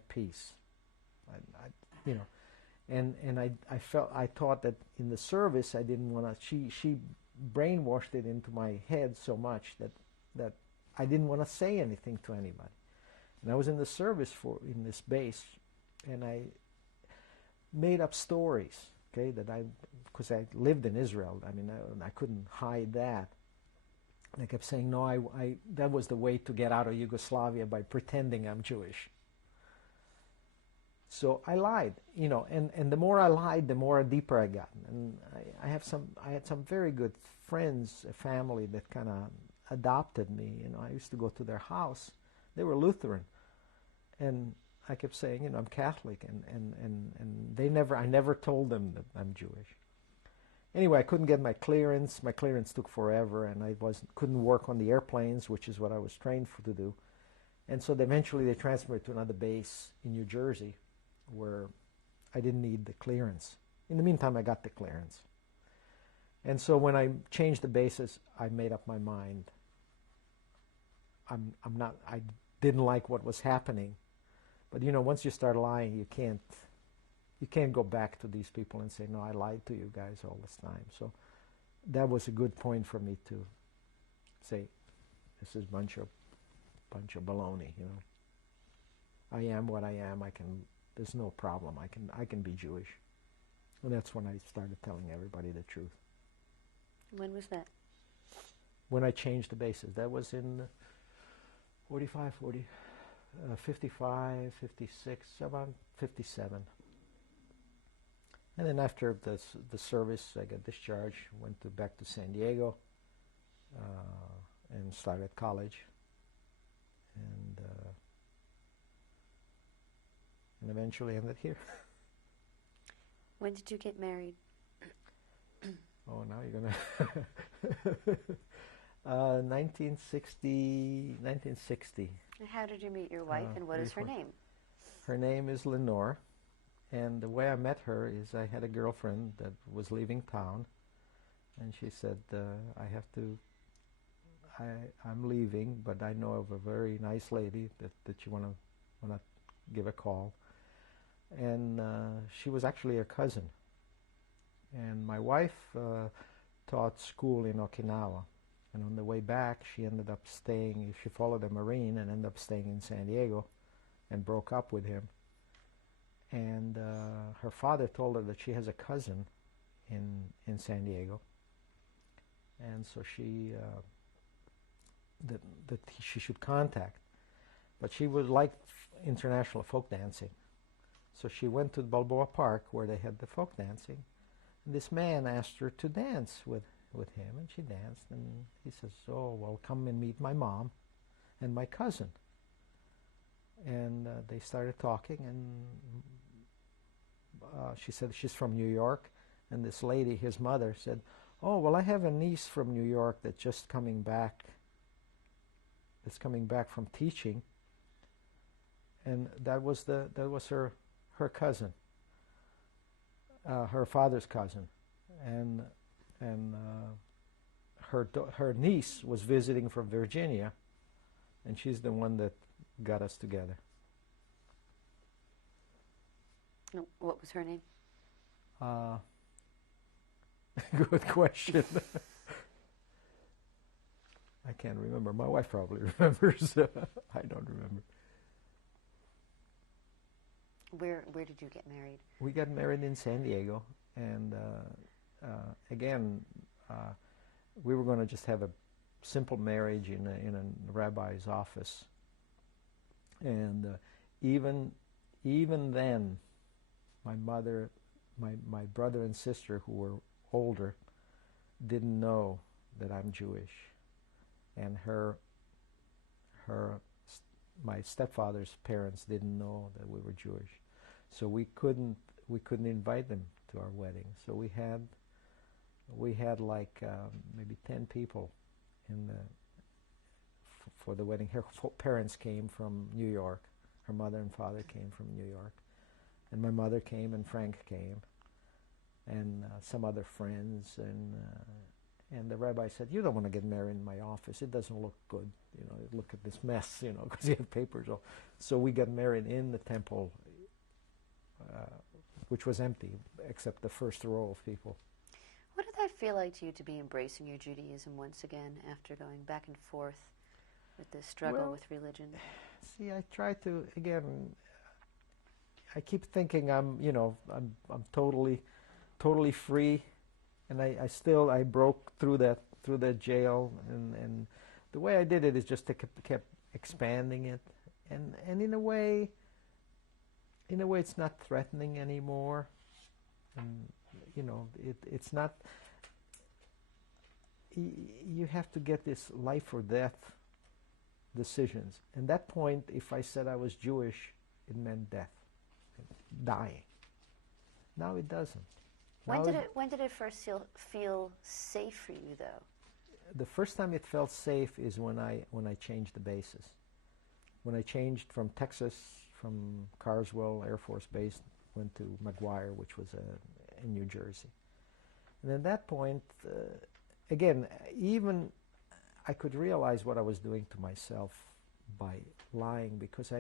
peace. I thought that in the service I didn't want to. She brainwashed it into my head so much that I didn't want to say anything to anybody. And I was in the service in this base, and I made up stories, okay, because I lived in Israel. I mean, I couldn't hide that. And I kept saying, no, that was the way to get out of Yugoslavia, by pretending I'm Jewish. So I lied, and the more I lied, the more deeper I got. And I had some very good friends, a family that kind of adopted me. I used to go to their house. They were Lutheran, and I kept saying, I'm Catholic, and I never told them that I'm Jewish. Anyway, I couldn't get my clearance. My clearance took forever, and I couldn't work on the airplanes, which is what I was trained to do. And so eventually they transferred to another base in New Jersey, where I didn't need the clearance. In the meantime, I got the clearance. And so when I changed the bases, I made up my mind. I didn't like what was happening, but once you start lying, you can't go back to these people and say, no, I lied to you guys all this time. So that was a good point for me to say, this is a bunch of baloney. I am what I am. There's no problem. I can be Jewish, and that's when I started telling everybody the truth. When was that? When I changed the bases. That was in 55, 56, about 57. And then after the service, I got discharged, went back to San Diego, and started college, and eventually ended here. When did you get married? Oh, now you're gonna. 1960. And how did you meet your wife, and what is her name? Her name is Lenore, and the way I met her is I had a girlfriend that was leaving town, and she said, I'm leaving, but I know of a very nice lady that you want to give a call. And she was actually a cousin. And my wife taught school in Okinawa. And on the way back, she ended up she followed a Marine and ended up staying in San Diego and broke up with him. And her father told her that she has a cousin in San Diego. And so she should contact. But she would like international folk dancing. So she went to Balboa Park where they had the folk dancing. And this man asked her to dance with him, and she danced. And he says, oh, well, come and meet my mom and my cousin. And they started talking, and she said she's from New York, and this lady, his mother, said, "Oh, well, I have a niece from New York that's just coming back. That's coming back from teaching." And that was her cousin, her father's cousin, and her niece was visiting from Virginia, and she's the one that got us together. What was her name? Good question. I can't remember. My wife probably remembers. I don't remember. Where did you get married? We got married in San Diego, and again, we were going to just have a simple marriage in a rabbi's office, and even then, my mother, my brother and sister, who were older, didn't know that I'm Jewish, and my stepfather's parents didn't know that we were Jewish, so we couldn't invite them to our wedding. So we had like maybe 10 people for the wedding. Her parents came from New York. Her mother and father came from New York, and my mother came, and Frank came, and some other friends, and the rabbi said, "You don't want to get married in my office. It doesn't look good. You know, look at this mess, you know," because he had papers all. So we got married in the temple, which was empty, except the first row of people. What did that feel like to you to be embracing your Judaism once again after going back and forth with this struggle with religion? See, I try to, again, I keep thinking I'm totally free, and I broke through that jail, and the way I did it is just to kept expanding it, and in a way it's not threatening anymore, and it's not. You have to get this life or death decisions. And that point, if I said I was Jewish, it meant death, dying. Now it doesn't. When did it first feel safe for you, though? The first time it felt safe is when I changed the bases. When I changed from Texas, from Carswell Air Force Base, went to McGuire, which was in New Jersey. And at that point, again, even I could realize what I was doing to myself by lying, because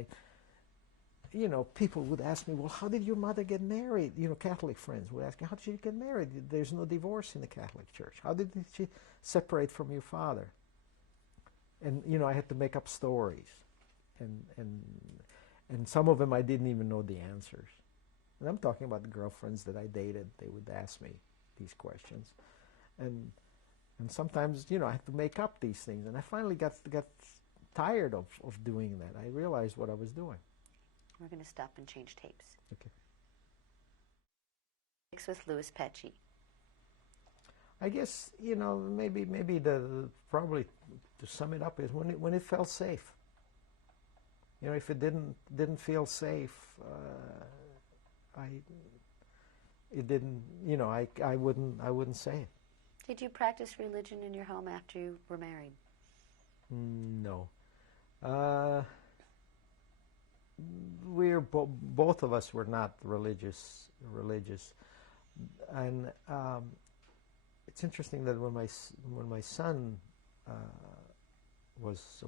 people would ask me, "Well, how did your mother get married?" Catholic friends would ask me, "How did she get married? There's no divorce in the Catholic Church. How did she separate from your father?" And I had to make up stories, and some of them I didn't even know the answers. And I'm talking about the girlfriends that I dated. They would ask me these questions, and sometimes I had to make up these things. And I finally got tired of doing that. I realized what I was doing. We're going to stop and change tapes. Okay. With Louis Pecci. I guess maybe probably to sum it up is when it felt safe. If it didn't feel safe, I wouldn't say it. Did you practice religion in your home after you were married? No. Both of us were not religious, and it's interesting that when my son was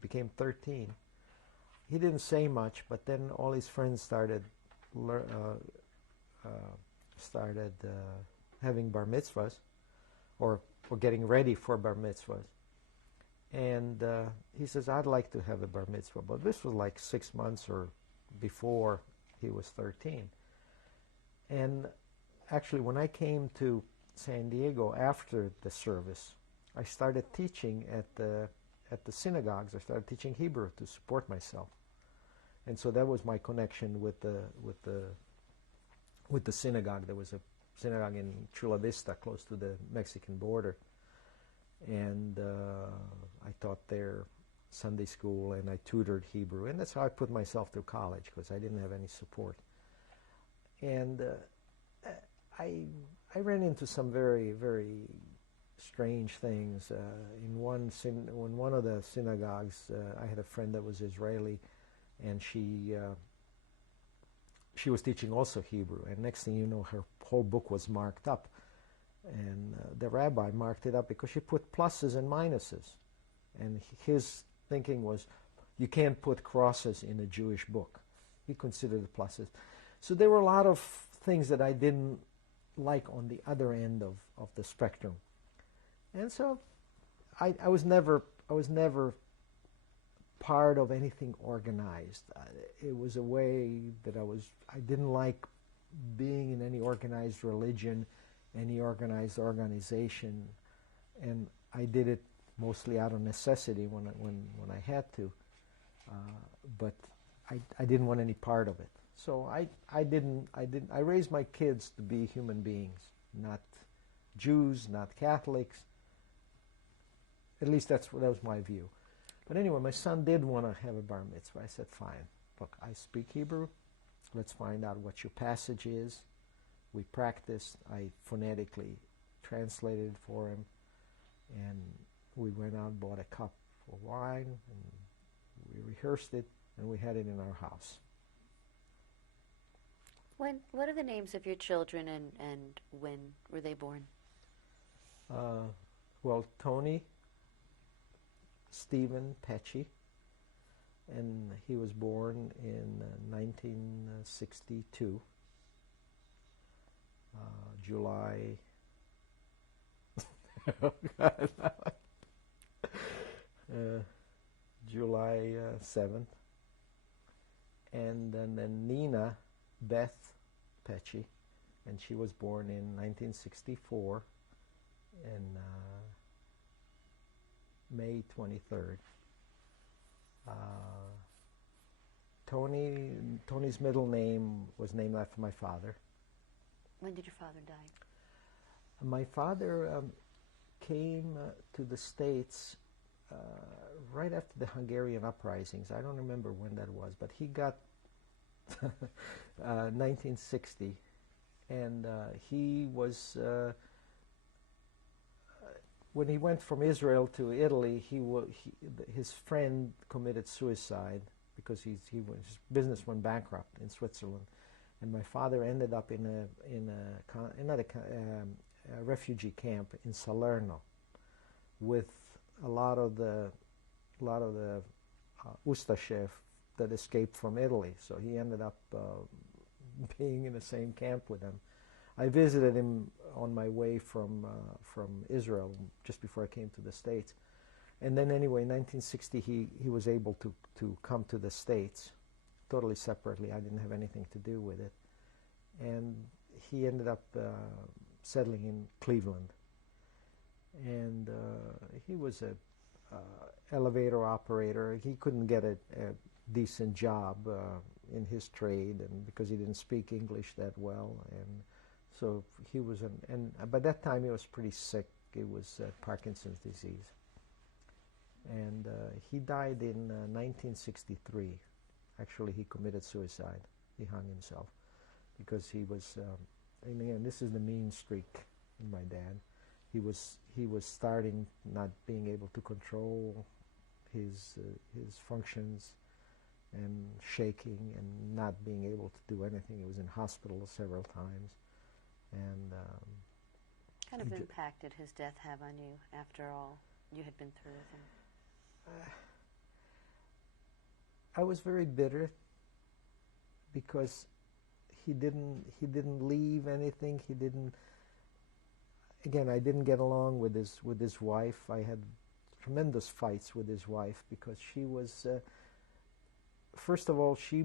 became 13, he didn't say much, but then all his friends started having bar mitzvahs, or getting ready for bar mitzvahs. And he says, "I'd like to have a bar mitzvah." But this was like 6 months or before he was 13. And actually, when I came to San Diego after the service, I started teaching at the synagogues. I started teaching Hebrew to support myself. And so that was my connection with the synagogue. There was a synagogue in Chula Vista, close to the Mexican border. And I taught there Sunday school, and I tutored Hebrew, and that's how I put myself through college, because I didn't have any support. And I ran into some very, very strange things. In one of the synagogues, I had a friend that was Israeli, and she was teaching also Hebrew. And next thing you know, her whole book was marked up. And the rabbi marked it up because she put pluses and minuses. And his thinking was, you can't put crosses in a Jewish book. He considered the pluses. So there were a lot of things that I didn't like on the other end of the spectrum. And so I was never part of anything organized. It was a way that I didn't like being in any organized religion, any organized organization, and I did it mostly out of necessity when I had to, but I didn't want any part of it. So I raised my kids to be human beings, not Jews, not Catholics. At least that was my view. But anyway, my son did want to have a bar mitzvah. I said, fine. Look, I speak Hebrew. Let's find out what your passage is. We practiced. I phonetically translated for him. And we went out and bought a cup of wine, and we rehearsed it, and we had it in our house. What are the names of your children, and when were they born? Well, Tony Stephen Pecci, and he was born in 1962, July. July 7th, and then Nina Beth Pecci, and she was born in 1964, and May 23rd. Tony's middle name was named after my father. When did your father die? My father came to the States right after the Hungarian uprisings. I don't remember when that was, but he got 1960, and he was when he went from Israel to Italy, his friend committed suicide because his business went bankrupt in Switzerland, and my father ended up in a refugee camp in Salerno with a lot of the Ustachev that escaped from Italy. So he ended up being in the same camp with them. I visited him on my way from Israel just before I came to the States. And then anyway, in 1960, he was able to come to the States totally separately. I didn't have anything to do with it. And he ended up settling in Cleveland. And he was a elevator operator. He couldn't get a decent job in his trade, and because he didn't speak English that well, and so he was and by that time he was pretty sick. It was Parkinson's disease, and he died in 1963. Actually, he committed suicide. He hung himself because he was. And again, this is the mean streak in my dad. He was starting not being able to control his functions, and shaking and not being able to do anything. He was in hospital several times, and kind of impact did his death have on you after all you had been through with him? I was very bitter because he didn't leave anything. He didn't. Again, I didn't get along with his wife. I had tremendous fights with his wife because she was. First of all, she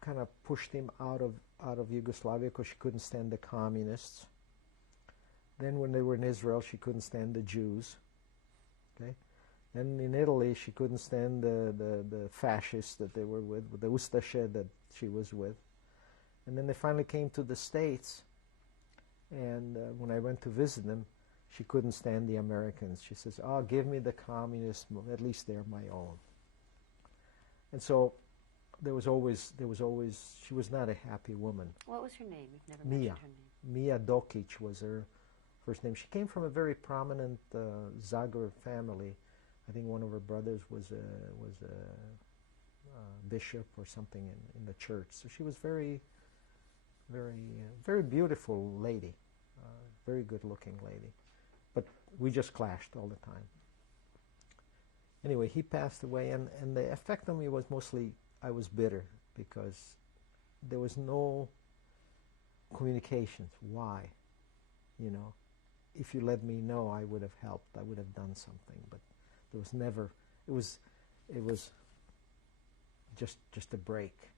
kind of pushed him out of Yugoslavia because she couldn't stand the communists. Then when they were in Israel, she couldn't stand the Jews. Okay, then in Italy, she couldn't stand the fascists that they were with the Ustache that she was with. And then they finally came to the States, and when I went to visit them, she couldn't stand the Americans. She says, "Oh, give me the communists. At least they're my own." And so there was always, she was not a happy woman. What was her name? You've never Mia. mentioned her name. Mia Dokic was her first name. She came from a very prominent Zagreb family. I think one of her brothers was a bishop or something in the church. So she was very beautiful lady, very good-looking lady. But we just clashed all the time. Anyway, he passed away, and the effect on me was mostly I was bitter because there was no communications. Why? You know, if you let me know, I would have helped. I would have done something, but there was never. It was just a break.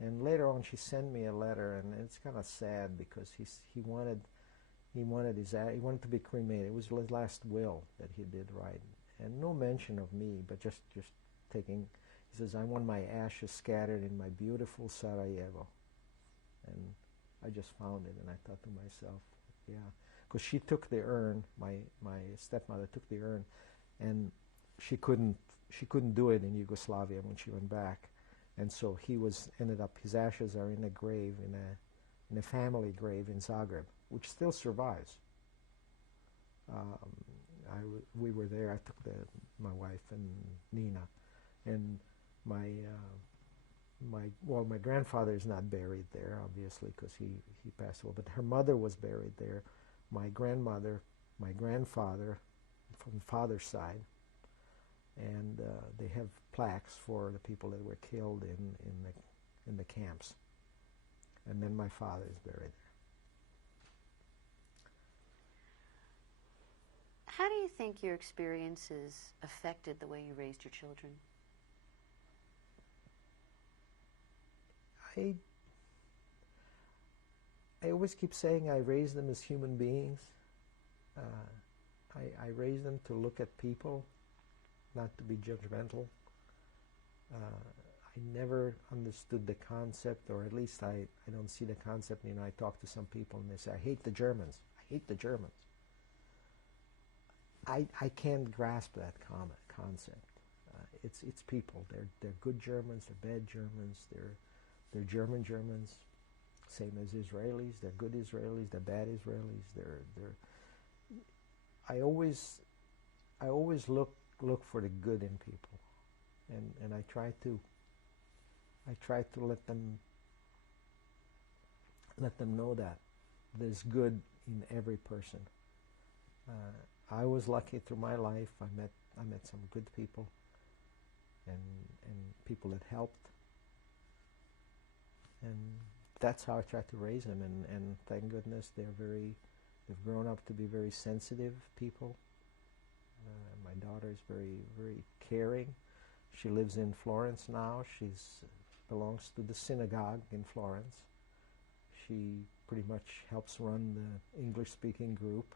And later on, she sent me a letter, and it's kind of sad because he wanted to be cremated. It was his last will that he did write, and no mention of me, but just taking. He says, "I want my ashes scattered in my beautiful Sarajevo," and I just found it, and I thought to myself, yeah, because she took the urn. My stepmother took the urn, and she couldn't do it in Yugoslavia when she went back. And so ended up, his ashes are in a grave, in a family grave in Zagreb, which still survives. We were there, I took my wife and Nina, and my grandfather is not buried there, obviously, because he passed away, but her mother was buried there, my grandmother, my grandfather, from father's side, and they have plaques for the people that were killed in the camps. And then my father is buried there. How do you think your experiences affected the way you raised your children? I always keep saying I raised them as human beings. I raised them to look at people, not to be judgmental. I never understood the concept, or at least I don't see the concept. You know, I talk to some people and they say, I hate the Germans. I hate the Germans. I can't grasp that concept. It's people. They're good Germans, they're bad Germans, they're German Germans, same as Israelis. They're good Israelis, they're bad Israelis. I always look for the good in people, and I try to let them know that there's good in every person. I was lucky through my life. I met some good people, and people that helped, and that's how I try to raise them. And thank goodness they've grown up to be very sensitive people. My daughter is very, very caring. She lives in Florence now. She belongs to the synagogue in Florence. She pretty much helps run the English-speaking group.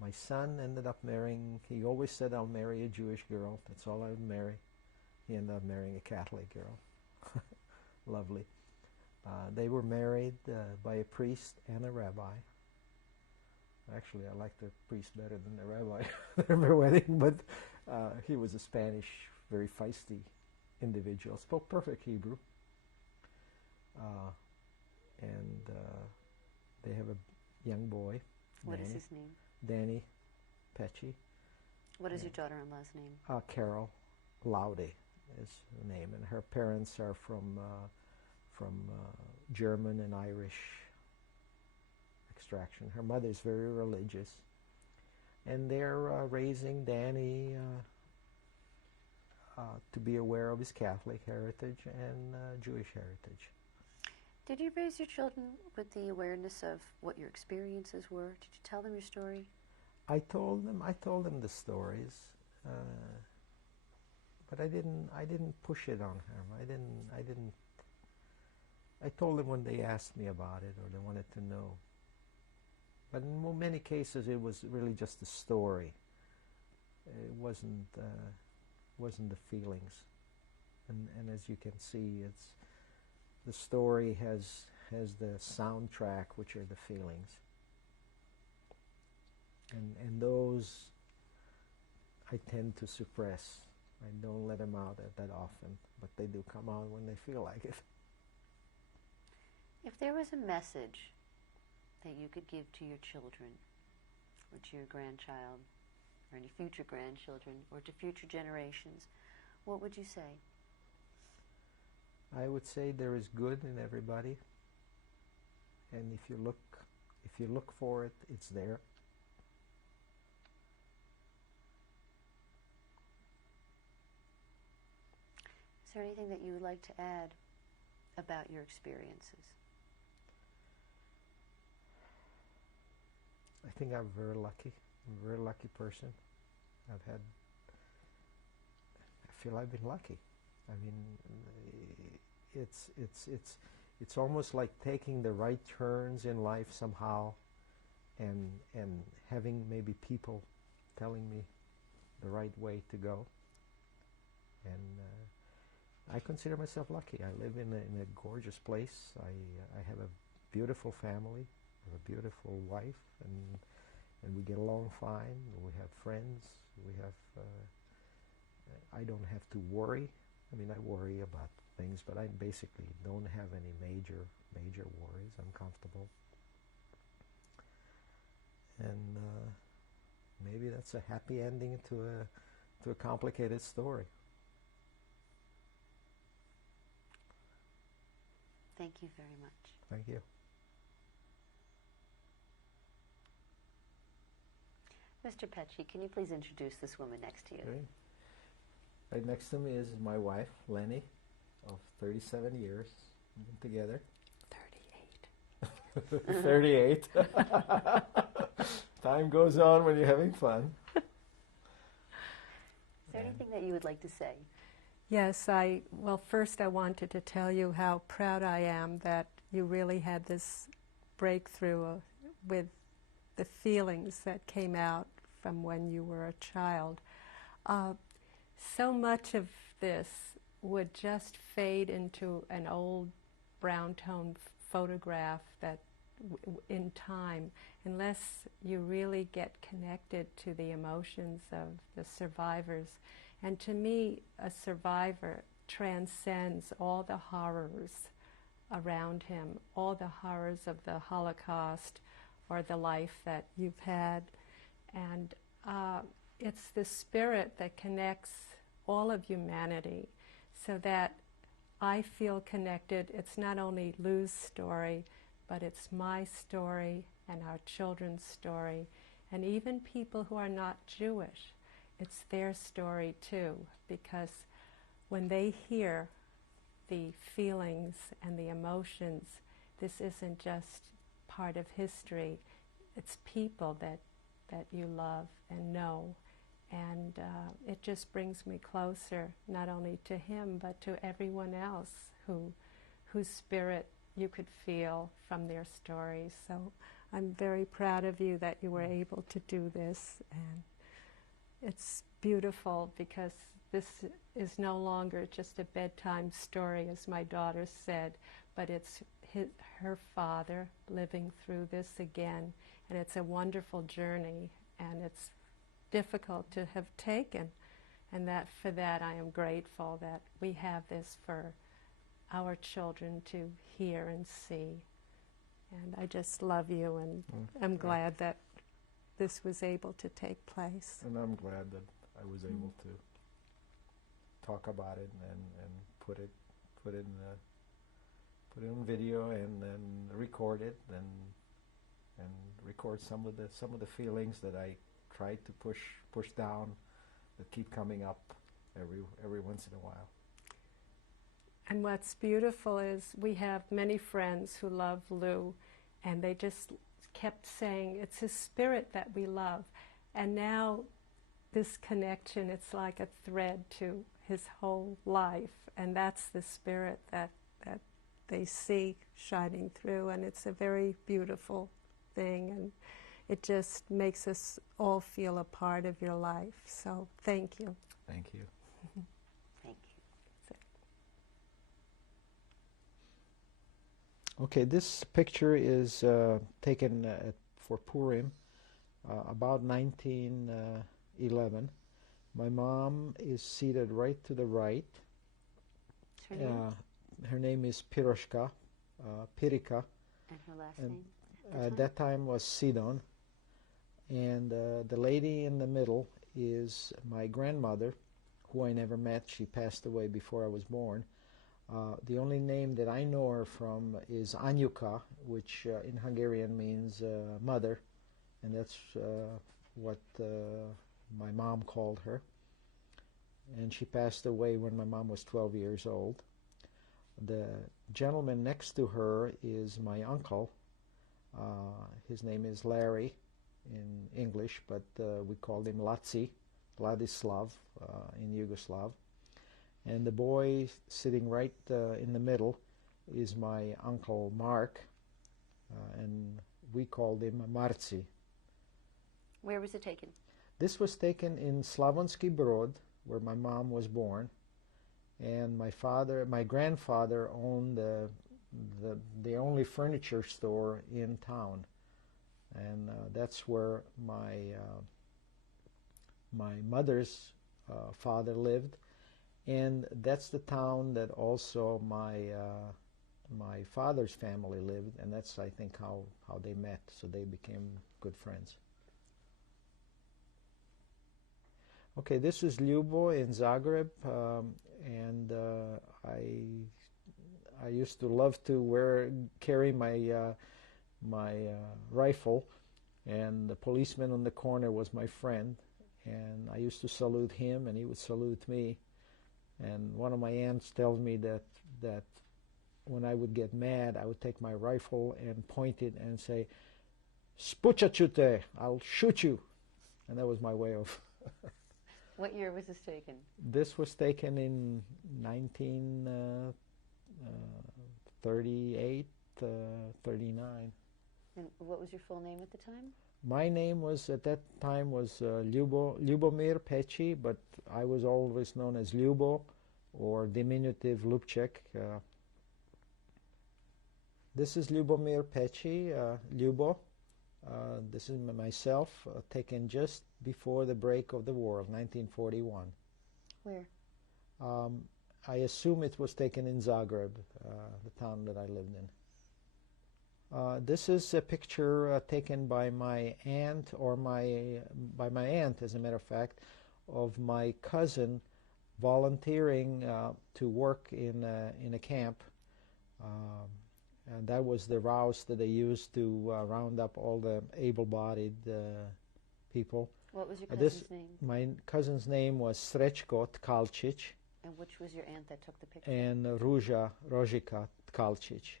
My son ended up marrying, he always said, I'll marry a Jewish girl. That's all I would marry. He ended up marrying a Catholic girl. Lovely. They were married by a priest and a rabbi. Actually, I like the priest better than the rabbi at their wedding, but he was a Spanish, very feisty individual. Spoke perfect Hebrew. And they have a young boy. What Danny, is his name? Danny Pecci. What is your daughter-in-law's name? Carol Laude is her name, and her parents are from German and Irish extraction. Her mother is very religious, and they're raising Danny to be aware of his Catholic heritage and Jewish heritage. Did you raise your children with the awareness of what your experiences were? Did you tell them your story? I told them the stories, but I didn't push it on them. I told them when they asked me about it or they wanted to know. But in many cases, it was really just a story. It wasn't the feelings, and as you can see, the story has the soundtrack, which are the feelings, and those I tend to suppress I don't let them out that often, but they do come out when they feel like it. If there was a message that you could give to your children, or to your grandchild, or any future grandchildren, or to future generations, what would you say? I would say there is good in everybody, and if you look for it, it's there. Is there anything that you would like to add about your experiences? I think I'm very lucky. I'm a very lucky person. I feel I've been lucky. I mean, it's almost like taking the right turns in life somehow, and having maybe people telling me the right way to go. And I consider myself lucky. I live in a gorgeous place. I have a beautiful family. I have a beautiful wife, and we get along fine. We have friends. We have. I don't have to worry. I mean, I worry about things, but I basically don't have any major worries. I'm comfortable, and maybe that's a happy ending to a complicated story. Thank you very much. Thank you. Mr. Pecci, can you please introduce this woman next to you? Okay. Right next to me is my wife, Lenny, of 37 years. We've been together. 38. 38. Time goes on when you're having fun. Is there anything that you would like to say? Yes, well, first I wanted to tell you how proud I am that you really had this breakthrough with the feelings that came out from when you were a child. So much of this would just fade into an old brown tone photograph that in time, unless you really get connected to the emotions of the survivors. And to me, a survivor transcends all the horrors around him, all the horrors of the Holocaust or the life that you've had. And it's the spirit that connects all of humanity, so that I feel connected. It's not only Lou's story, but it's my story and our children's story, and even people who are not Jewish. It's their story too, because when they hear the feelings and the emotions, this isn't just part of history, it's people that you love and know. And it just brings me closer, not only to him, but to everyone else whose spirit you could feel from their stories. So I'm very proud of you that you were able to do this. And it's beautiful because this is no longer just a bedtime story, as my daughter said, but it's her father living through this again. And it's a wonderful journey, and it's difficult to have taken, and that for that I am grateful that we have this for our children to hear and see. And I just love you, and I'm glad that this was able to take place. And I'm glad that I was able to talk about it and put it on video and then record it and record some of the feelings that I tried to push down, that keep coming up every once in a while. And what's beautiful is we have many friends who love Lou, and they just kept saying it's his spirit that we love. And now this connection, it's like a thread to his whole life, and that's the spirit that they see shining through, and it's a very beautiful thing, and it just makes us all feel a part of your life. So thank you. Thank you. Thank you. Okay, this picture is taken for Purim, about 1911, My mom is seated right to the right. What's her name? Her name is Piroshka, Pirika. And her last and, name? At that time was Sidon. And the lady in the middle is my grandmother, who I never met. She passed away before I was born. The only name that I know her from is Anyuka, which in Hungarian means mother, and that's what my mom called her. And she passed away when my mom was 12 years old. The gentleman next to her is my uncle. His name is Larry in English, but we called him Laci, Ladislav in Yugoslav. And the boy sitting right in the middle is my uncle Mark, and we called him Marci. Where was it taken? This was taken in Slavonski Brod, where my mom was born, and my grandfather owned the only furniture store in town, and that's where my mother's father lived, and that's the town that also my father's family lived, and that's, I think, how they met. So they became good friends. Okay, this is Ljubo in Zagreb, and I used to love to carry my rifle, and the policeman on the corner was my friend, and I used to salute him, and he would salute me. And one of my aunts tells me that when I would get mad, I would take my rifle and point it and say, "Spucat ću te, I'll shoot you," and that was my way of. What year was this taken? This was taken in 1938, 39. And what was your full name at the time? My name was, at that time, was Ljubomir Peći, but I was always known as Ljubo, or diminutive Lupček. This is Ljubomir Peći, Ljubo. This is myself, taken just before the break of the war of 1941. Where? I assume it was taken in Zagreb, the town that I lived in. This is a picture taken by my aunt, by my aunt, as a matter of fact, of my cousin volunteering to work in a camp. And that was the rouse that they used to round up all the able-bodied people. What was your cousin's name? My cousin's name was Srećko Tkalčić. And which was your aunt that took the picture? And Rožika Tkalčić.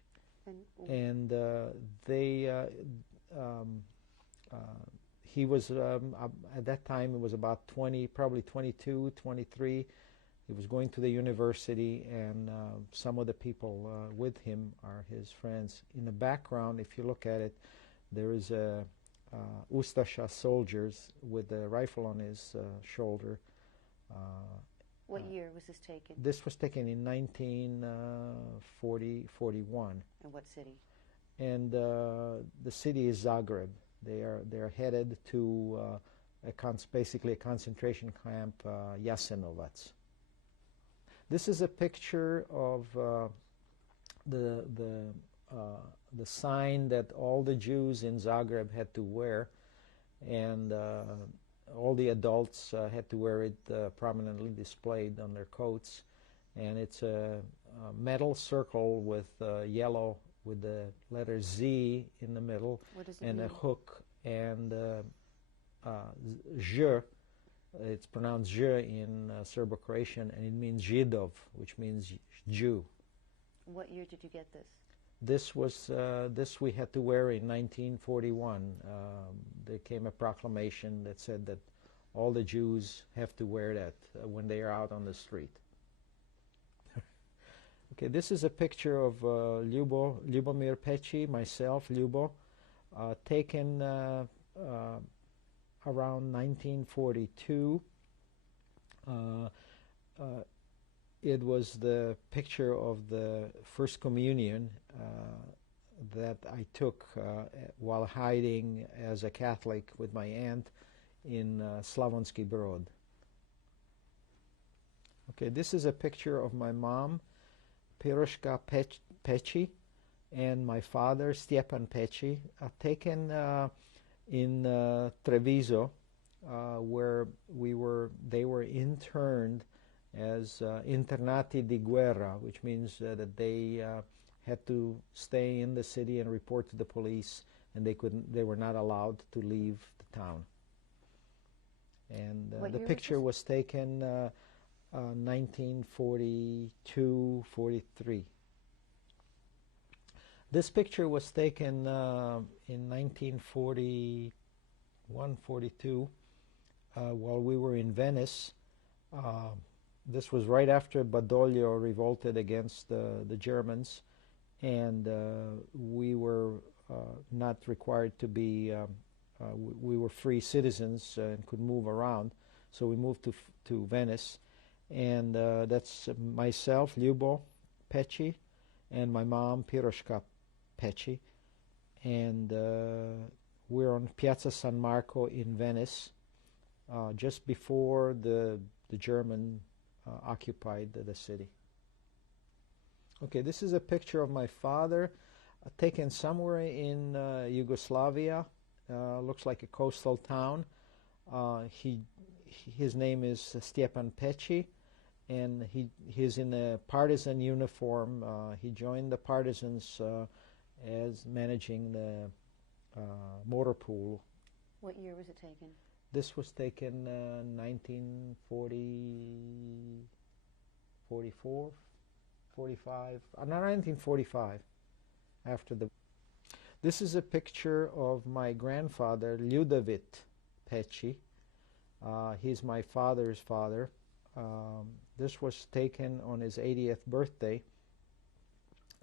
And he was, at that time, it was about 20, probably 22, 23. He was going to the university, and some of the people with him are his friends. In the background, if you look at it, there is a Ustasha soldiers with a rifle on his shoulder. What year was this taken? This was taken in 1941. And what city? And the city is Zagreb. They are headed to basically a concentration camp, Jasenovac. This is a picture of the sign that all the Jews in Zagreb had to wear, and all the adults had to wear it prominently displayed on their coats. And it's a metal circle with yellow with the letter Z in the middle, and mean? A hook, and Ž. It's pronounced Ž in Serbo-Croatian, and it means Židov, which means Jew. What year did you get this? This was this we had to wear in 1941. There came a proclamation that said that all the Jews have to wear that when they are out on the street. Okay, this is a picture of Ljubomir Peći, myself, Ljubo, taken around 1942. It was the picture of the First Communion that I took while hiding as a Catholic with my aunt in Slavonski Brod. Okay, this is a picture of my mom, Piroshka Pechi, and my father, Stjepan Pechi, taken in Treviso, where they were interned as internati di guerra, which means that they had to stay in the city and report to the police, and they were not allowed to leave the town. And the picture was taken 1942, 43. This picture was taken in 1941, 42, while we were in Venice. This was right after Badoglio revolted against the Germans, and we were not required to be, we were free citizens and could move around, so we moved to Venice. And that's myself, Ljubo Pechi, and my mom, Piroshka Pechi. And we're on Piazza San Marco in Venice, just before the German occupied the city. Okay, this is a picture of my father, taken somewhere in Yugoslavia. Looks like a coastal town. His name is Stjepan Pechi, and he's in a partisan uniform. He joined the partisans as managing the motor pool. What year was it taken? This was taken 1940, 44, 45, no, 1945, after the... This is a picture of my grandfather, Ljudevit Pechi. He's my father's father. This was taken on his 80th birthday,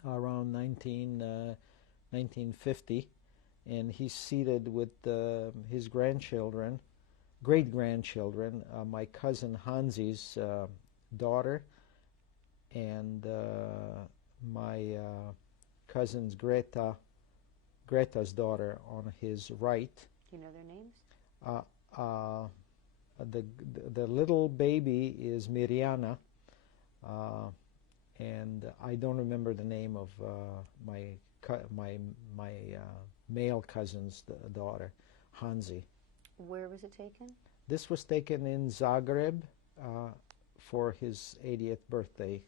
around 1950, and he's seated with his grandchildren, great-grandchildren, my cousin Hansi's daughter, and my cousin's Greta's daughter on his right. Do you know their names? The little baby is Mirjana, and I don't remember the name of my male cousin's daughter, Hansi. Where was it taken? This was taken in Zagreb for his 80th birthday.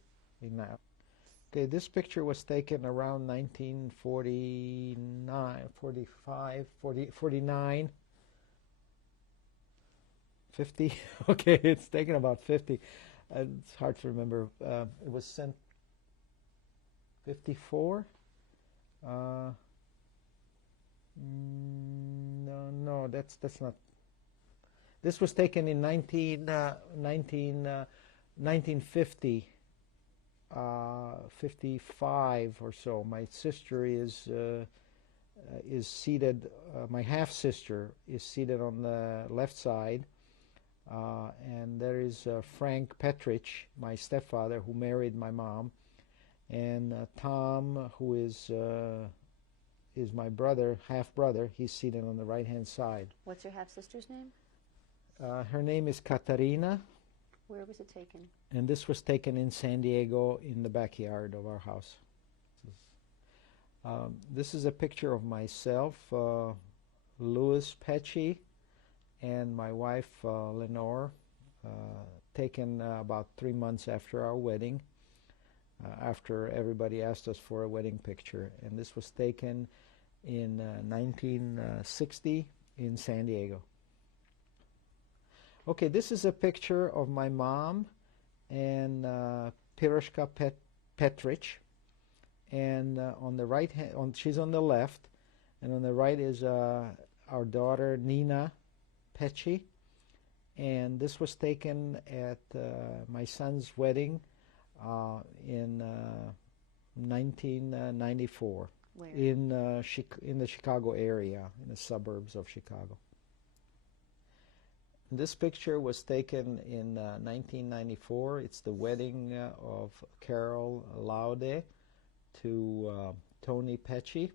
Okay, this picture was taken around 1949, 45, 49, 50. Okay, it's taken about 50. It's hard to remember. It was sent 54. No, that's not. This was taken in 1950, 55 or so. My sister is seated. My half sister is seated on the left side, and there is Frank Petrich, my stepfather, who married my mom, and Tom, who is my brother, half brother. He's seated on the right hand side. What's your half sister's name? Her name is Katarina. Where was it taken? And this was taken in San Diego in the backyard of our house. This is a picture of myself, Louis Pechi, and my wife, Lenore, taken about 3 months after our wedding, after everybody asked us for a wedding picture. And this was taken in 1960 in San Diego. Okay, this is a picture of my mom and Piroshka Petrich, and on the right hand, she's on the left, and on the right is our daughter Nina Pechi, and this was taken at my son's wedding in 1994. Where? In the Chicago area, in the suburbs of Chicago. This picture was taken in 1994. It's the wedding of Carol Laude to Tony Pechi,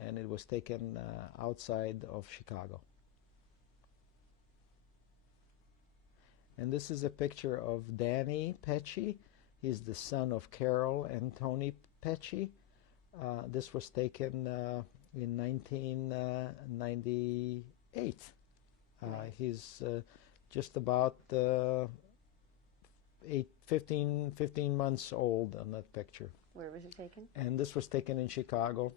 and it was taken outside of Chicago. And this is a picture of Danny Pecci. He's the son of Carol and Tony Pecci. This was taken in 1998. He's just about 15 months old on that picture. Where was it taken? And this was taken in Chicago.